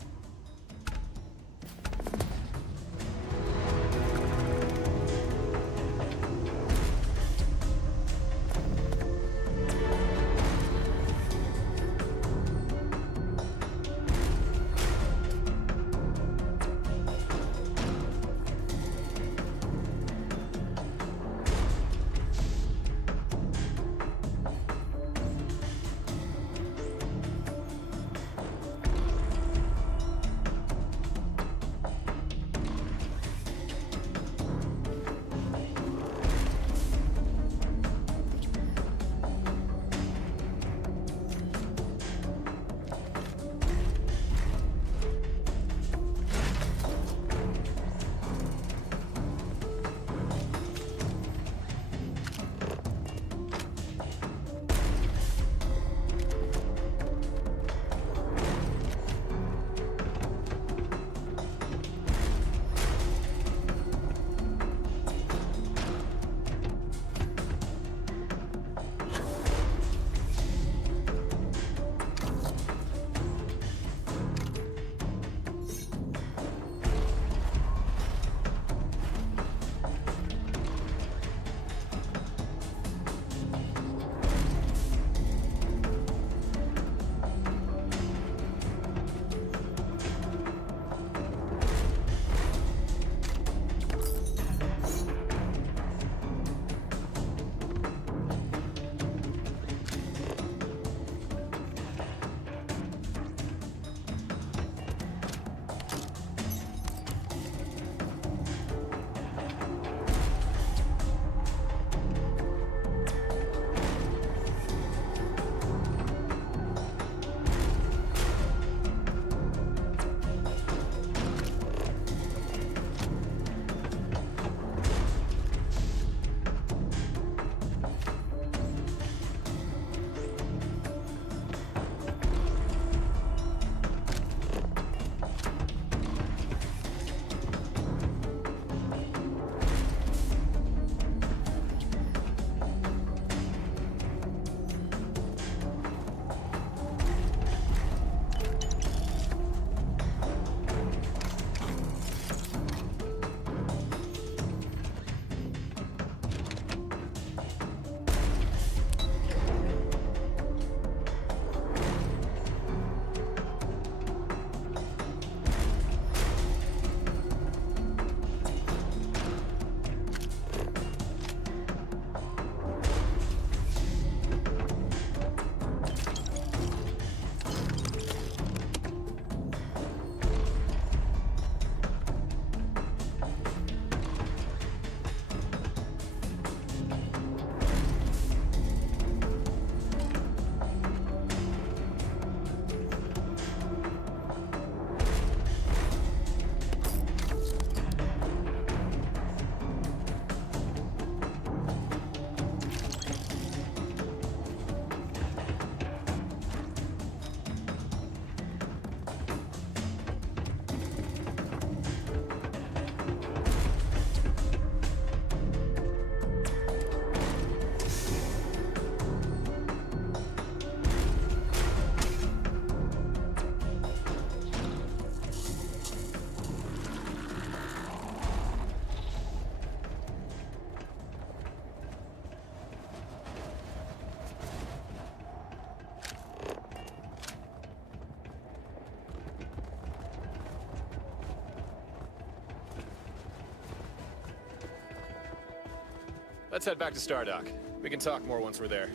Let's head back to Stardock. We can talk more once we're there.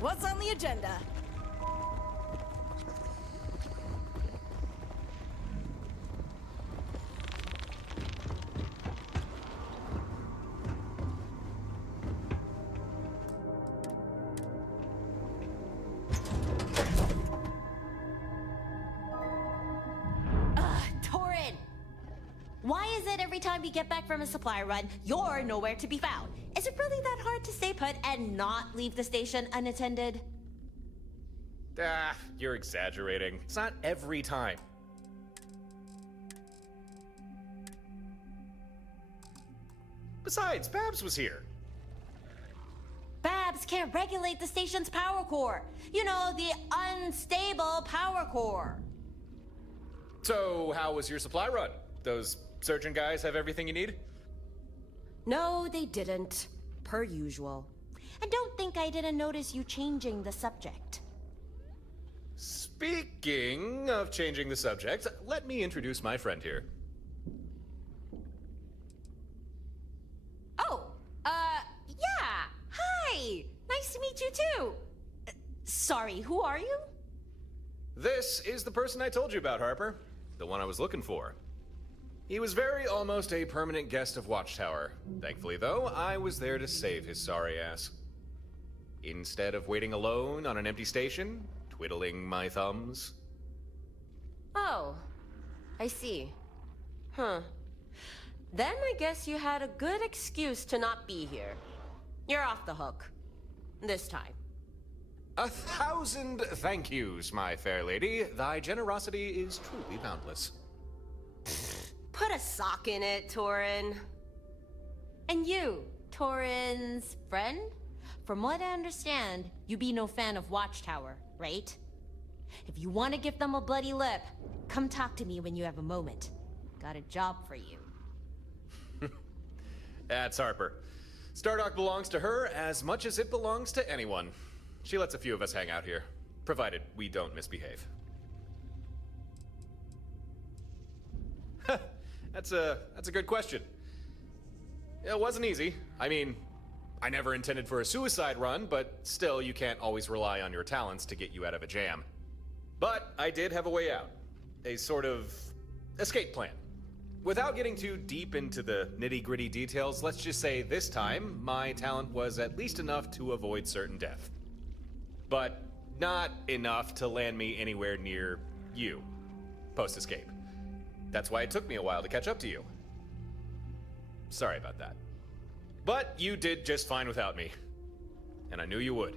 What's on the agenda? Torin! Why is it every time we get back from a supply run, you're nowhere to be found? Is it really that hard to stay put and not leave the station unattended? Ah, you're exaggerating. It's not every time. Besides, Babs was here. Babs can't regulate the station's power core. You know, the unstable power core. So, how was your supply run? Those surgeon guys have everything you need? No, they didn't. Per usual. And don't think I didn't notice you changing the subject. Speaking of changing the subject, let me introduce my friend here. Oh, yeah. Hi. Nice to meet you too. Sorry, who are you? This is the person I told you about, Harper. The one I was looking for. He was very almost a permanent guest of Watchtower. Thankfully, though, I was there to save his sorry ass. Instead of waiting alone on an empty station, twiddling my thumbs. Oh, I see. Huh. Then I guess you had a good excuse to not be here. You're off the hook. This time. 1,000 thank yous, my fair lady. Thy generosity is truly boundless. Put a sock in it, Torin. And you, Torin's friend? From what I understand, you be no fan of Watchtower, right? If you want to give them a bloody lip, come talk to me when you have a moment. Got a job for you. That's Harper. Stardock belongs to her as much as it belongs to anyone. She lets a few of us hang out here, provided we don't misbehave. That's a good question. It wasn't easy. I mean, I never intended for a suicide run, but still, you can't always rely on your talents to get you out of a jam. But I did have a way out. A sort of escape plan. Without getting too deep into the nitty-gritty details, let's just say this time, my talent was at least enough to avoid certain death. But not enough to land me anywhere near you, post-escape. That's why it took me a while to catch up to you. Sorry about that. But you did just fine without me. And I knew you would.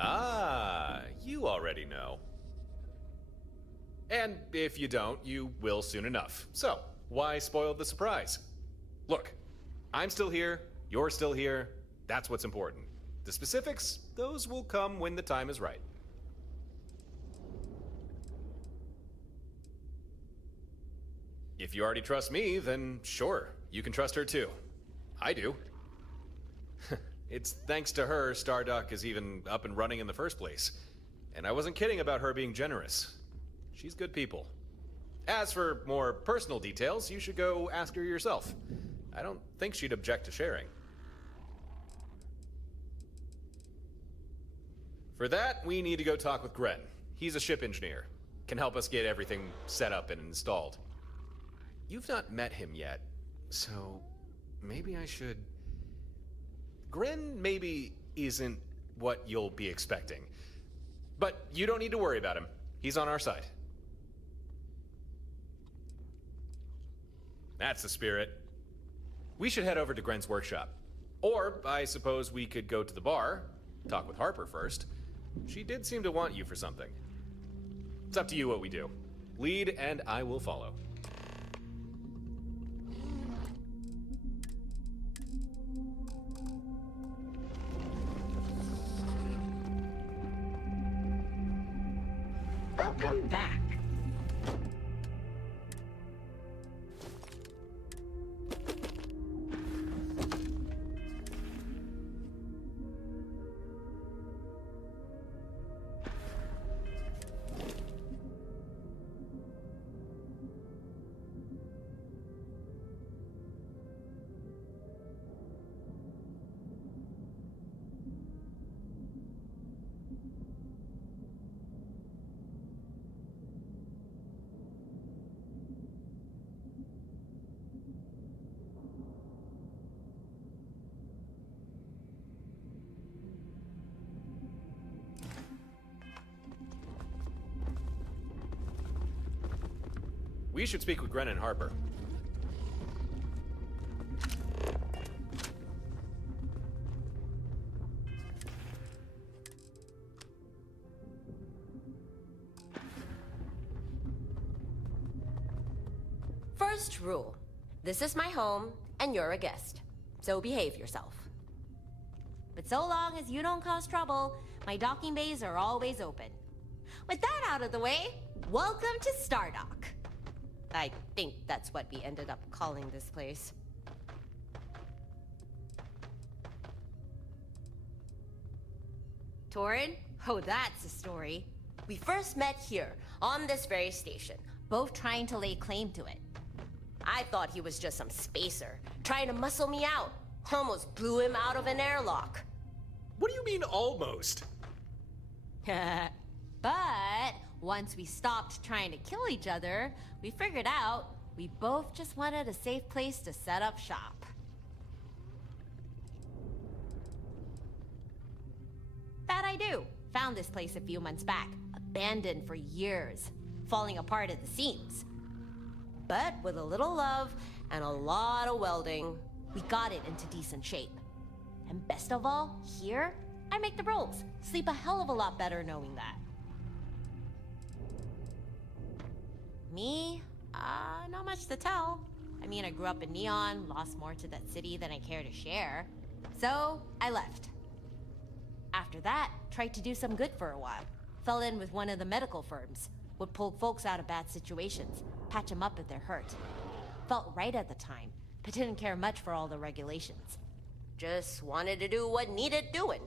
Ah, you already know. And if you don't, you will soon enough. So, why spoil the surprise? Look, I'm still here, you're still here, that's what's important. The specifics, those will come when the time is right. If you already trust me, then sure, you can trust her too. I do. It's thanks to her Stardock is even up and running in the first place. And I wasn't kidding about her being generous. She's good people. As for more personal details, you should go ask her yourself. I don't think she'd object to sharing. For that, we need to go talk with Gren. He's a ship engineer. Can help us get everything set up and installed. You've not met him yet, so maybe I should... Gren maybe isn't what you'll be expecting. But you don't need to worry about him. He's on our side. That's the spirit. We should head over to Gren's workshop. Or, I suppose we could go to the bar, talk with Harper first. She did seem to want you for something. It's up to you what we do. Lead and I will follow. Welcome back. We should speak with Gren and Harper. First rule. This is my home, and you're a guest. So behave yourself. But so long as you don't cause trouble, my docking bays are always open. With that out of the way, welcome to Stardock. I think that's what we ended up calling this place. Torin? Oh, that's a story. We first met here, on this very station, both trying to lay claim to it. I thought he was just some spacer, trying to muscle me out. Almost blew him out of an airlock. What do you mean, almost? But once we stopped trying to kill each other, we figured out we both just wanted a safe place to set up shop. That I do. Found this place a few months back, abandoned for years, falling apart at the seams. But with a little love and a lot of welding, we got it into decent shape. And best of all, here, I make the rules. Sleep a hell of a lot better knowing that. Me? Not much to tell. I mean, I grew up in Neon, lost more to that city than I care to share. So, I left. After that, tried to do some good for a while. Fell in with one of the medical firms. Would pull folks out of bad situations, patch them up if they're hurt. Felt right at the time, but didn't care much for all the regulations. Just wanted to do what needed doing.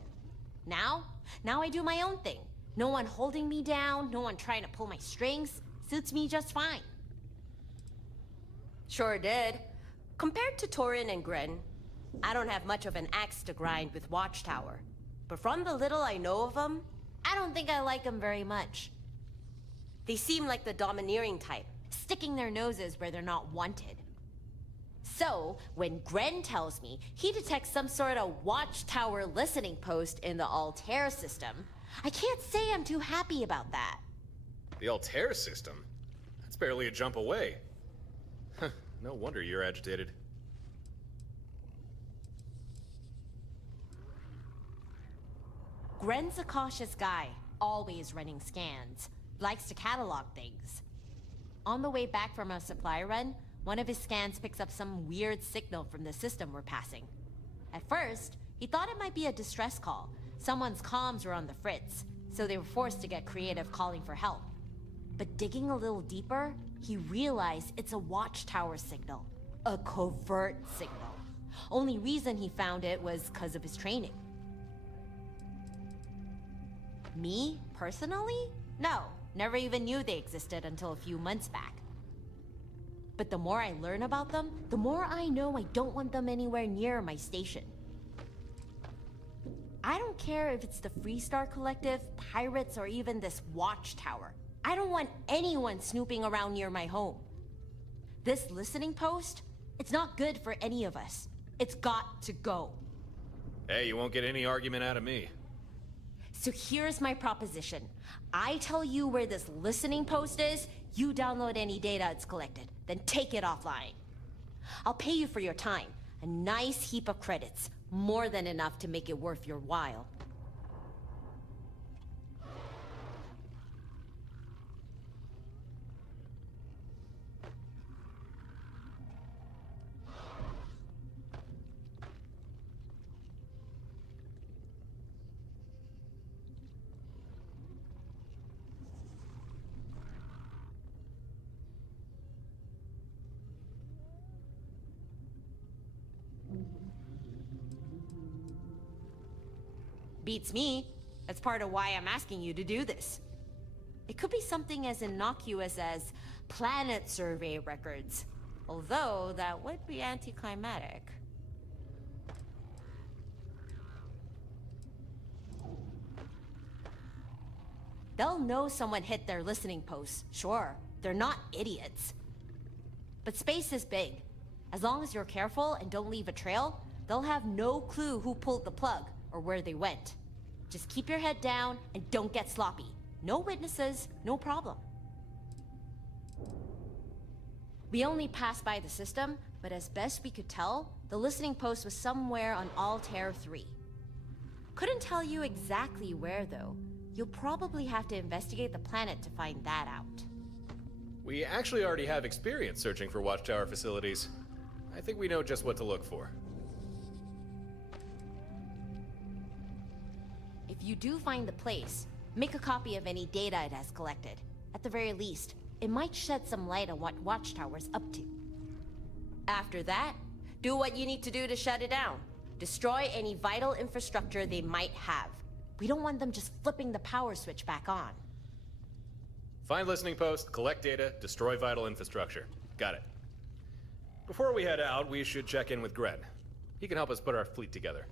Now I do my own thing. No one holding me down, no one trying to pull my strings. Suits me just fine. Sure did. Compared to Torin and Gren, I don't have much of an axe to grind with Watchtower. But from the little I know of them, I don't think I like them very much. They seem like the domineering type, sticking their noses where they're not wanted. So, when Gren tells me he detects some sort of Watchtower listening post in the Altair system, I can't say I'm too happy about that. The Altair system? That's barely a jump away. No wonder you're agitated. Gren's a cautious guy, always running scans. Likes to catalog things. On the way back from a supply run, one of his scans picks up some weird signal from the system we're passing. At first, he thought it might be a distress call. Someone's comms were on the fritz, so they were forced to get creative calling for help. But digging a little deeper, he realized it's a Watchtower signal. A covert signal. Only reason he found it was because of his training. Me, personally? No. Never even knew they existed until a few months back. But the more I learn about them, the more I know I don't want them anywhere near my station. I don't care if it's the Freestar Collective, pirates, or even this Watchtower. I don't want anyone snooping around near my home. This listening post, it's not good for any of us. It's got to go. Hey, you won't get any argument out of me. So here's my proposition. I tell you where this listening post is, you download any data it's collected, then take it offline. I'll pay you for your time, a nice heap of credits, more than enough to make it worth your while. Beats me. That's part of why I'm asking you to do this. It could be something as innocuous as planet survey records, although that would be anticlimactic. They'll know someone hit their listening post, sure. They're not idiots. But space is big. As long as you're careful and don't leave a trail, they'll have no clue who pulled the plug or where they went. Just keep your head down and don't get sloppy. No witnesses, no problem. We only passed by the system, but as best we could tell, the listening post was somewhere on Altair 3. Couldn't tell you exactly where, though. You'll probably have to investigate the planet to find that out. We actually already have experience searching for Watchtower facilities. I think we know just what to look for. If you do find the place, make a copy of any data it has collected. At the very least, it might shed some light on what Watchtower's up to. After that, do what you need to do to shut it down. Destroy any vital infrastructure they might have. We don't want them just flipping the power switch back on. Find listening post, collect data, destroy vital infrastructure. Got it. Before we head out, we should check in with Gren. He can help us put our fleet together.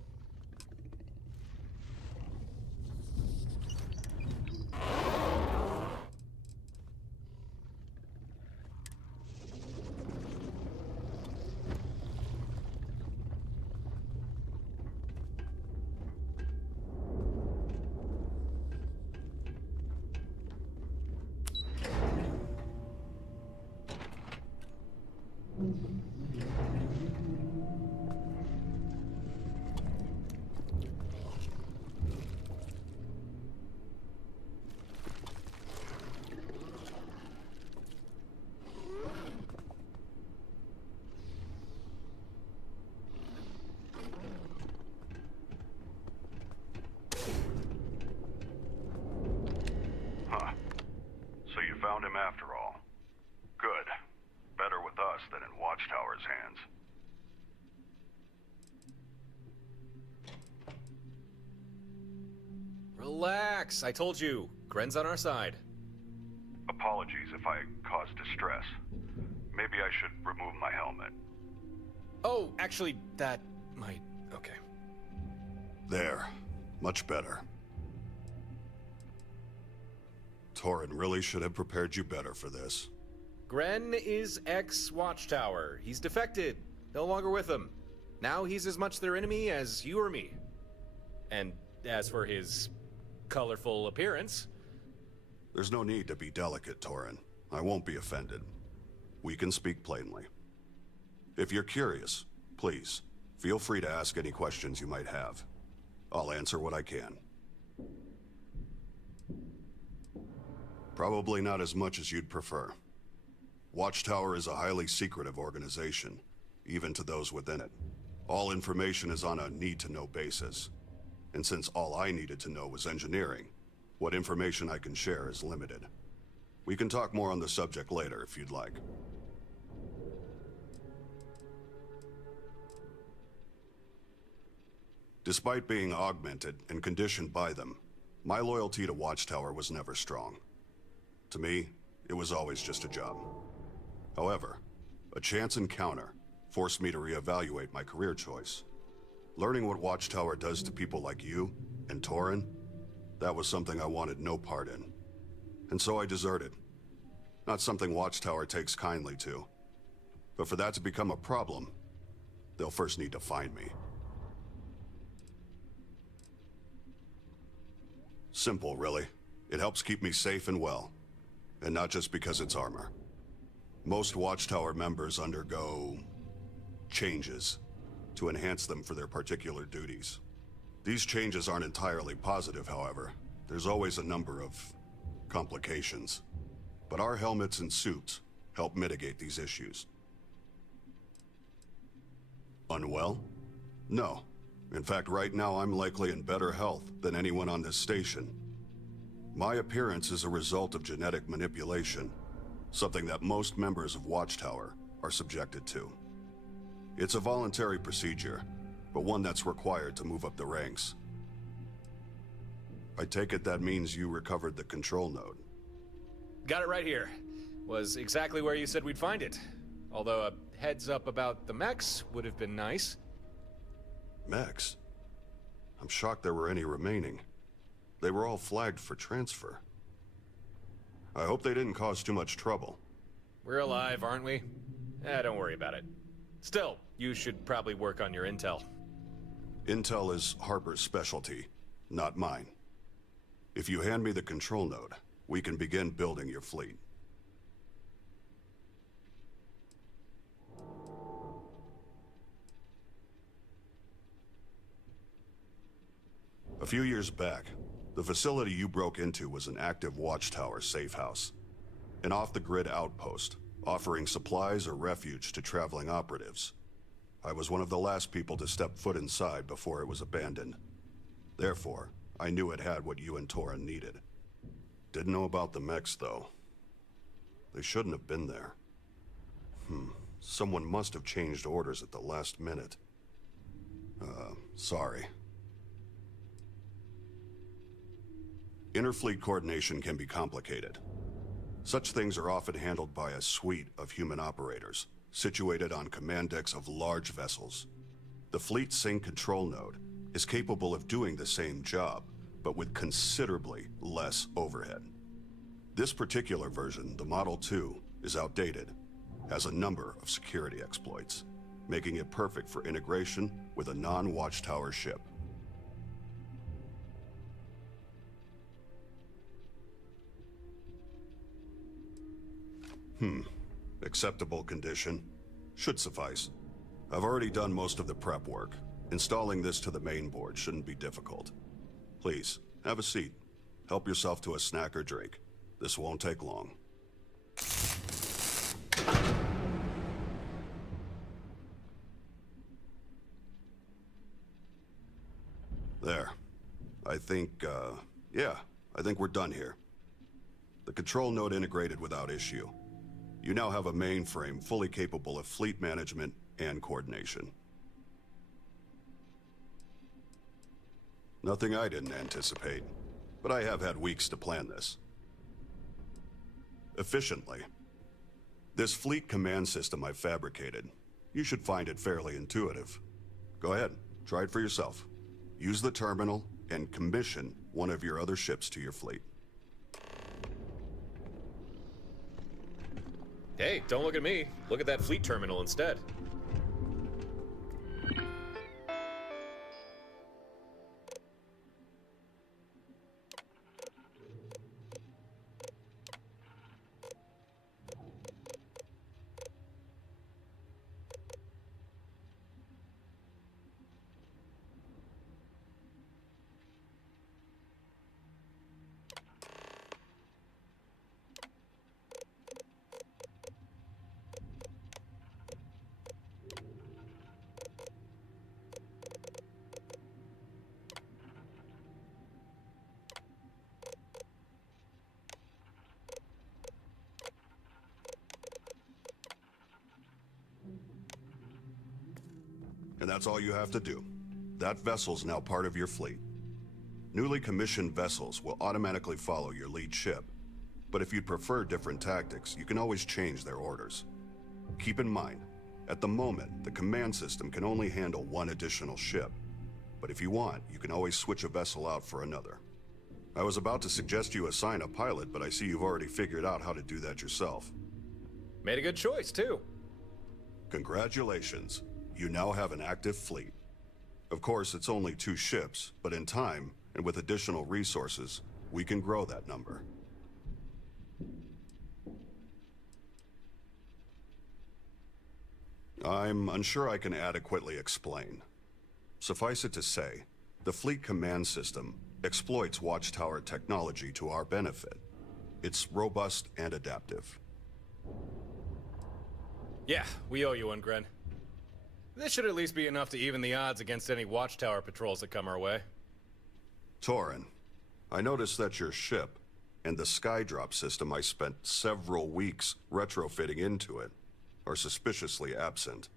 Found him after all. Good. Better with us than in Watchtower's hands. Relax, I told you. Gren's on our side. Apologies if I caused distress. Maybe I should remove my helmet. Oh, actually, that might... okay. There. Much better. Torin really should have prepared you better for this. Gren is ex-Watchtower. He's defected. No longer with them. Now he's as much their enemy as you or me. And as for his colorful appearance... There's no need to be delicate, Torin. I won't be offended. We can speak plainly. If you're curious, please, feel free to ask any questions you might have. I'll answer what I can. Probably not as much as you'd prefer. Watchtower is a highly secretive organization, even to those within it. All information is on a need-to-know basis. And since all I needed to know was engineering, what information I can share is limited. We can talk more on the subject later if you'd like. Despite being augmented and conditioned by them, my loyalty to Watchtower was never strong. To me, it was always just a job. However, a chance encounter forced me to reevaluate my career choice. Learning what Watchtower does to people like you and Torin, that was something I wanted no part in. And so I deserted. Not something Watchtower takes kindly to. But for that to become a problem, they'll first need to find me. Simple, really. It helps keep me safe and well. And not just because it's armor. Most Watchtower members undergo changes to enhance them for their particular duties. These changes aren't entirely positive, however. There's always a number of complications. But our helmets and suits help mitigate these issues. Unwell? No. In fact, right now I'm likely in better health than anyone on this station. My appearance is a result of genetic manipulation, something that most members of Watchtower are subjected to. It's a voluntary procedure, but one that's required to move up the ranks. I take it that means you recovered the control node. Got it right here. Was exactly where you said we'd find it. Although a heads up about the mechs would have been nice. Mechs? I'm shocked there were any remaining. They were all flagged for transfer. I hope they didn't cause too much trouble. We're alive, aren't we? Don't worry about it. Still, you should probably work on your intel. Intel is Harper's specialty, not mine. If you hand me the control node, we can begin building your fleet. A few years back, the facility you broke into was an active Watchtower safe house. An off-the-grid outpost, offering supplies or refuge to traveling operatives. I was one of the last people to step foot inside before it was abandoned. Therefore, I knew it had what you and Torin needed. Didn't know about the mechs, though. They shouldn't have been there. Someone must have changed orders at the last minute. Sorry. Interfleet coordination can be complicated. Such things are often handled by a suite of human operators, situated on command decks of large vessels. The Fleet Sync control node is capable of doing the same job, but with considerably less overhead. This particular version, the Model 2, is outdated, has a number of security exploits, making it perfect for integration with a non-Watchtower ship. Acceptable condition. Should suffice. I've already done most of the prep work. Installing this to the main board shouldn't be difficult. Please, have a seat. Help yourself to a snack or drink. This won't take long. There. I think we're done here. The control node integrated without issue. You now have a mainframe fully capable of fleet management and coordination. Nothing I didn't anticipate, but I have had weeks to plan this. Efficiently. This fleet command system I've fabricated, you should find it fairly intuitive. Go ahead, try it for yourself. Use the terminal and commission one of your other ships to your fleet. Hey, don't look at me. Look at that fleet terminal instead. And that's all you have to do. That vessel's now part of your fleet. Newly commissioned vessels will automatically follow your lead ship. But if you'd prefer different tactics, you can always change their orders. Keep in mind, at the moment, the command system can only handle one additional ship. But if you want, you can always switch a vessel out for another. I was about to suggest you assign a pilot, but I see you've already figured out how to do that yourself. Made a good choice, too. Congratulations. You now have an active fleet. Of course, it's only 2 ships, but in time, and with additional resources, we can grow that number. I'm unsure I can adequately explain. Suffice it to say, the fleet command system exploits Watchtower technology to our benefit. It's robust and adaptive. Yeah, we owe you one, Gren. This should at least be enough to even the odds against any Watchtower patrols that come our way. Torin, I noticed that your ship and the skydrop system I spent several weeks retrofitting into it are suspiciously absent.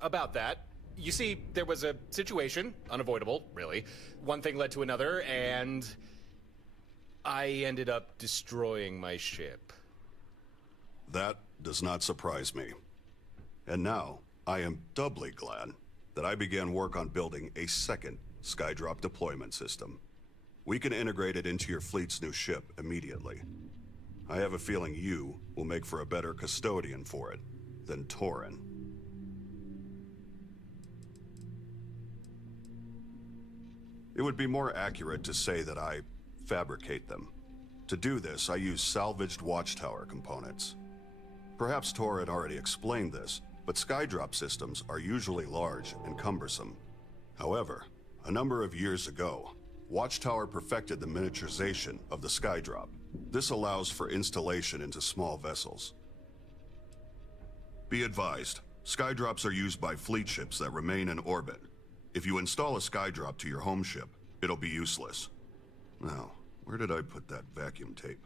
About that. You see, there was a situation, unavoidable, really. One thing led to another, and I ended up destroying my ship. That does not surprise me. And now, I am doubly glad that I began work on building a second skydrop deployment system. We can integrate it into your fleet's new ship immediately. I have a feeling you will make for a better custodian for it than Torin. It would be more accurate to say that I fabricate them. To do this, I use salvaged Watchtower components. Perhaps Tor had already explained this, but skydrop systems are usually large and cumbersome. However, a number of years ago, Watchtower perfected the miniaturization of the Skydrop. This allows for installation into small vessels. Be advised, Skydrops are used by fleet ships that remain in orbit. If you install a Skydrop to your home ship, it'll be useless. Now, where did I put that vacuum tape?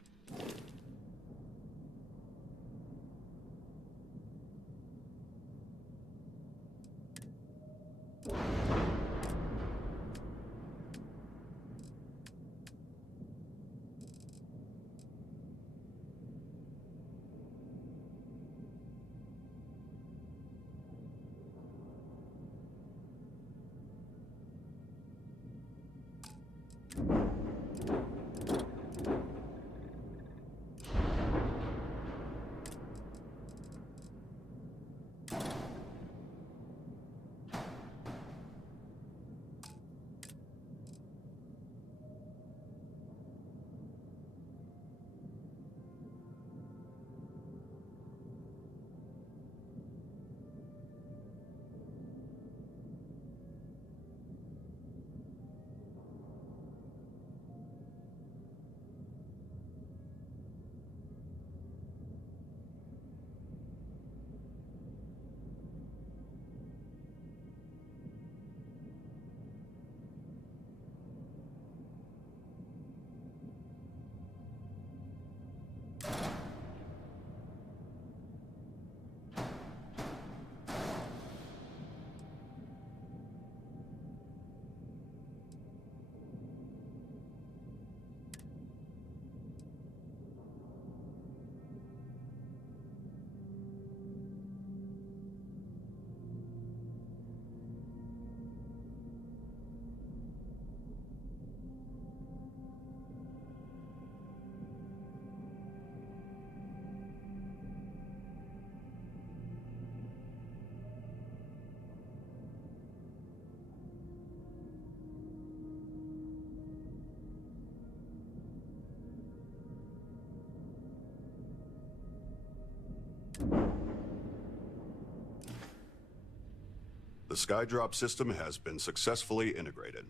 The Skydrop system has been successfully integrated.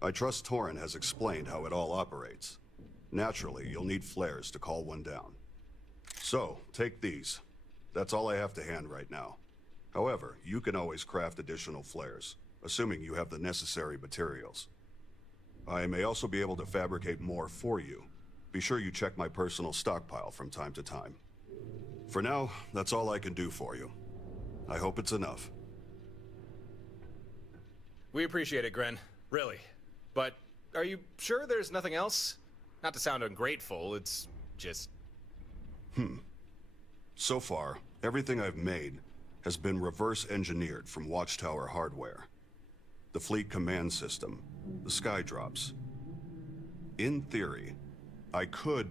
I trust Torin has explained how it all operates. Naturally, you'll need flares to call one down. So, take these. That's all I have to hand right now. However, you can always craft additional flares, assuming you have the necessary materials. I may also be able to fabricate more for you. Be sure you check my personal stockpile from time to time. For now, that's all I can do for you. I hope it's enough. We appreciate it, Gren. Really. But are you sure there's nothing else? Not to sound ungrateful, it's just... So far, everything I've made has been reverse engineered from Watchtower hardware. The fleet command system, the Skydrops. In theory, I could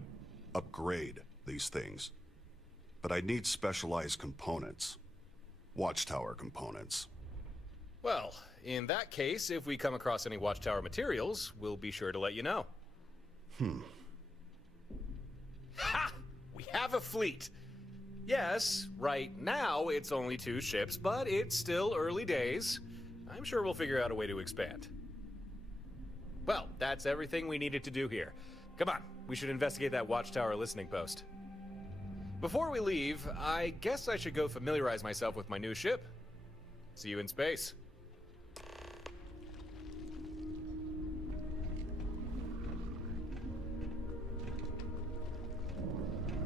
upgrade these things, but I'd need specialized components. Watchtower components. Well, in that case, if we come across any Watchtower materials, we'll be sure to let you know. Ha! We have a fleet! Yes, right now it's only 2 ships, but it's still early days. I'm sure we'll figure out a way to expand. Well, that's everything we needed to do here. Come on, we should investigate that Watchtower listening post. Before we leave, I guess I should go familiarize myself with my new ship. See you in space.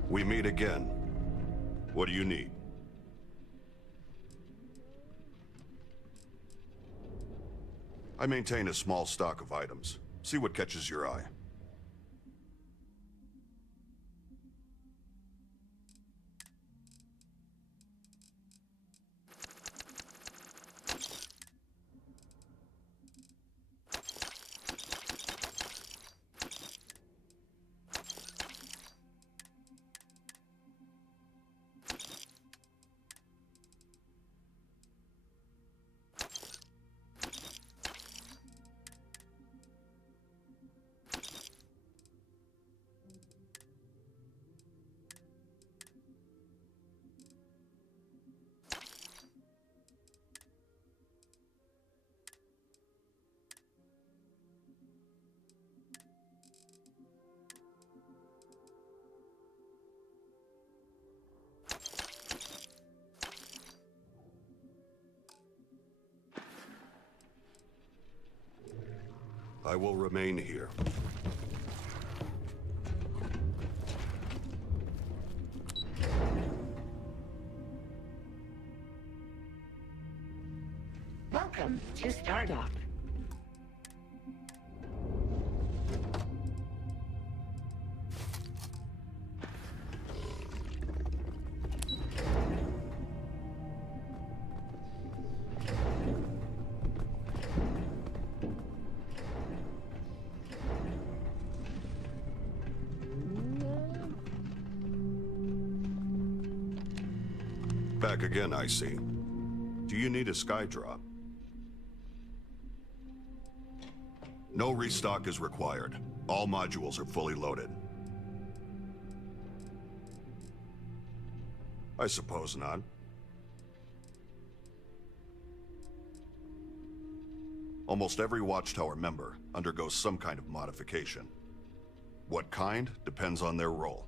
We meet again. What do you need? I maintain a small stock of items. See what catches your eye. I will remain here. Welcome to Stardock. Back again, I see. Do you need a sky drop? No restock is required. All modules are fully loaded. I suppose not. Almost every Watchtower member undergoes some kind of modification. What kind depends on their role.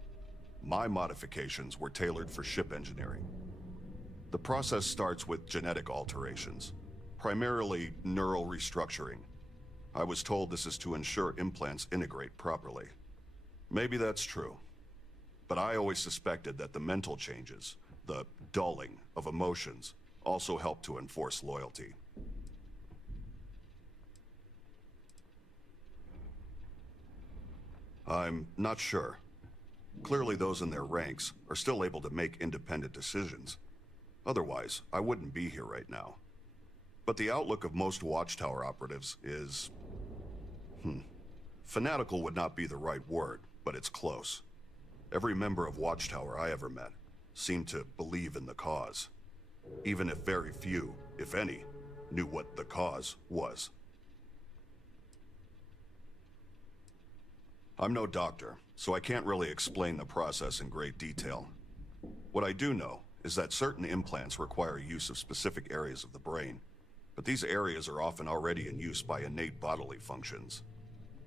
My modifications were tailored for ship engineering. The process starts with genetic alterations, primarily neural restructuring. I was told this is to ensure implants integrate properly. Maybe that's true, but I always suspected that the mental changes, the dulling of emotions, also help to enforce loyalty. I'm not sure. Clearly those in their ranks are still able to make independent decisions. Otherwise, I wouldn't be here right now. But the outlook of most Watchtower operatives is... fanatical would not be the right word, but it's close. Every member of Watchtower I ever met seemed to believe in the cause. Even if very few, if any, knew what the cause was. I'm no doctor, so I can't really explain the process in great detail. What I do know is that certain implants require use of specific areas of the brain, but these areas are often already in use by innate bodily functions.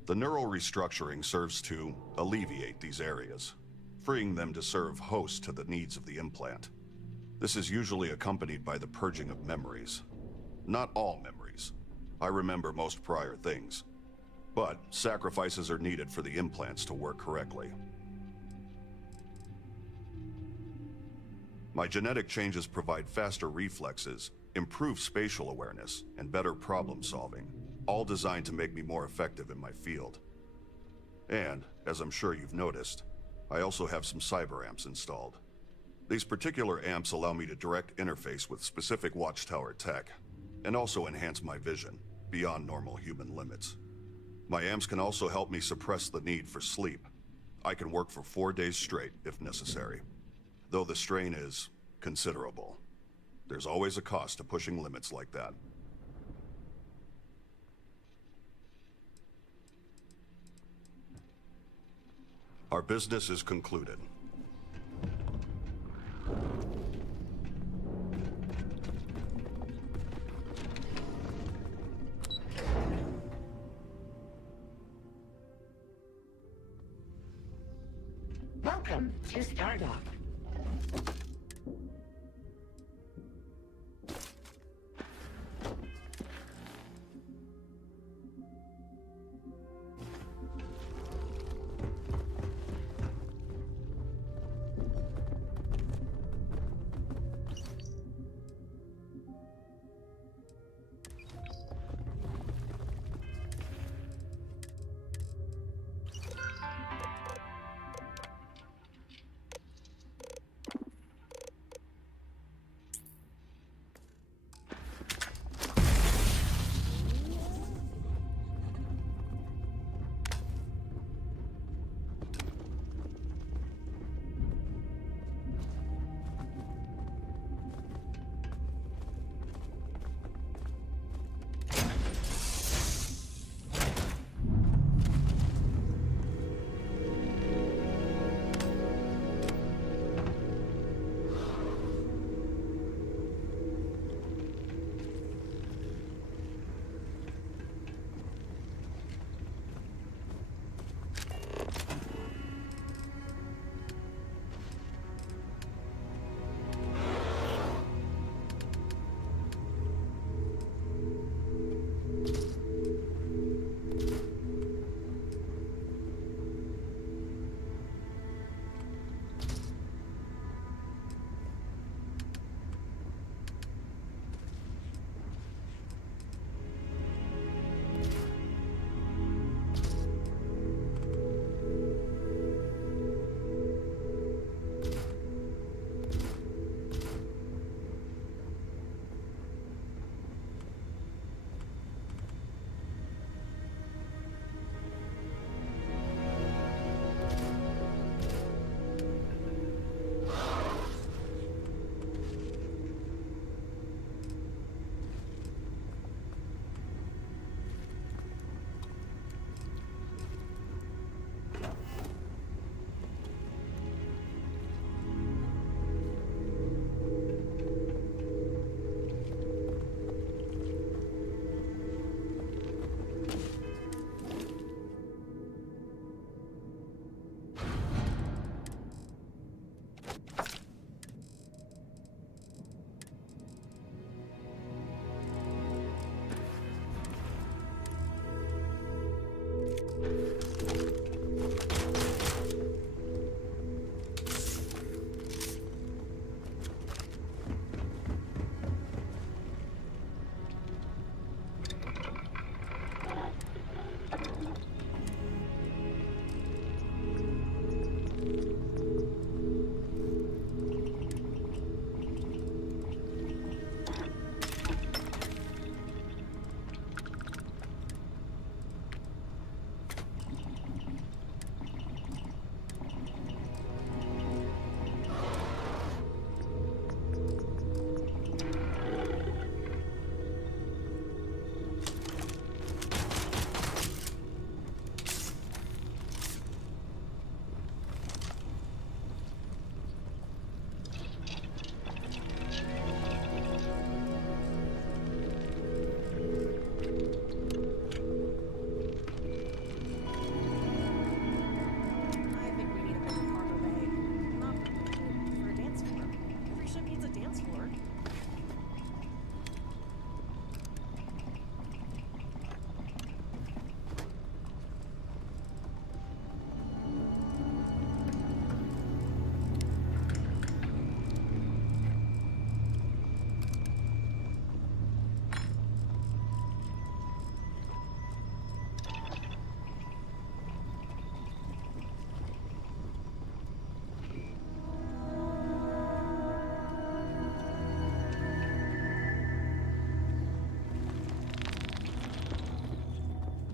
The neural restructuring serves to alleviate these areas, freeing them to serve host to the needs of the implant. This is usually accompanied by the purging of memories. Not all memories. I remember most prior things, but sacrifices are needed for the implants to work correctly. My genetic changes provide faster reflexes, improved spatial awareness, and better problem solving, all designed to make me more effective in my field. And, as I'm sure you've noticed, I also have some cyber amps installed. These particular amps allow me to direct interface with specific Watchtower tech, and also enhance my vision, beyond normal human limits. My amps can also help me suppress the need for sleep. I can work for 4 days straight, if necessary. Though the strain is considerable. There's always a cost to pushing limits like that. Our business is concluded. Welcome to Stardock.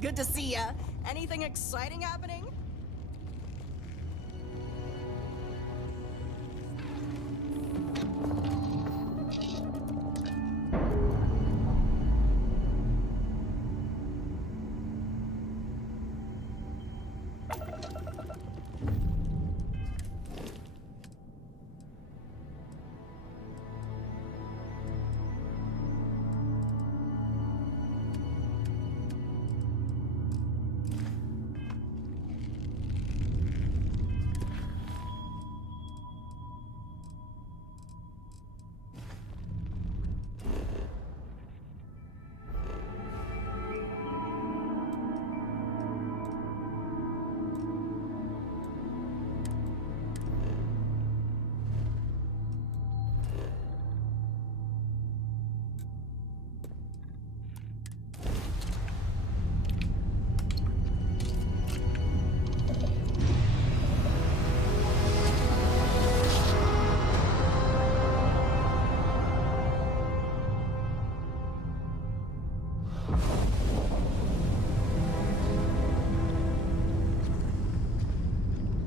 Good to see ya. Anything exciting happening?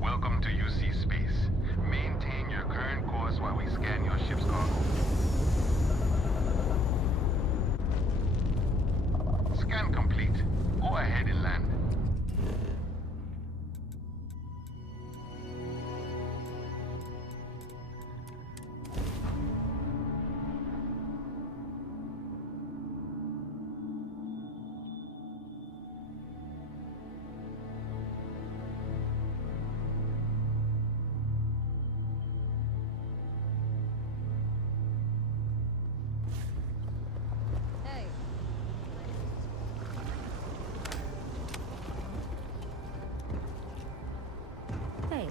Welcome to UC Space. Maintain your current course while we scan your ship's cargo. Scan complete. Go ahead and land. Hey. Hey.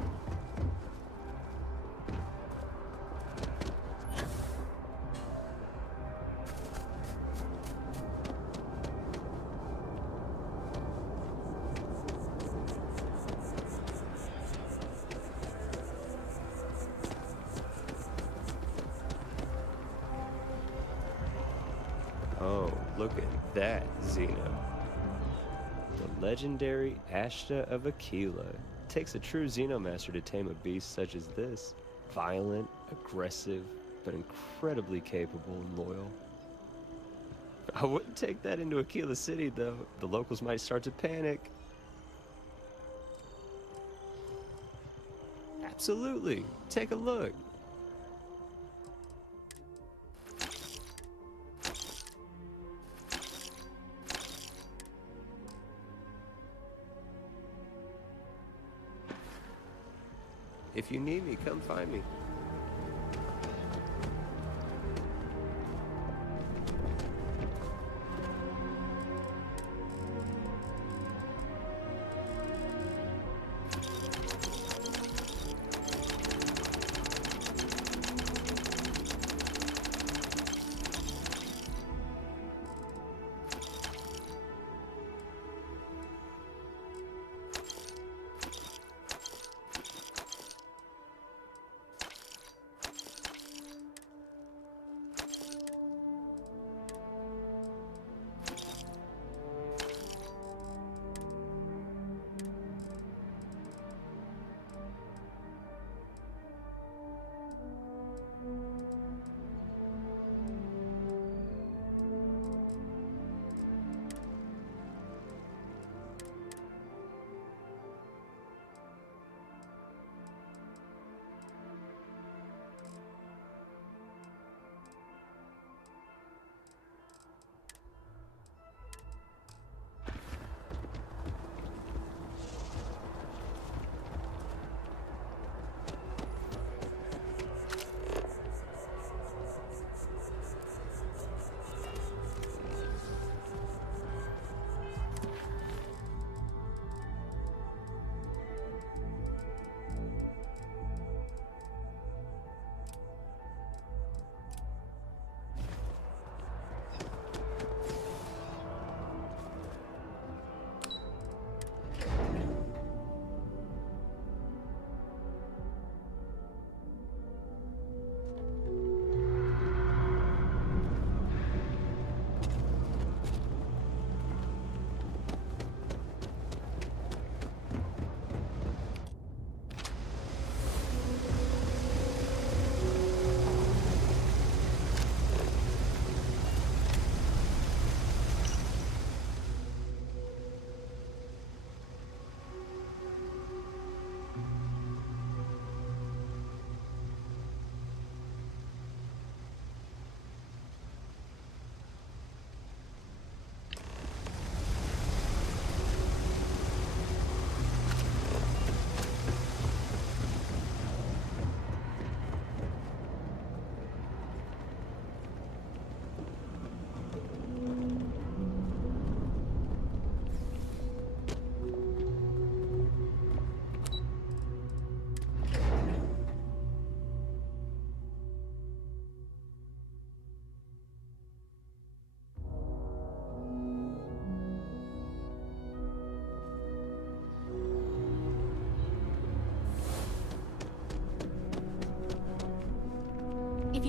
Oh, look at that, Xeno. The legendary Ashta of Aquila. Takes a true Xenomaster to tame a beast such as this. Violent, aggressive, but incredibly capable and loyal. I wouldn't take that into Aquila City, though. The locals might start to panic. Absolutely. Take a look. If you need me, come find me.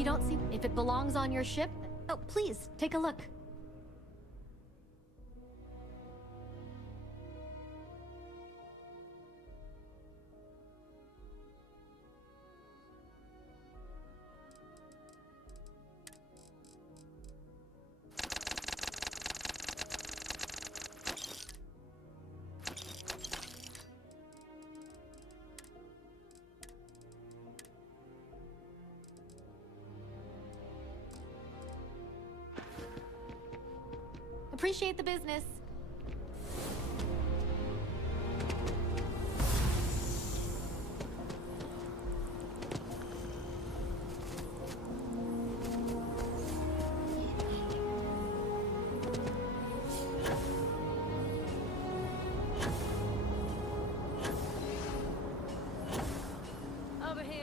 you don't see if it belongs on your ship, oh, please take a look. Appreciate the business. Over here.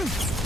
It's crazy.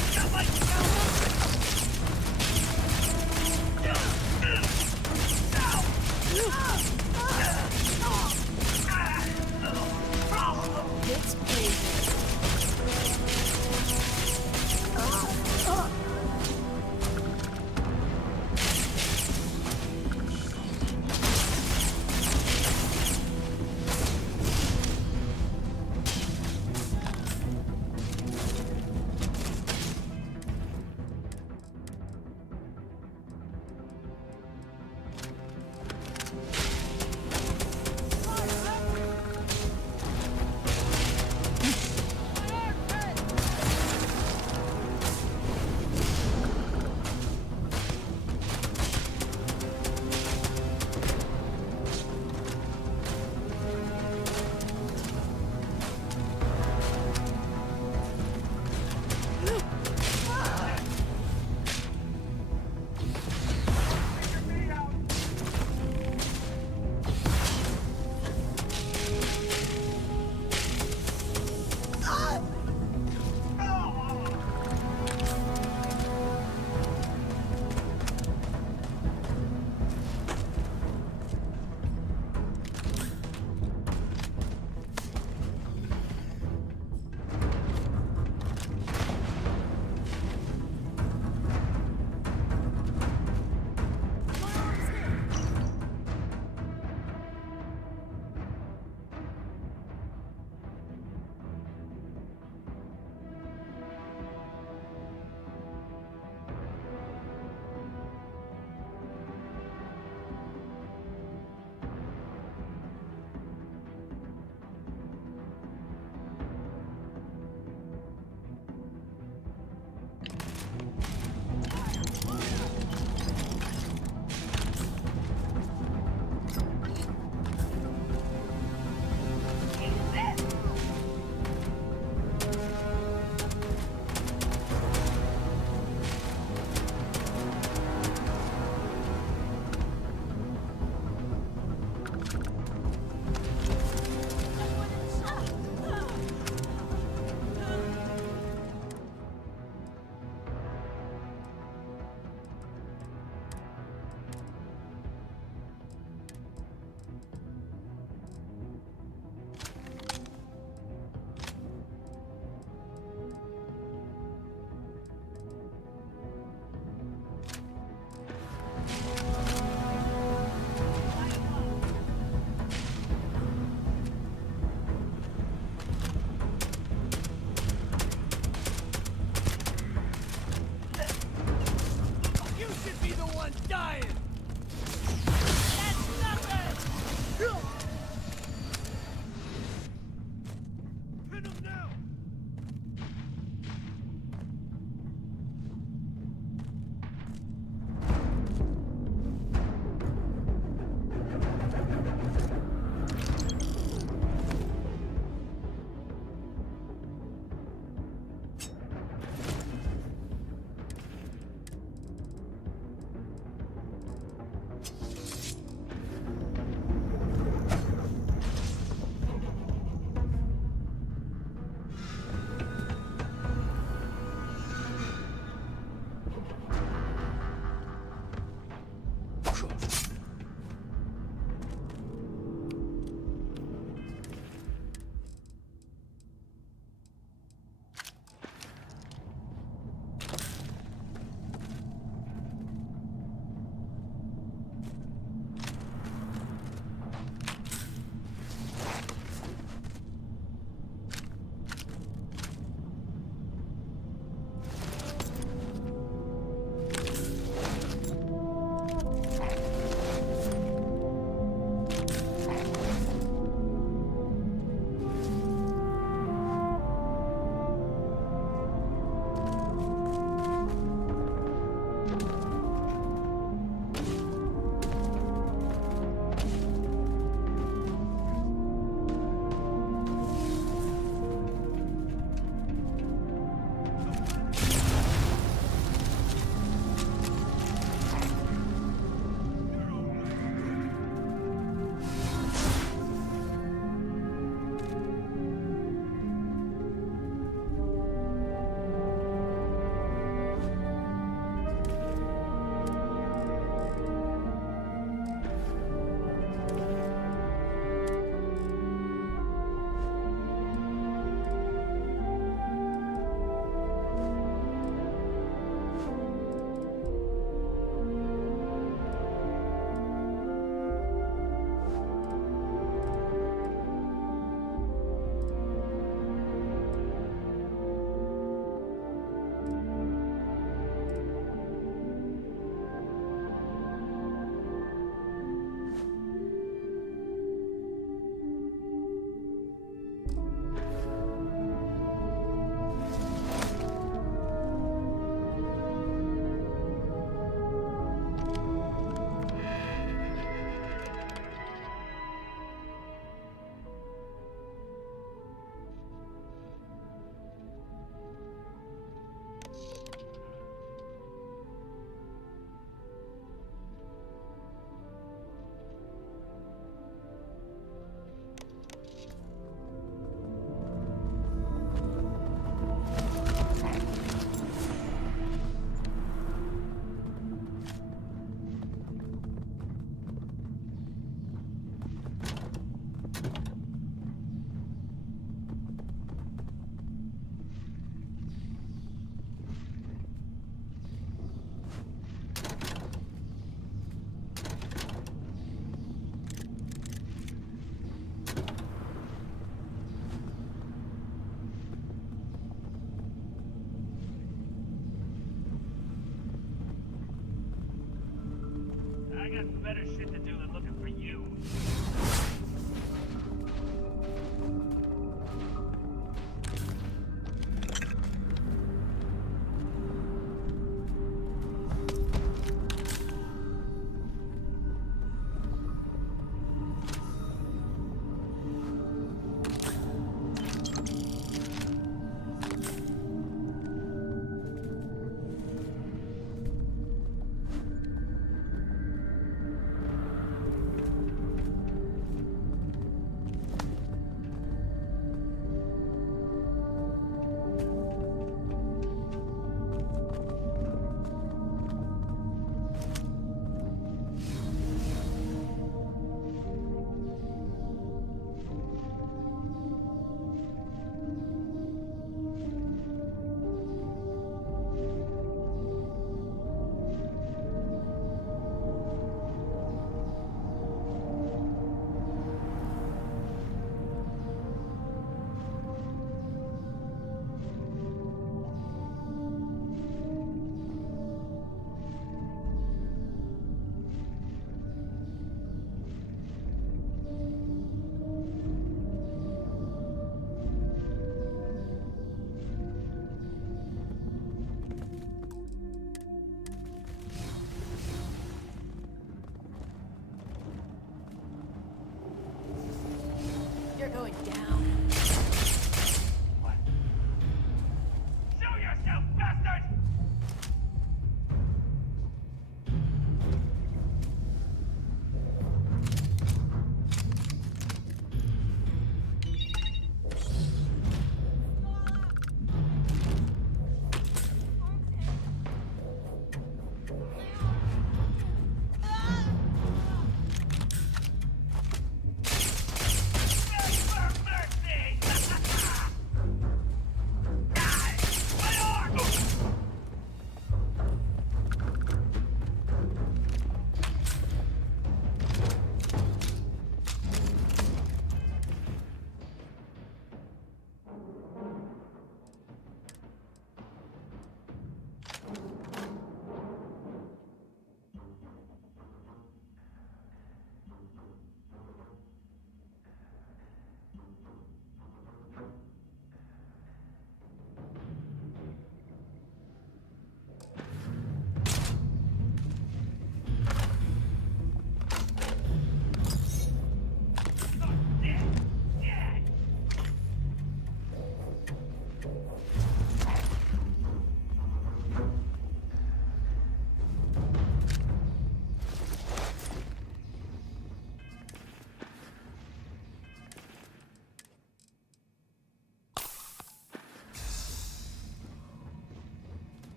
got better shit to do than looking for you.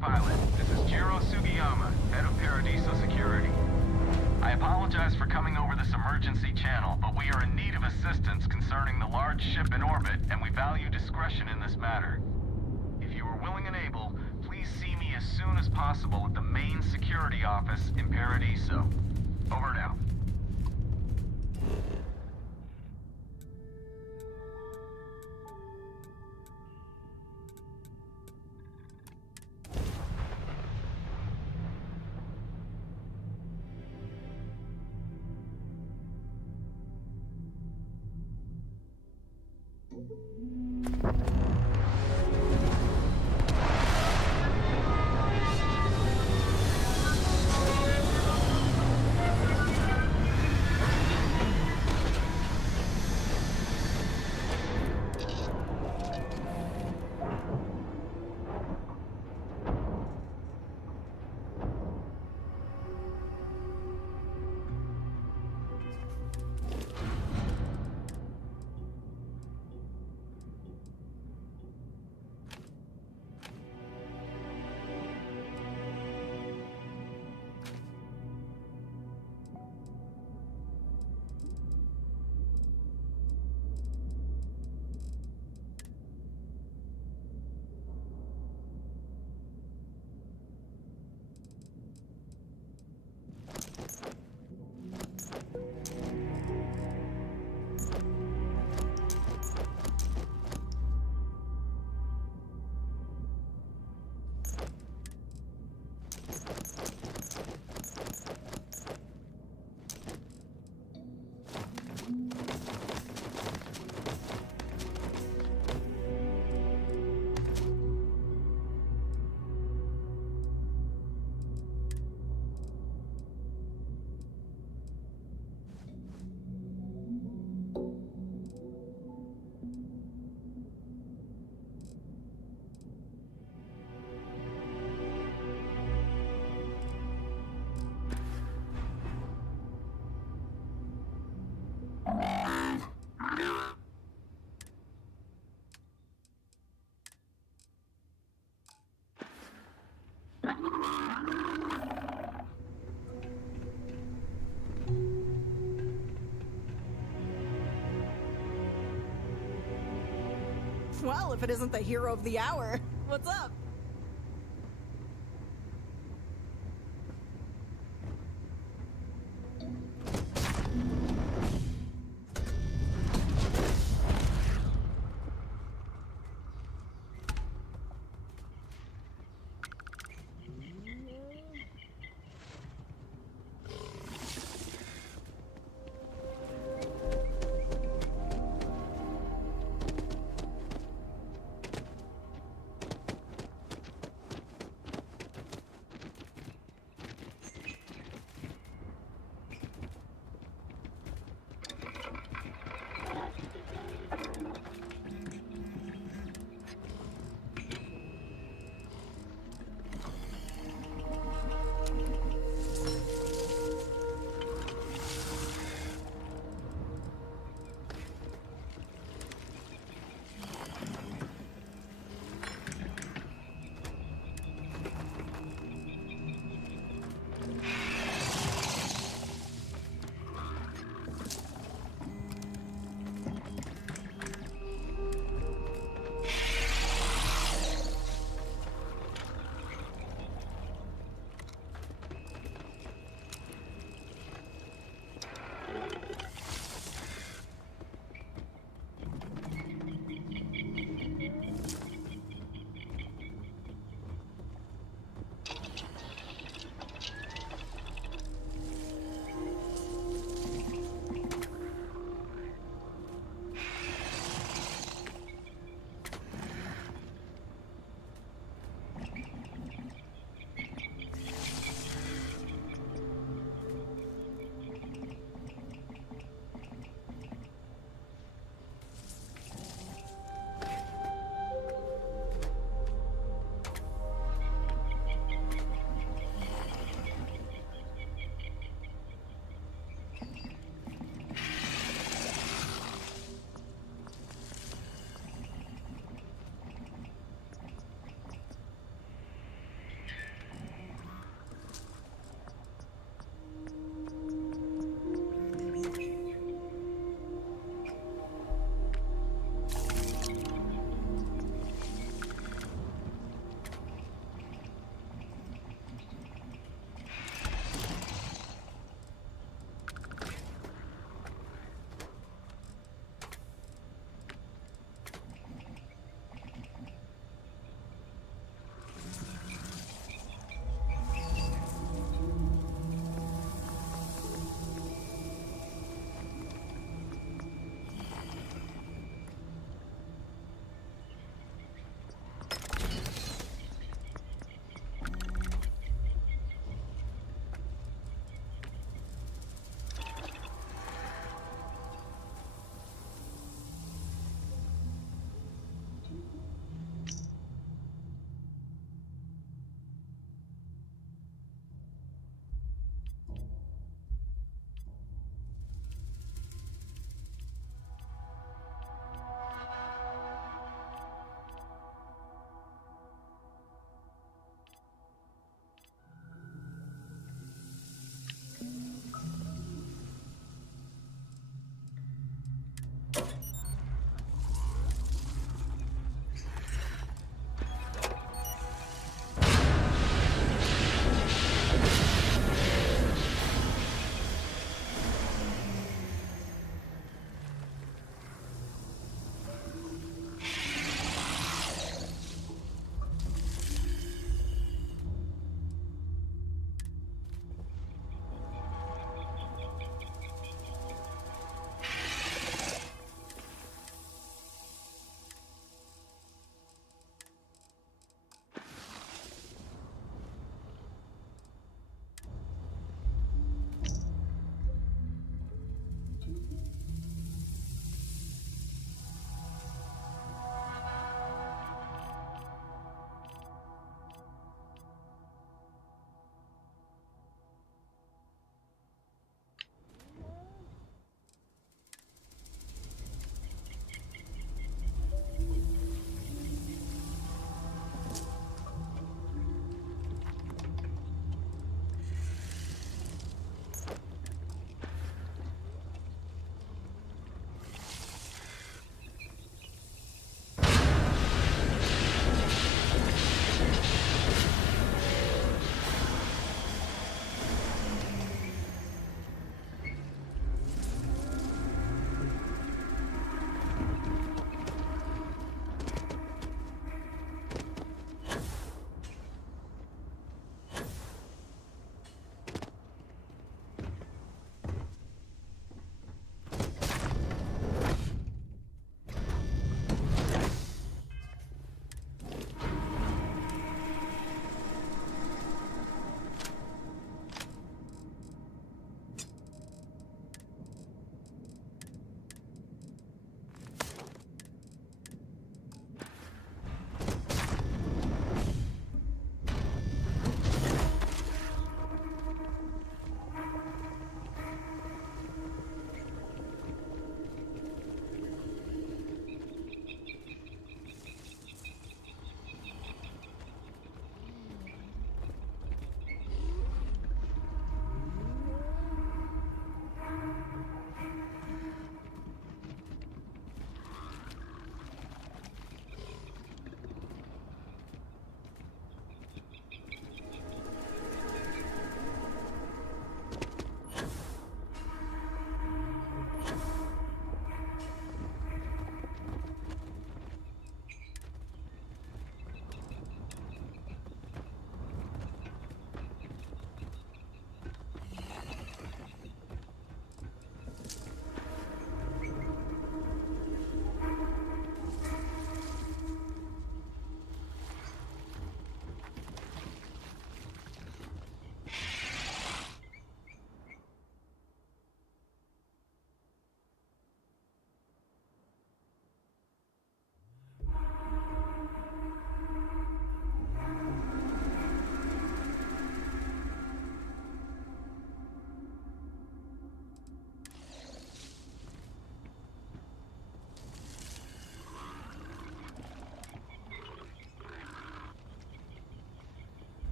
pilot. This is Jiro Sugiyama, head of Paradiso Security. I apologize for coming over this emergency channel, but we are in need of assistance concerning the large ship in orbit, and we value discretion in this matter. If you are willing and able, please see me as soon as possible at the main security office in Paradiso. Over now. Well, if it isn't the hero of the hour. What's up?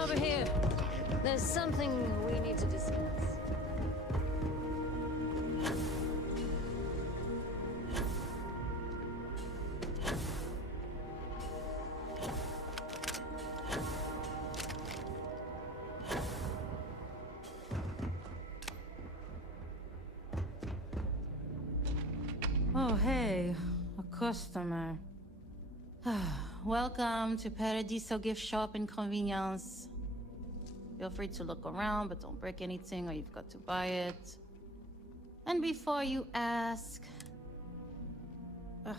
Over here. There's something we need to discuss. Oh, hey, a customer. Welcome to Paradiso Gift Shop and Convenience. Feel free to look around, but don't break anything or you've got to buy it. And before you ask... Ugh.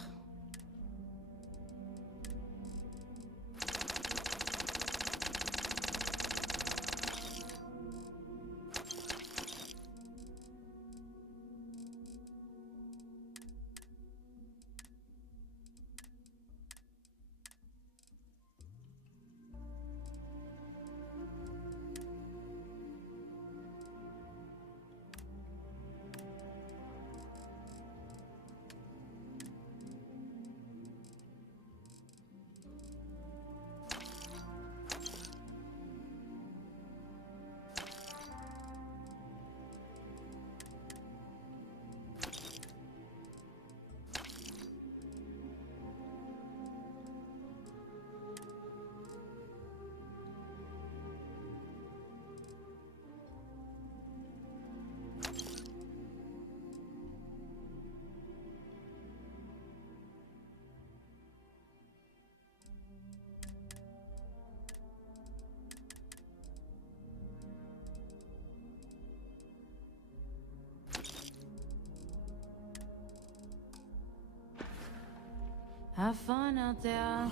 Have fun out there.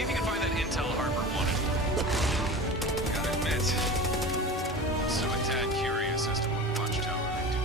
See if you can find that intel Harper wanted. Gotta admit, so a tad curious as to what Watchtower are doing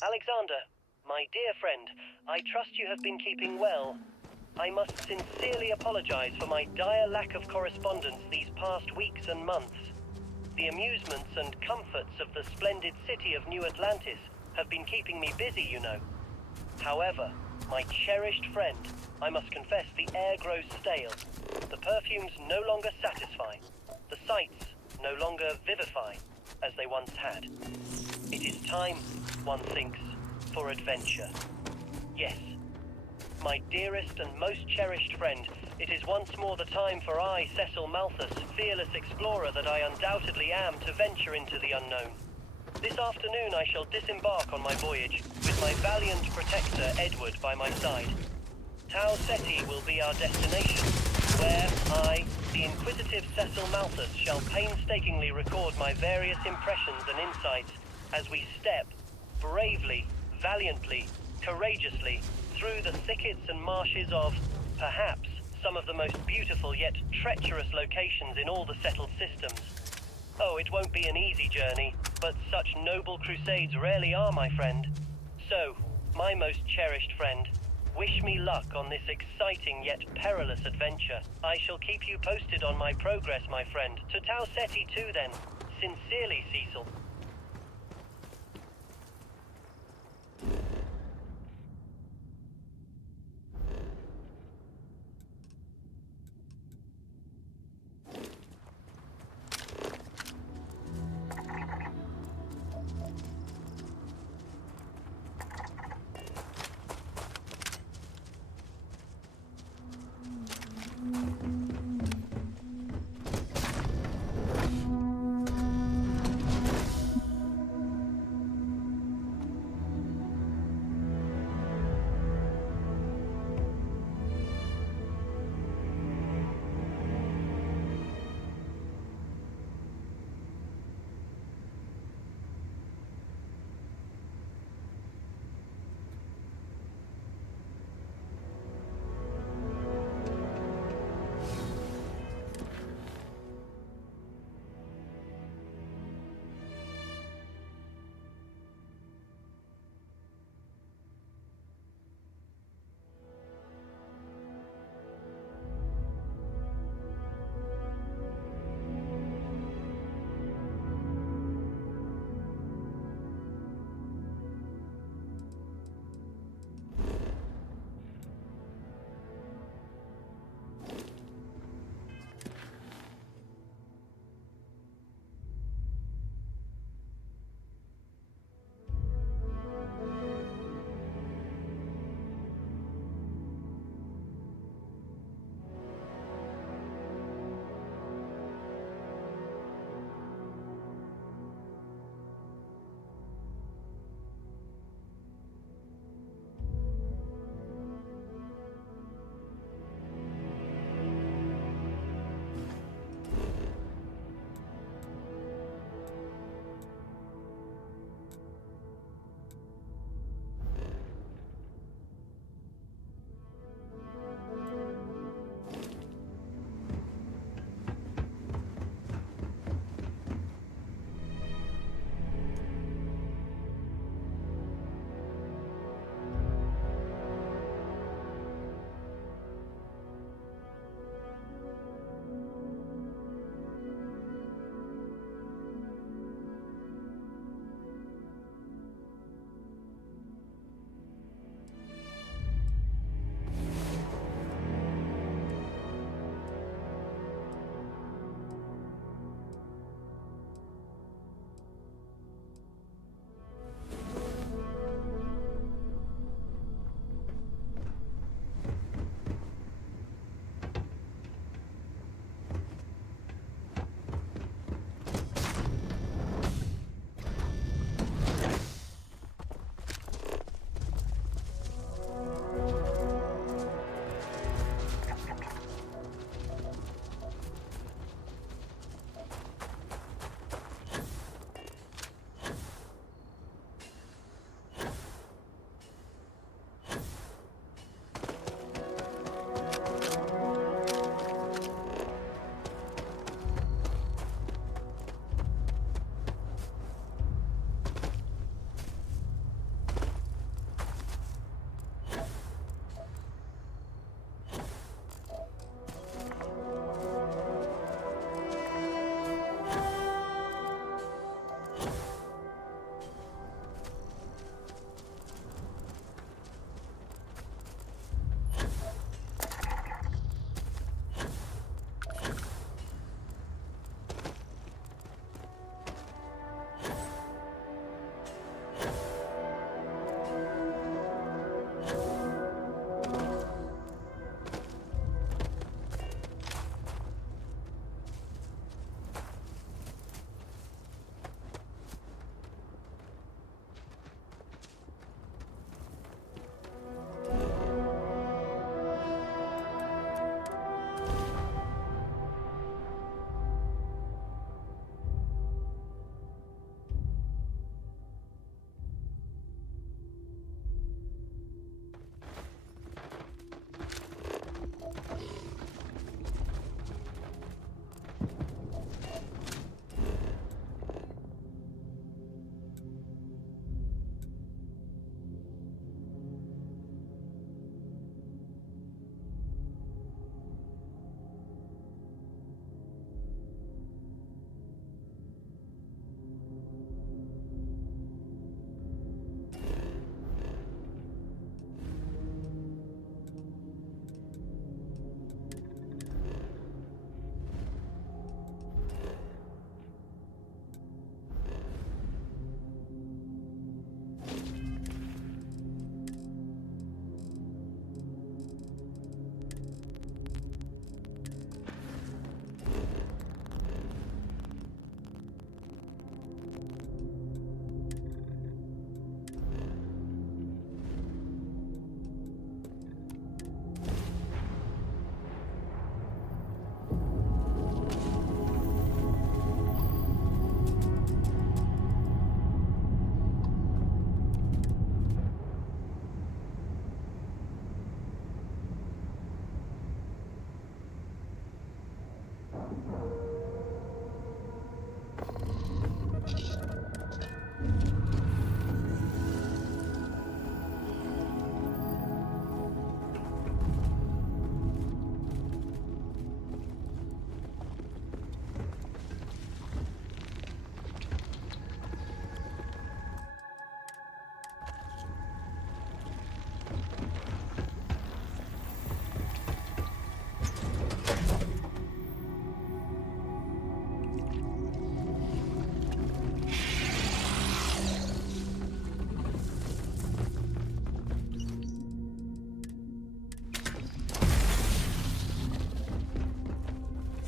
Alexander, my dear friend, I trust you have been keeping well. I must sincerely apologize for my dire lack of correspondence these past weeks and months. The amusements and comforts of the splendid city of New Atlantis have been keeping me busy, you know. However, my cherished friend, I must confess the air grows stale. The perfumes no longer satisfy. The sights no longer vivify, as they once had. It is time, one thinks, for adventure. Yes, my dearest and most cherished friend, it is once more the time for I, Cecil Malthus, fearless explorer that I undoubtedly am, to venture into the unknown. This afternoon I shall disembark on my voyage, with my valiant protector Edward by my side. Tau Ceti will be our destination, where I, the inquisitive Cecil Malthus, shall painstakingly record my various impressions and insights as we step, bravely, valiantly, courageously, through the thickets and marshes of, perhaps, some of the most beautiful yet treacherous locations in all the settled systems. Oh, it won't be an easy journey, but such noble crusades rarely are, my friend. So, my most cherished friend, Wish me luck on this exciting yet perilous adventure. I shall keep you posted on my progress, my friend. To Tau Ceti too, then. Sincerely, Cecil.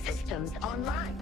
Systems online.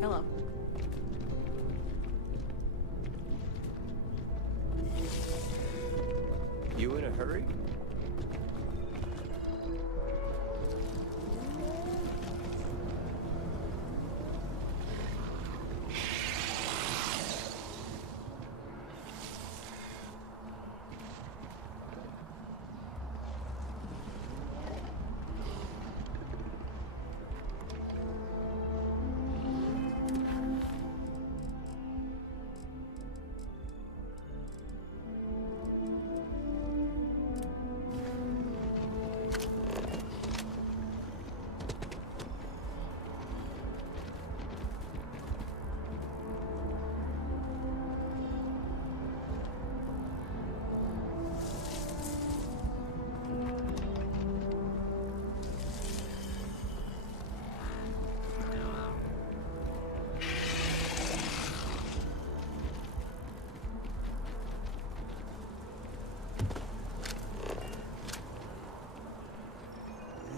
Hello. You in a hurry?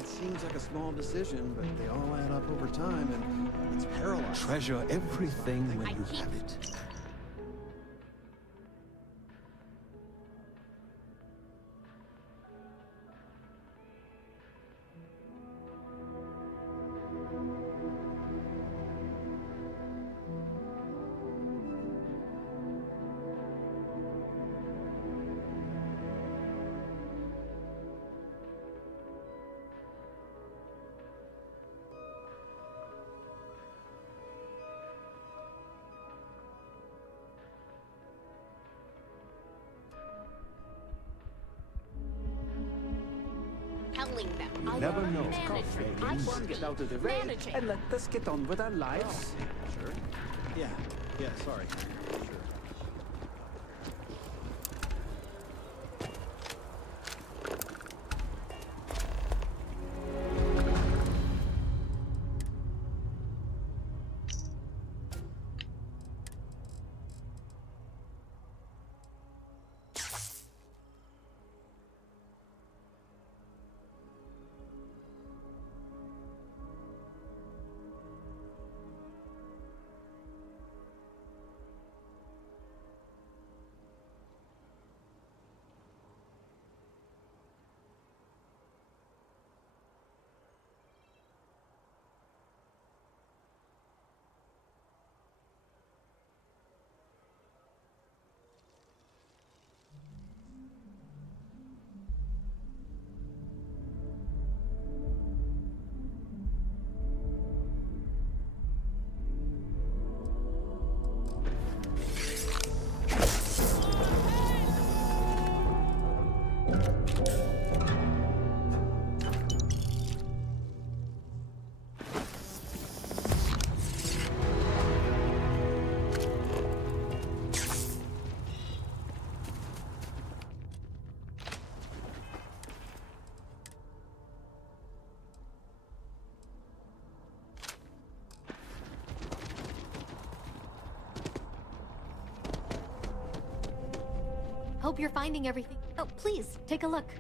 Seems like a small decision, but they all add up over time, and it's paralyzing. Treasure everything when you have it. handling them. You never know. Everyone get out of the way and let us get on with our lives. Sure. Yeah. Yeah, sorry. Sure. Hope you're finding everything. Oh, please, take a look.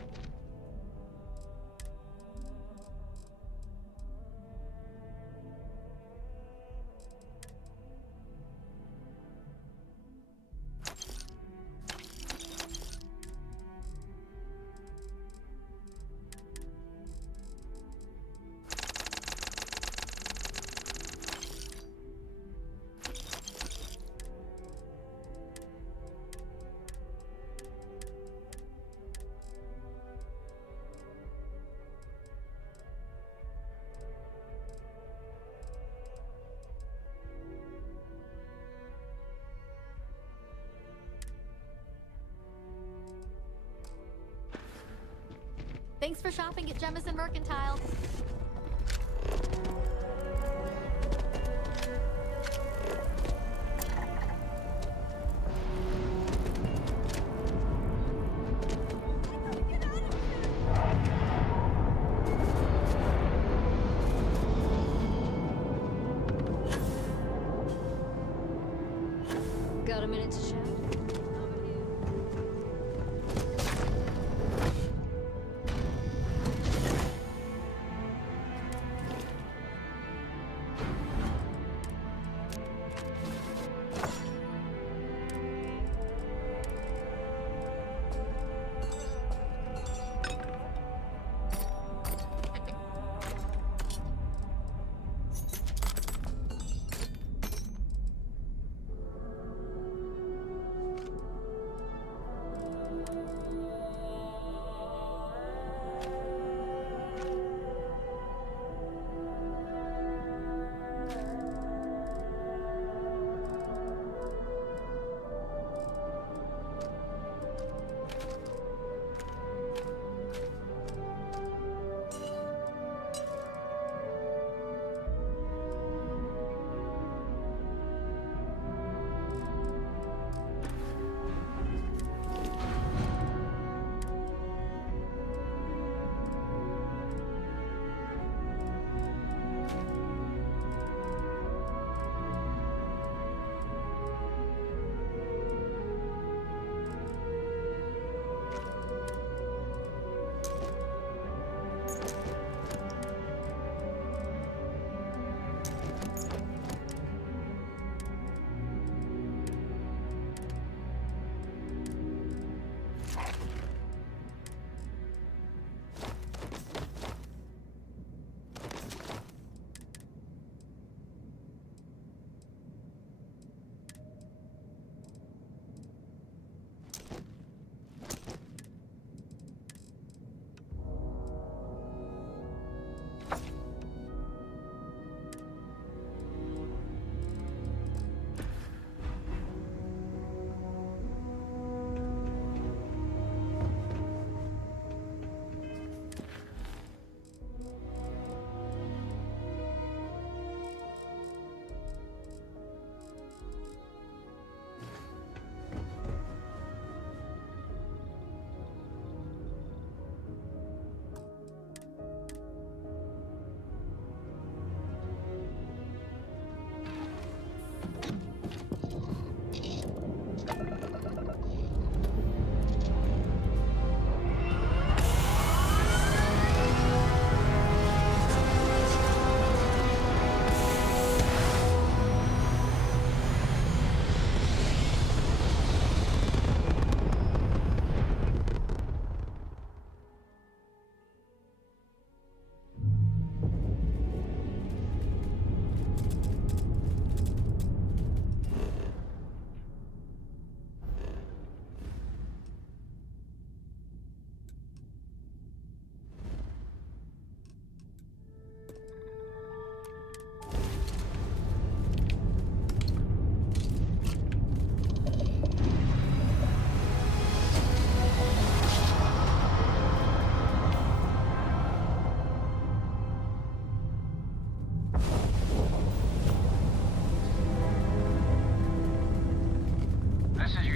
Thanks for shopping at Jemison Mercantile. Got a minute to chat?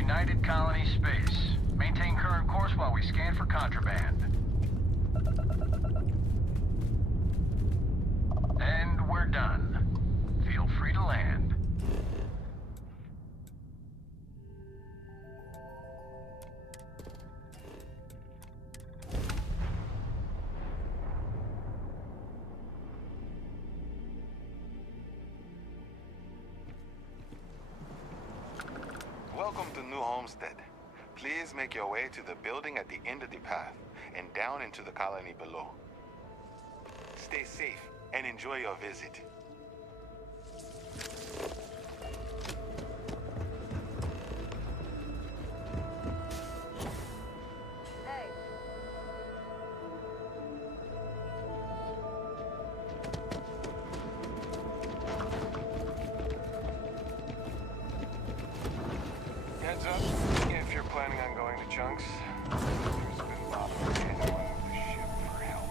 United Colony Space. Maintain current course while we scan for contraband. And we're done. Feel free to land. Welcome to New Homestead. Please make your way to the building at the end of the path and down into the colony below. Stay safe and enjoy your visit. Heads up, if you're planning on going to Chunks, there's been bothering anyone with the ship for help.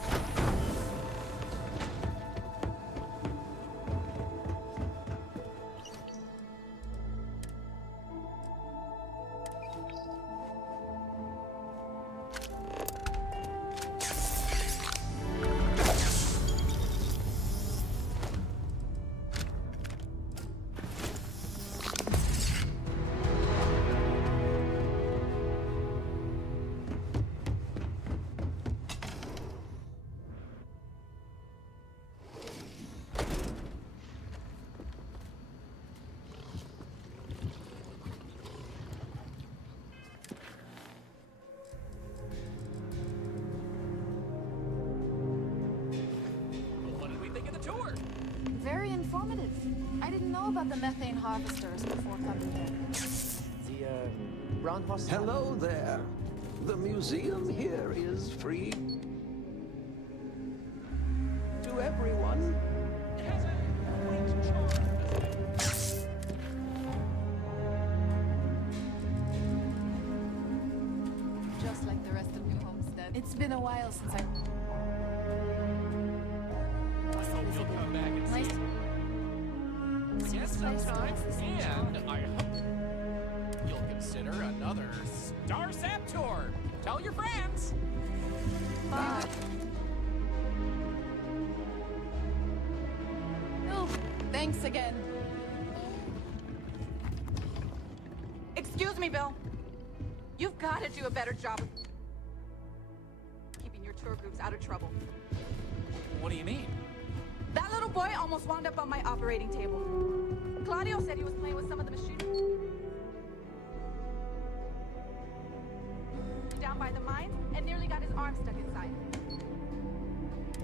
Very informative. I didn't know about the methane harvesters before coming here. Hello there. The museum here is free to everyone. Just like the rest of New Homestead. It's been a while since I hope you'll come back and see it. Yes, sometimes, and I hope you'll consider another Starsap tour. Tell your friends. Bye. Oh, thanks again. Excuse me, Bill. You've got to do a better job of keeping your tour groups out of trouble. What do you mean? That little boy almost wound up on my operating table. Claudio said he was playing with some of the machines down by the mines and nearly got his arm stuck inside.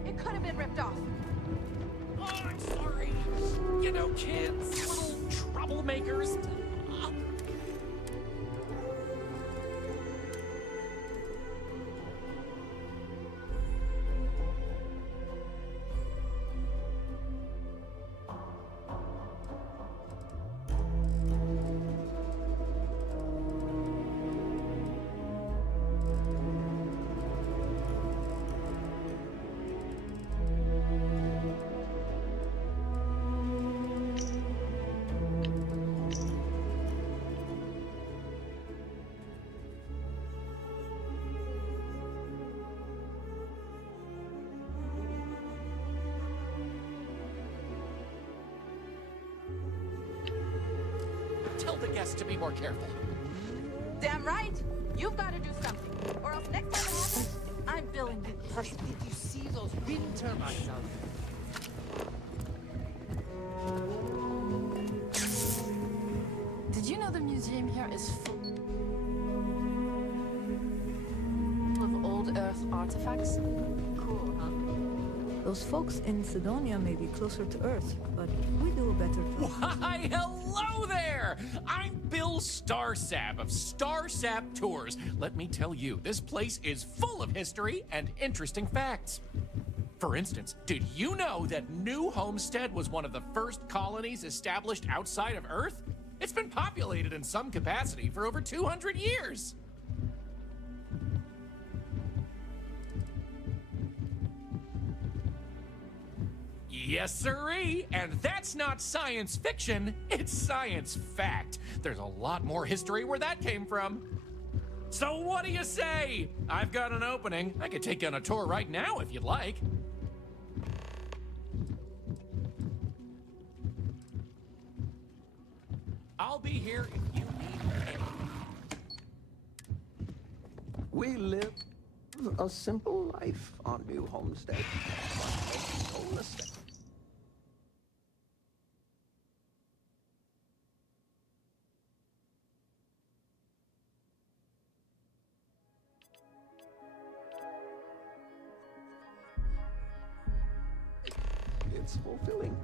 It could have been ripped off. Oh, I'm sorry. You know, kids, little troublemakers. Tell the guests to be more careful. Damn right. You've got to do something. Or else next time it happens, I'm billing you personally. Did you see those wind turbines out there? Did you know the museum here is full of old Earth artifacts? Cool, huh? Those folks in Sidonia may be closer to Earth, but we do a better job. Why, hello there! I'm Bill Starsap of Starsap Tours. Let me tell you, this place is full of history and interesting facts. For instance, did you know that New Homestead was one of the first colonies established outside of Earth? It's been populated in some capacity for over 200 years. Yes, sirree. And that's not science fiction, it's science fact. There's a lot more history where that came from. So what do you say? I've got an opening. I could take you on a tour right now if you'd like. I'll be here if you need anything. We live a simple life on New Homestead. Make no mistake. It's fulfilling.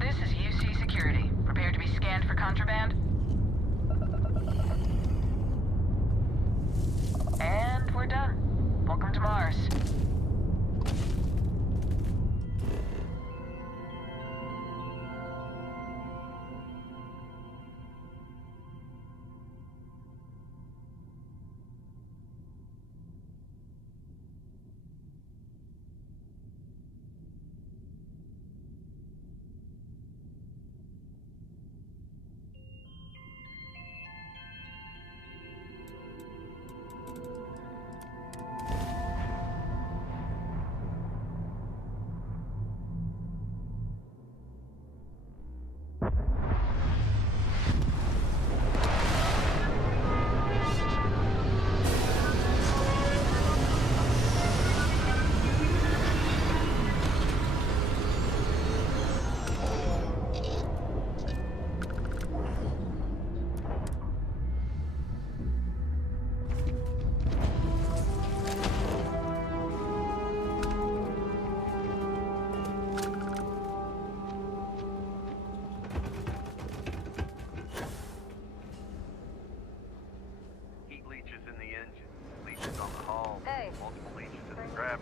This is UC Security. Prepare to be scanned for contraband. And we're done. Welcome to Mars.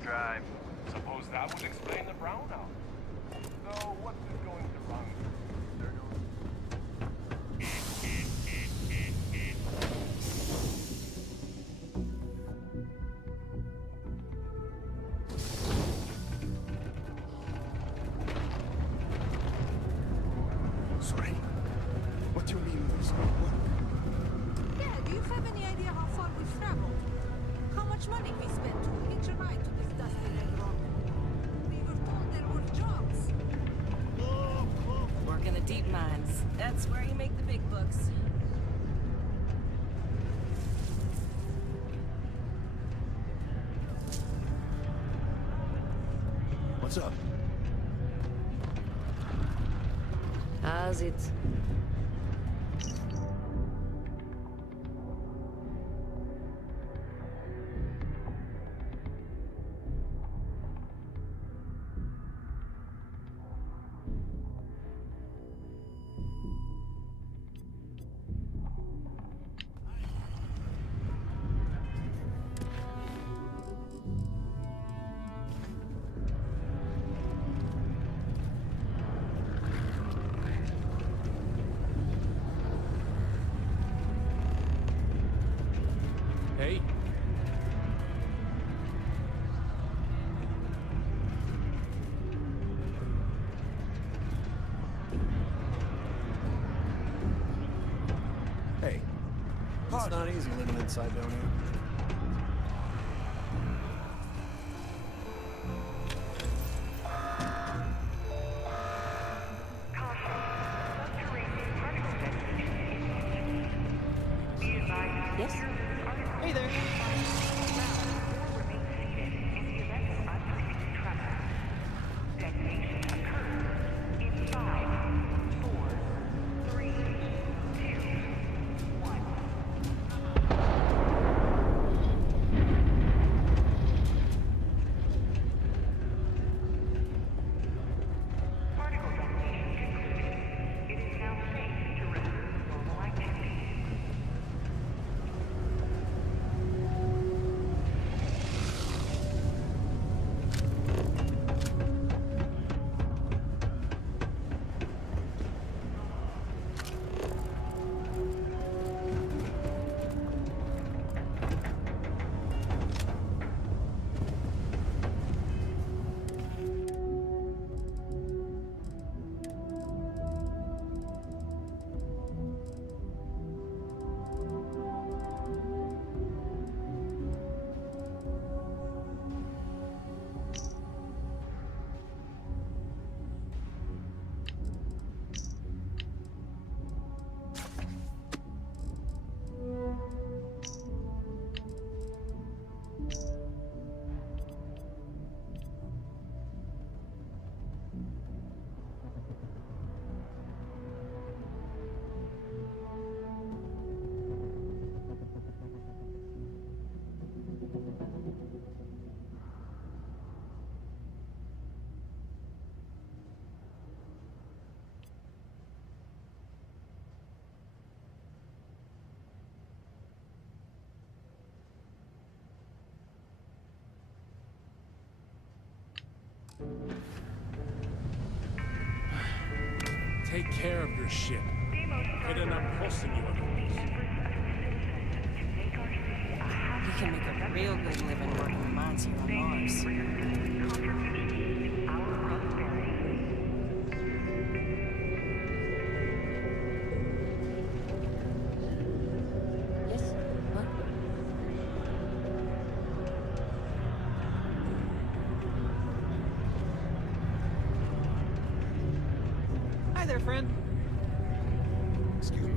Drive. Suppose that would explain the brownout. So what's this going to run? Sorry. What do you mean there's no work? Yeah, do you have any idea how far we've traveled? How much money we spent to hitch a ride to this dusty red rock? We were told there were jobs. Work in the deep mines. That's where you make the big bucks. What's up? How's it? Hey. Hey. It's not easy living inside down here. Yes? Hey there. Take care of your ship. Hidden, I'm pulsing you otherwise. You can make a real good living working the mines here on Mars. Yes? What? Hi there, friend. Excuse me.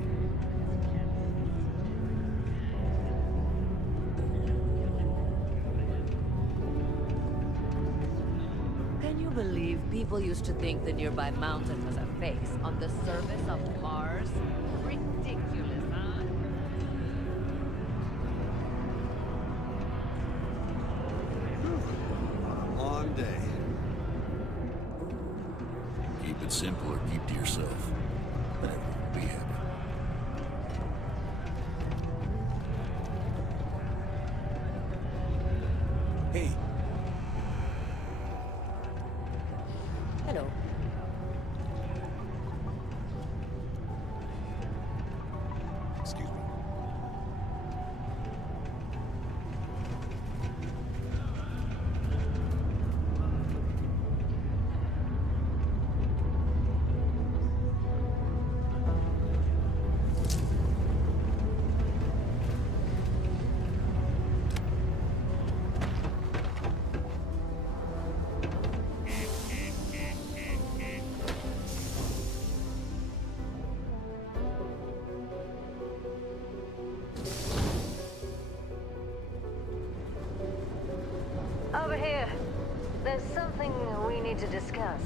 Can you believe people used to think the nearby mountain was a face on the surface of Mars? Ridiculous, huh? Long day. Keep it simple or keep to yourself. Whatever, be happy. Hey, Hello. excuse me. Over here. There's something we need to discuss.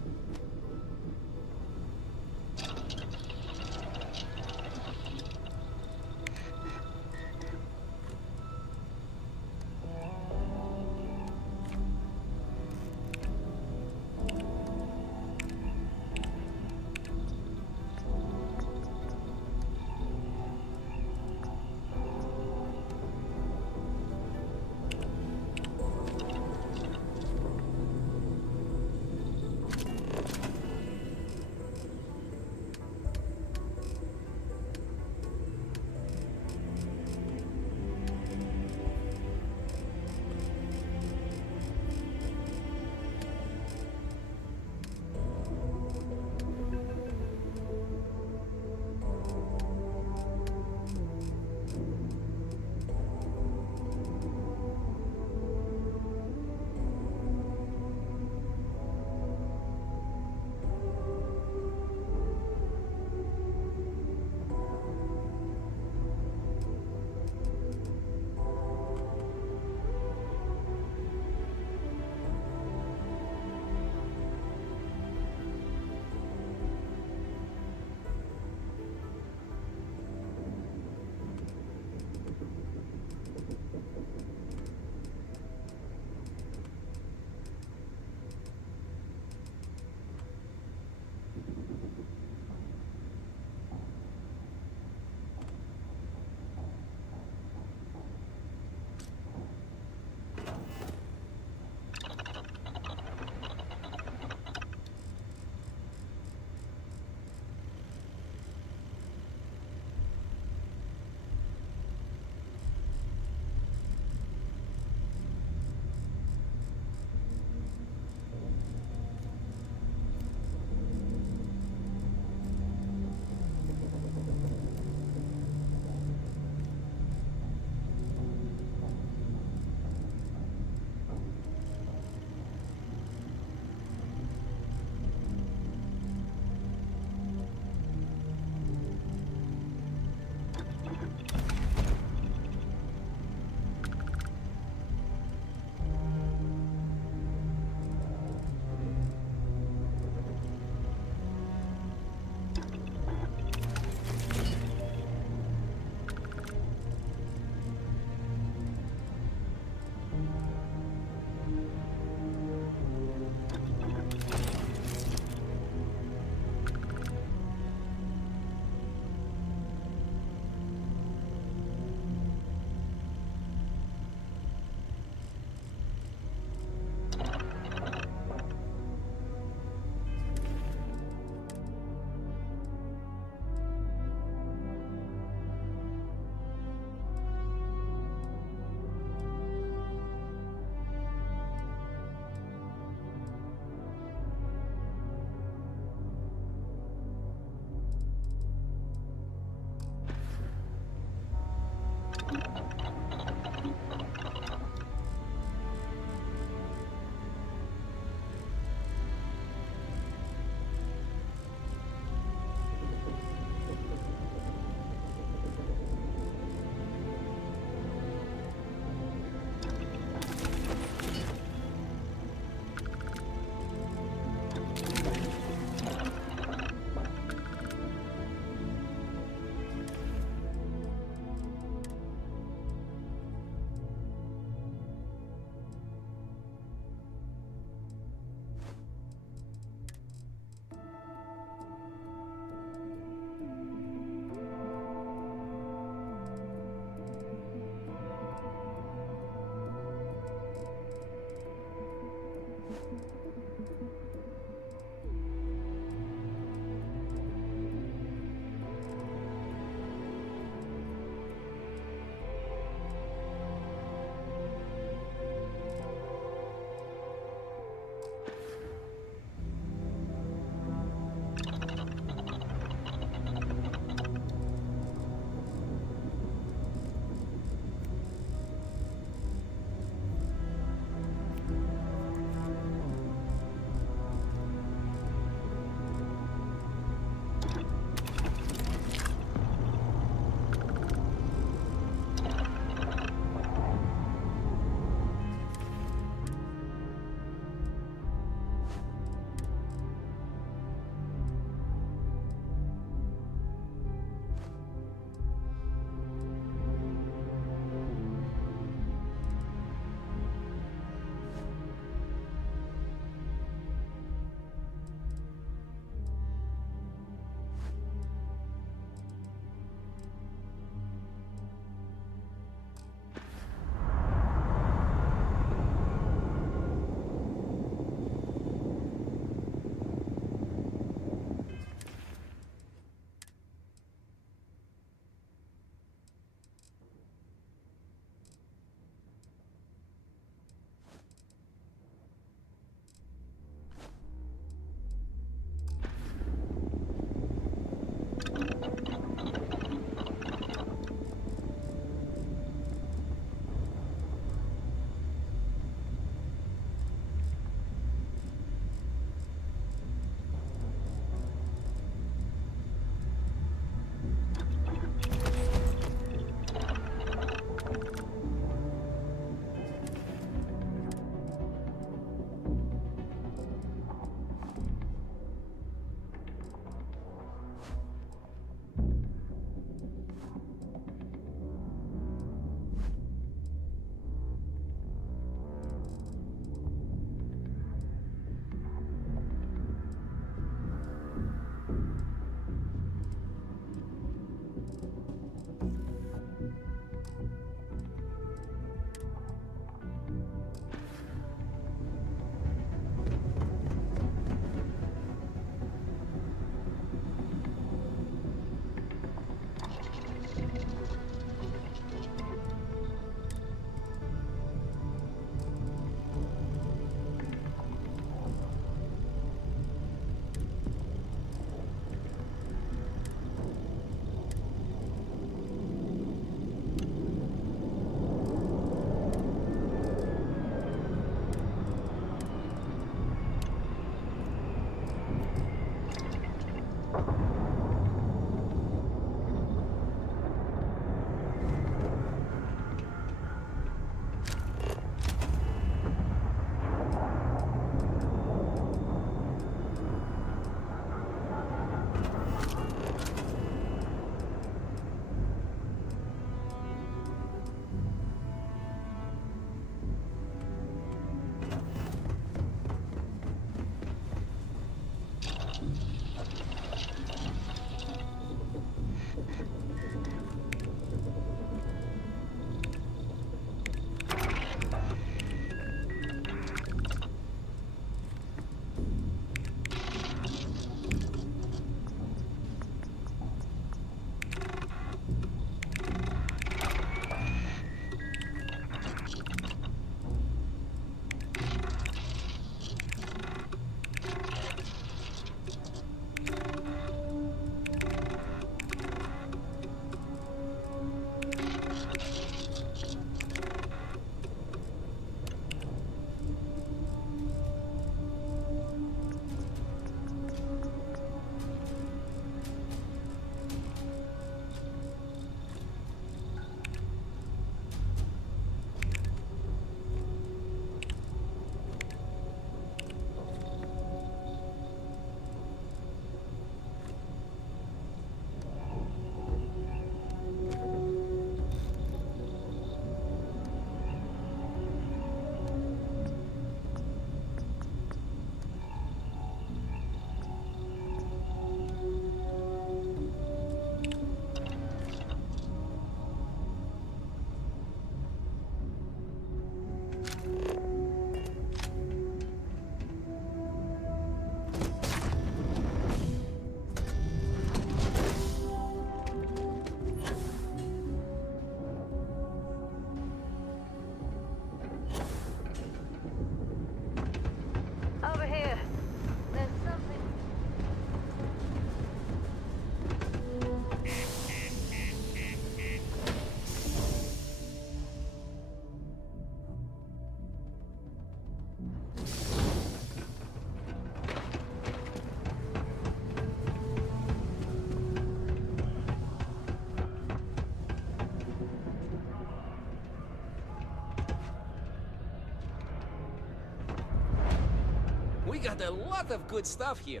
got a lot of good stuff here.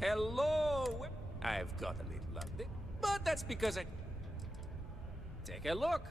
Hello. I've got a little of it, but that's because I... Take a look.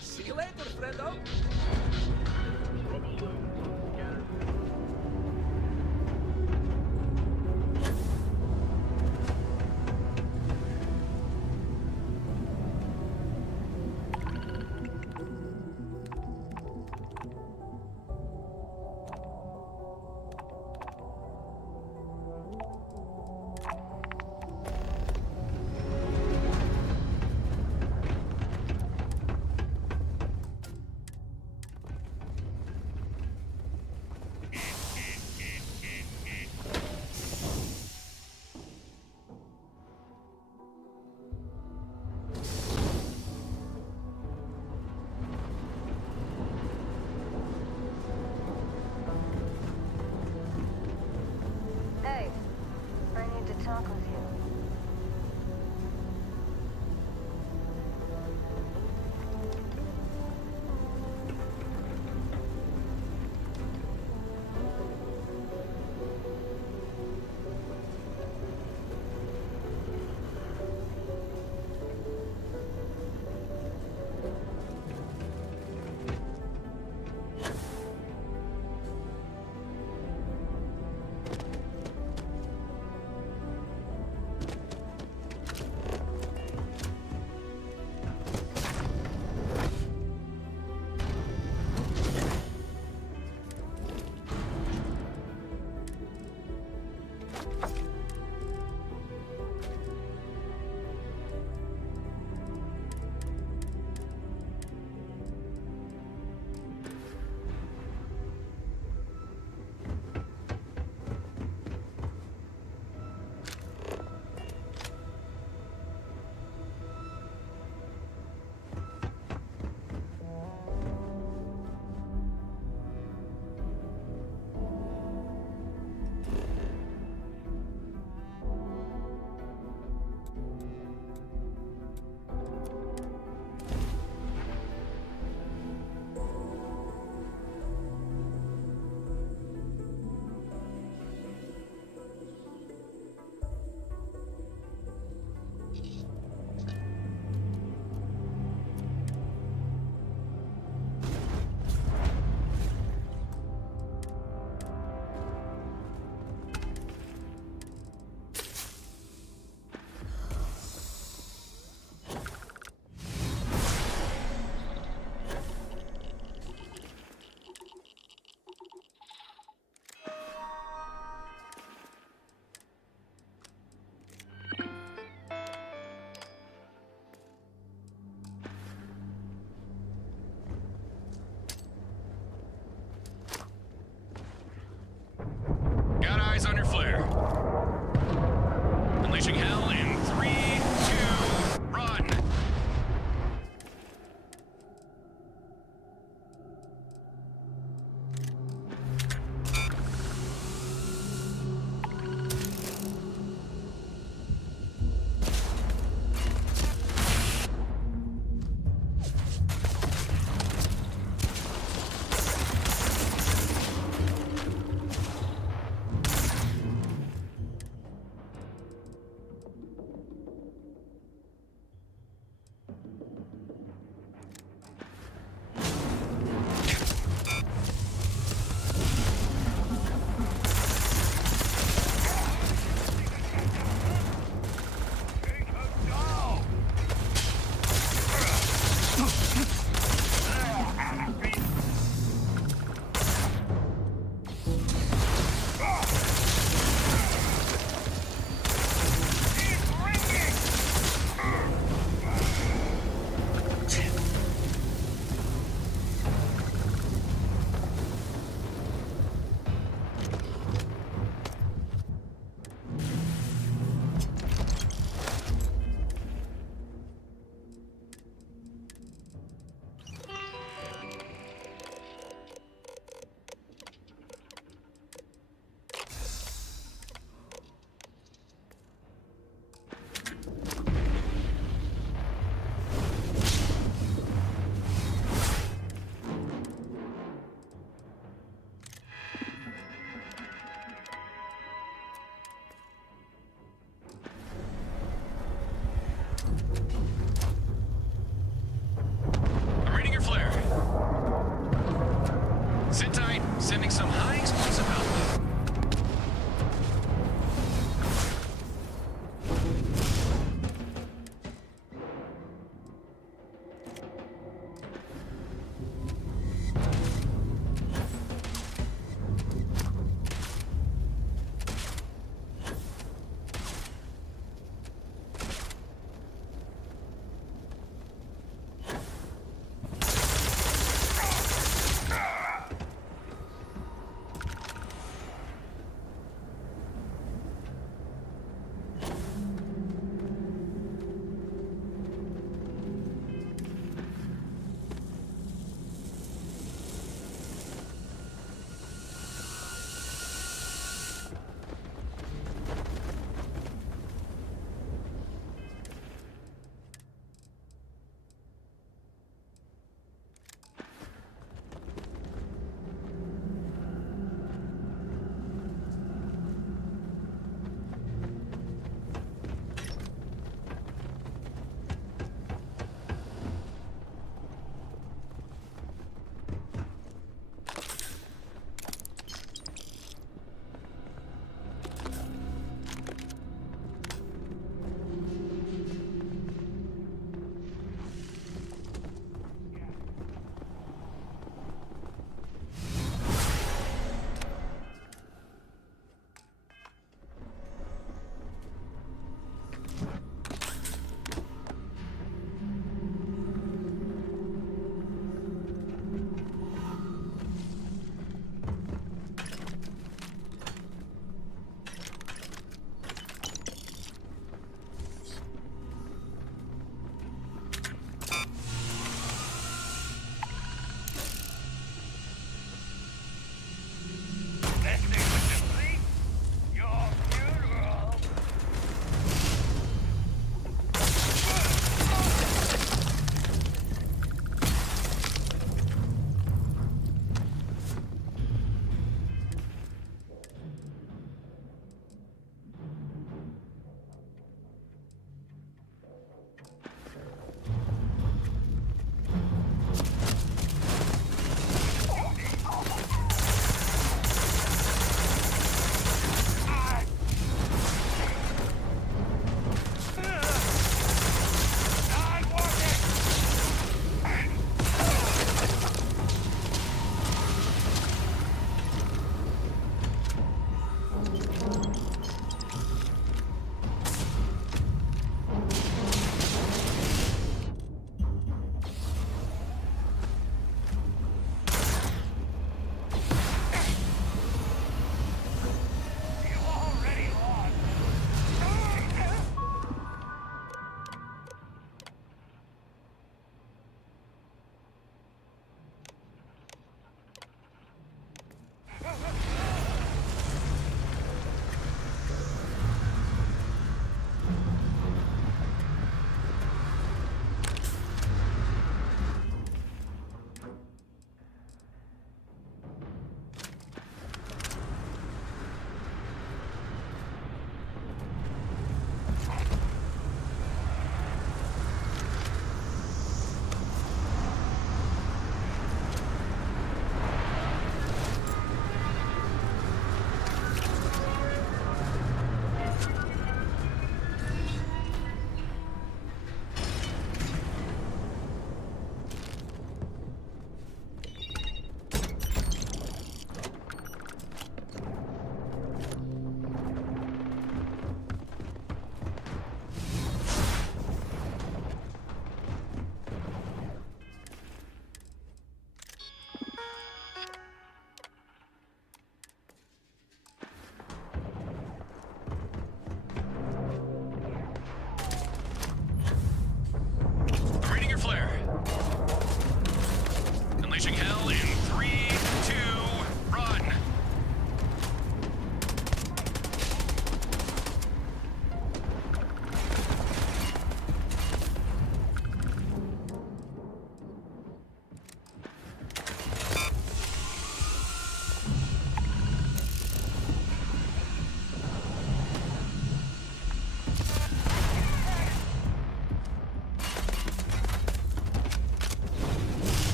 See you later, friendo. Hey, I need to talk with you.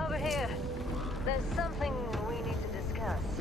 Over here. There's something we need to discuss.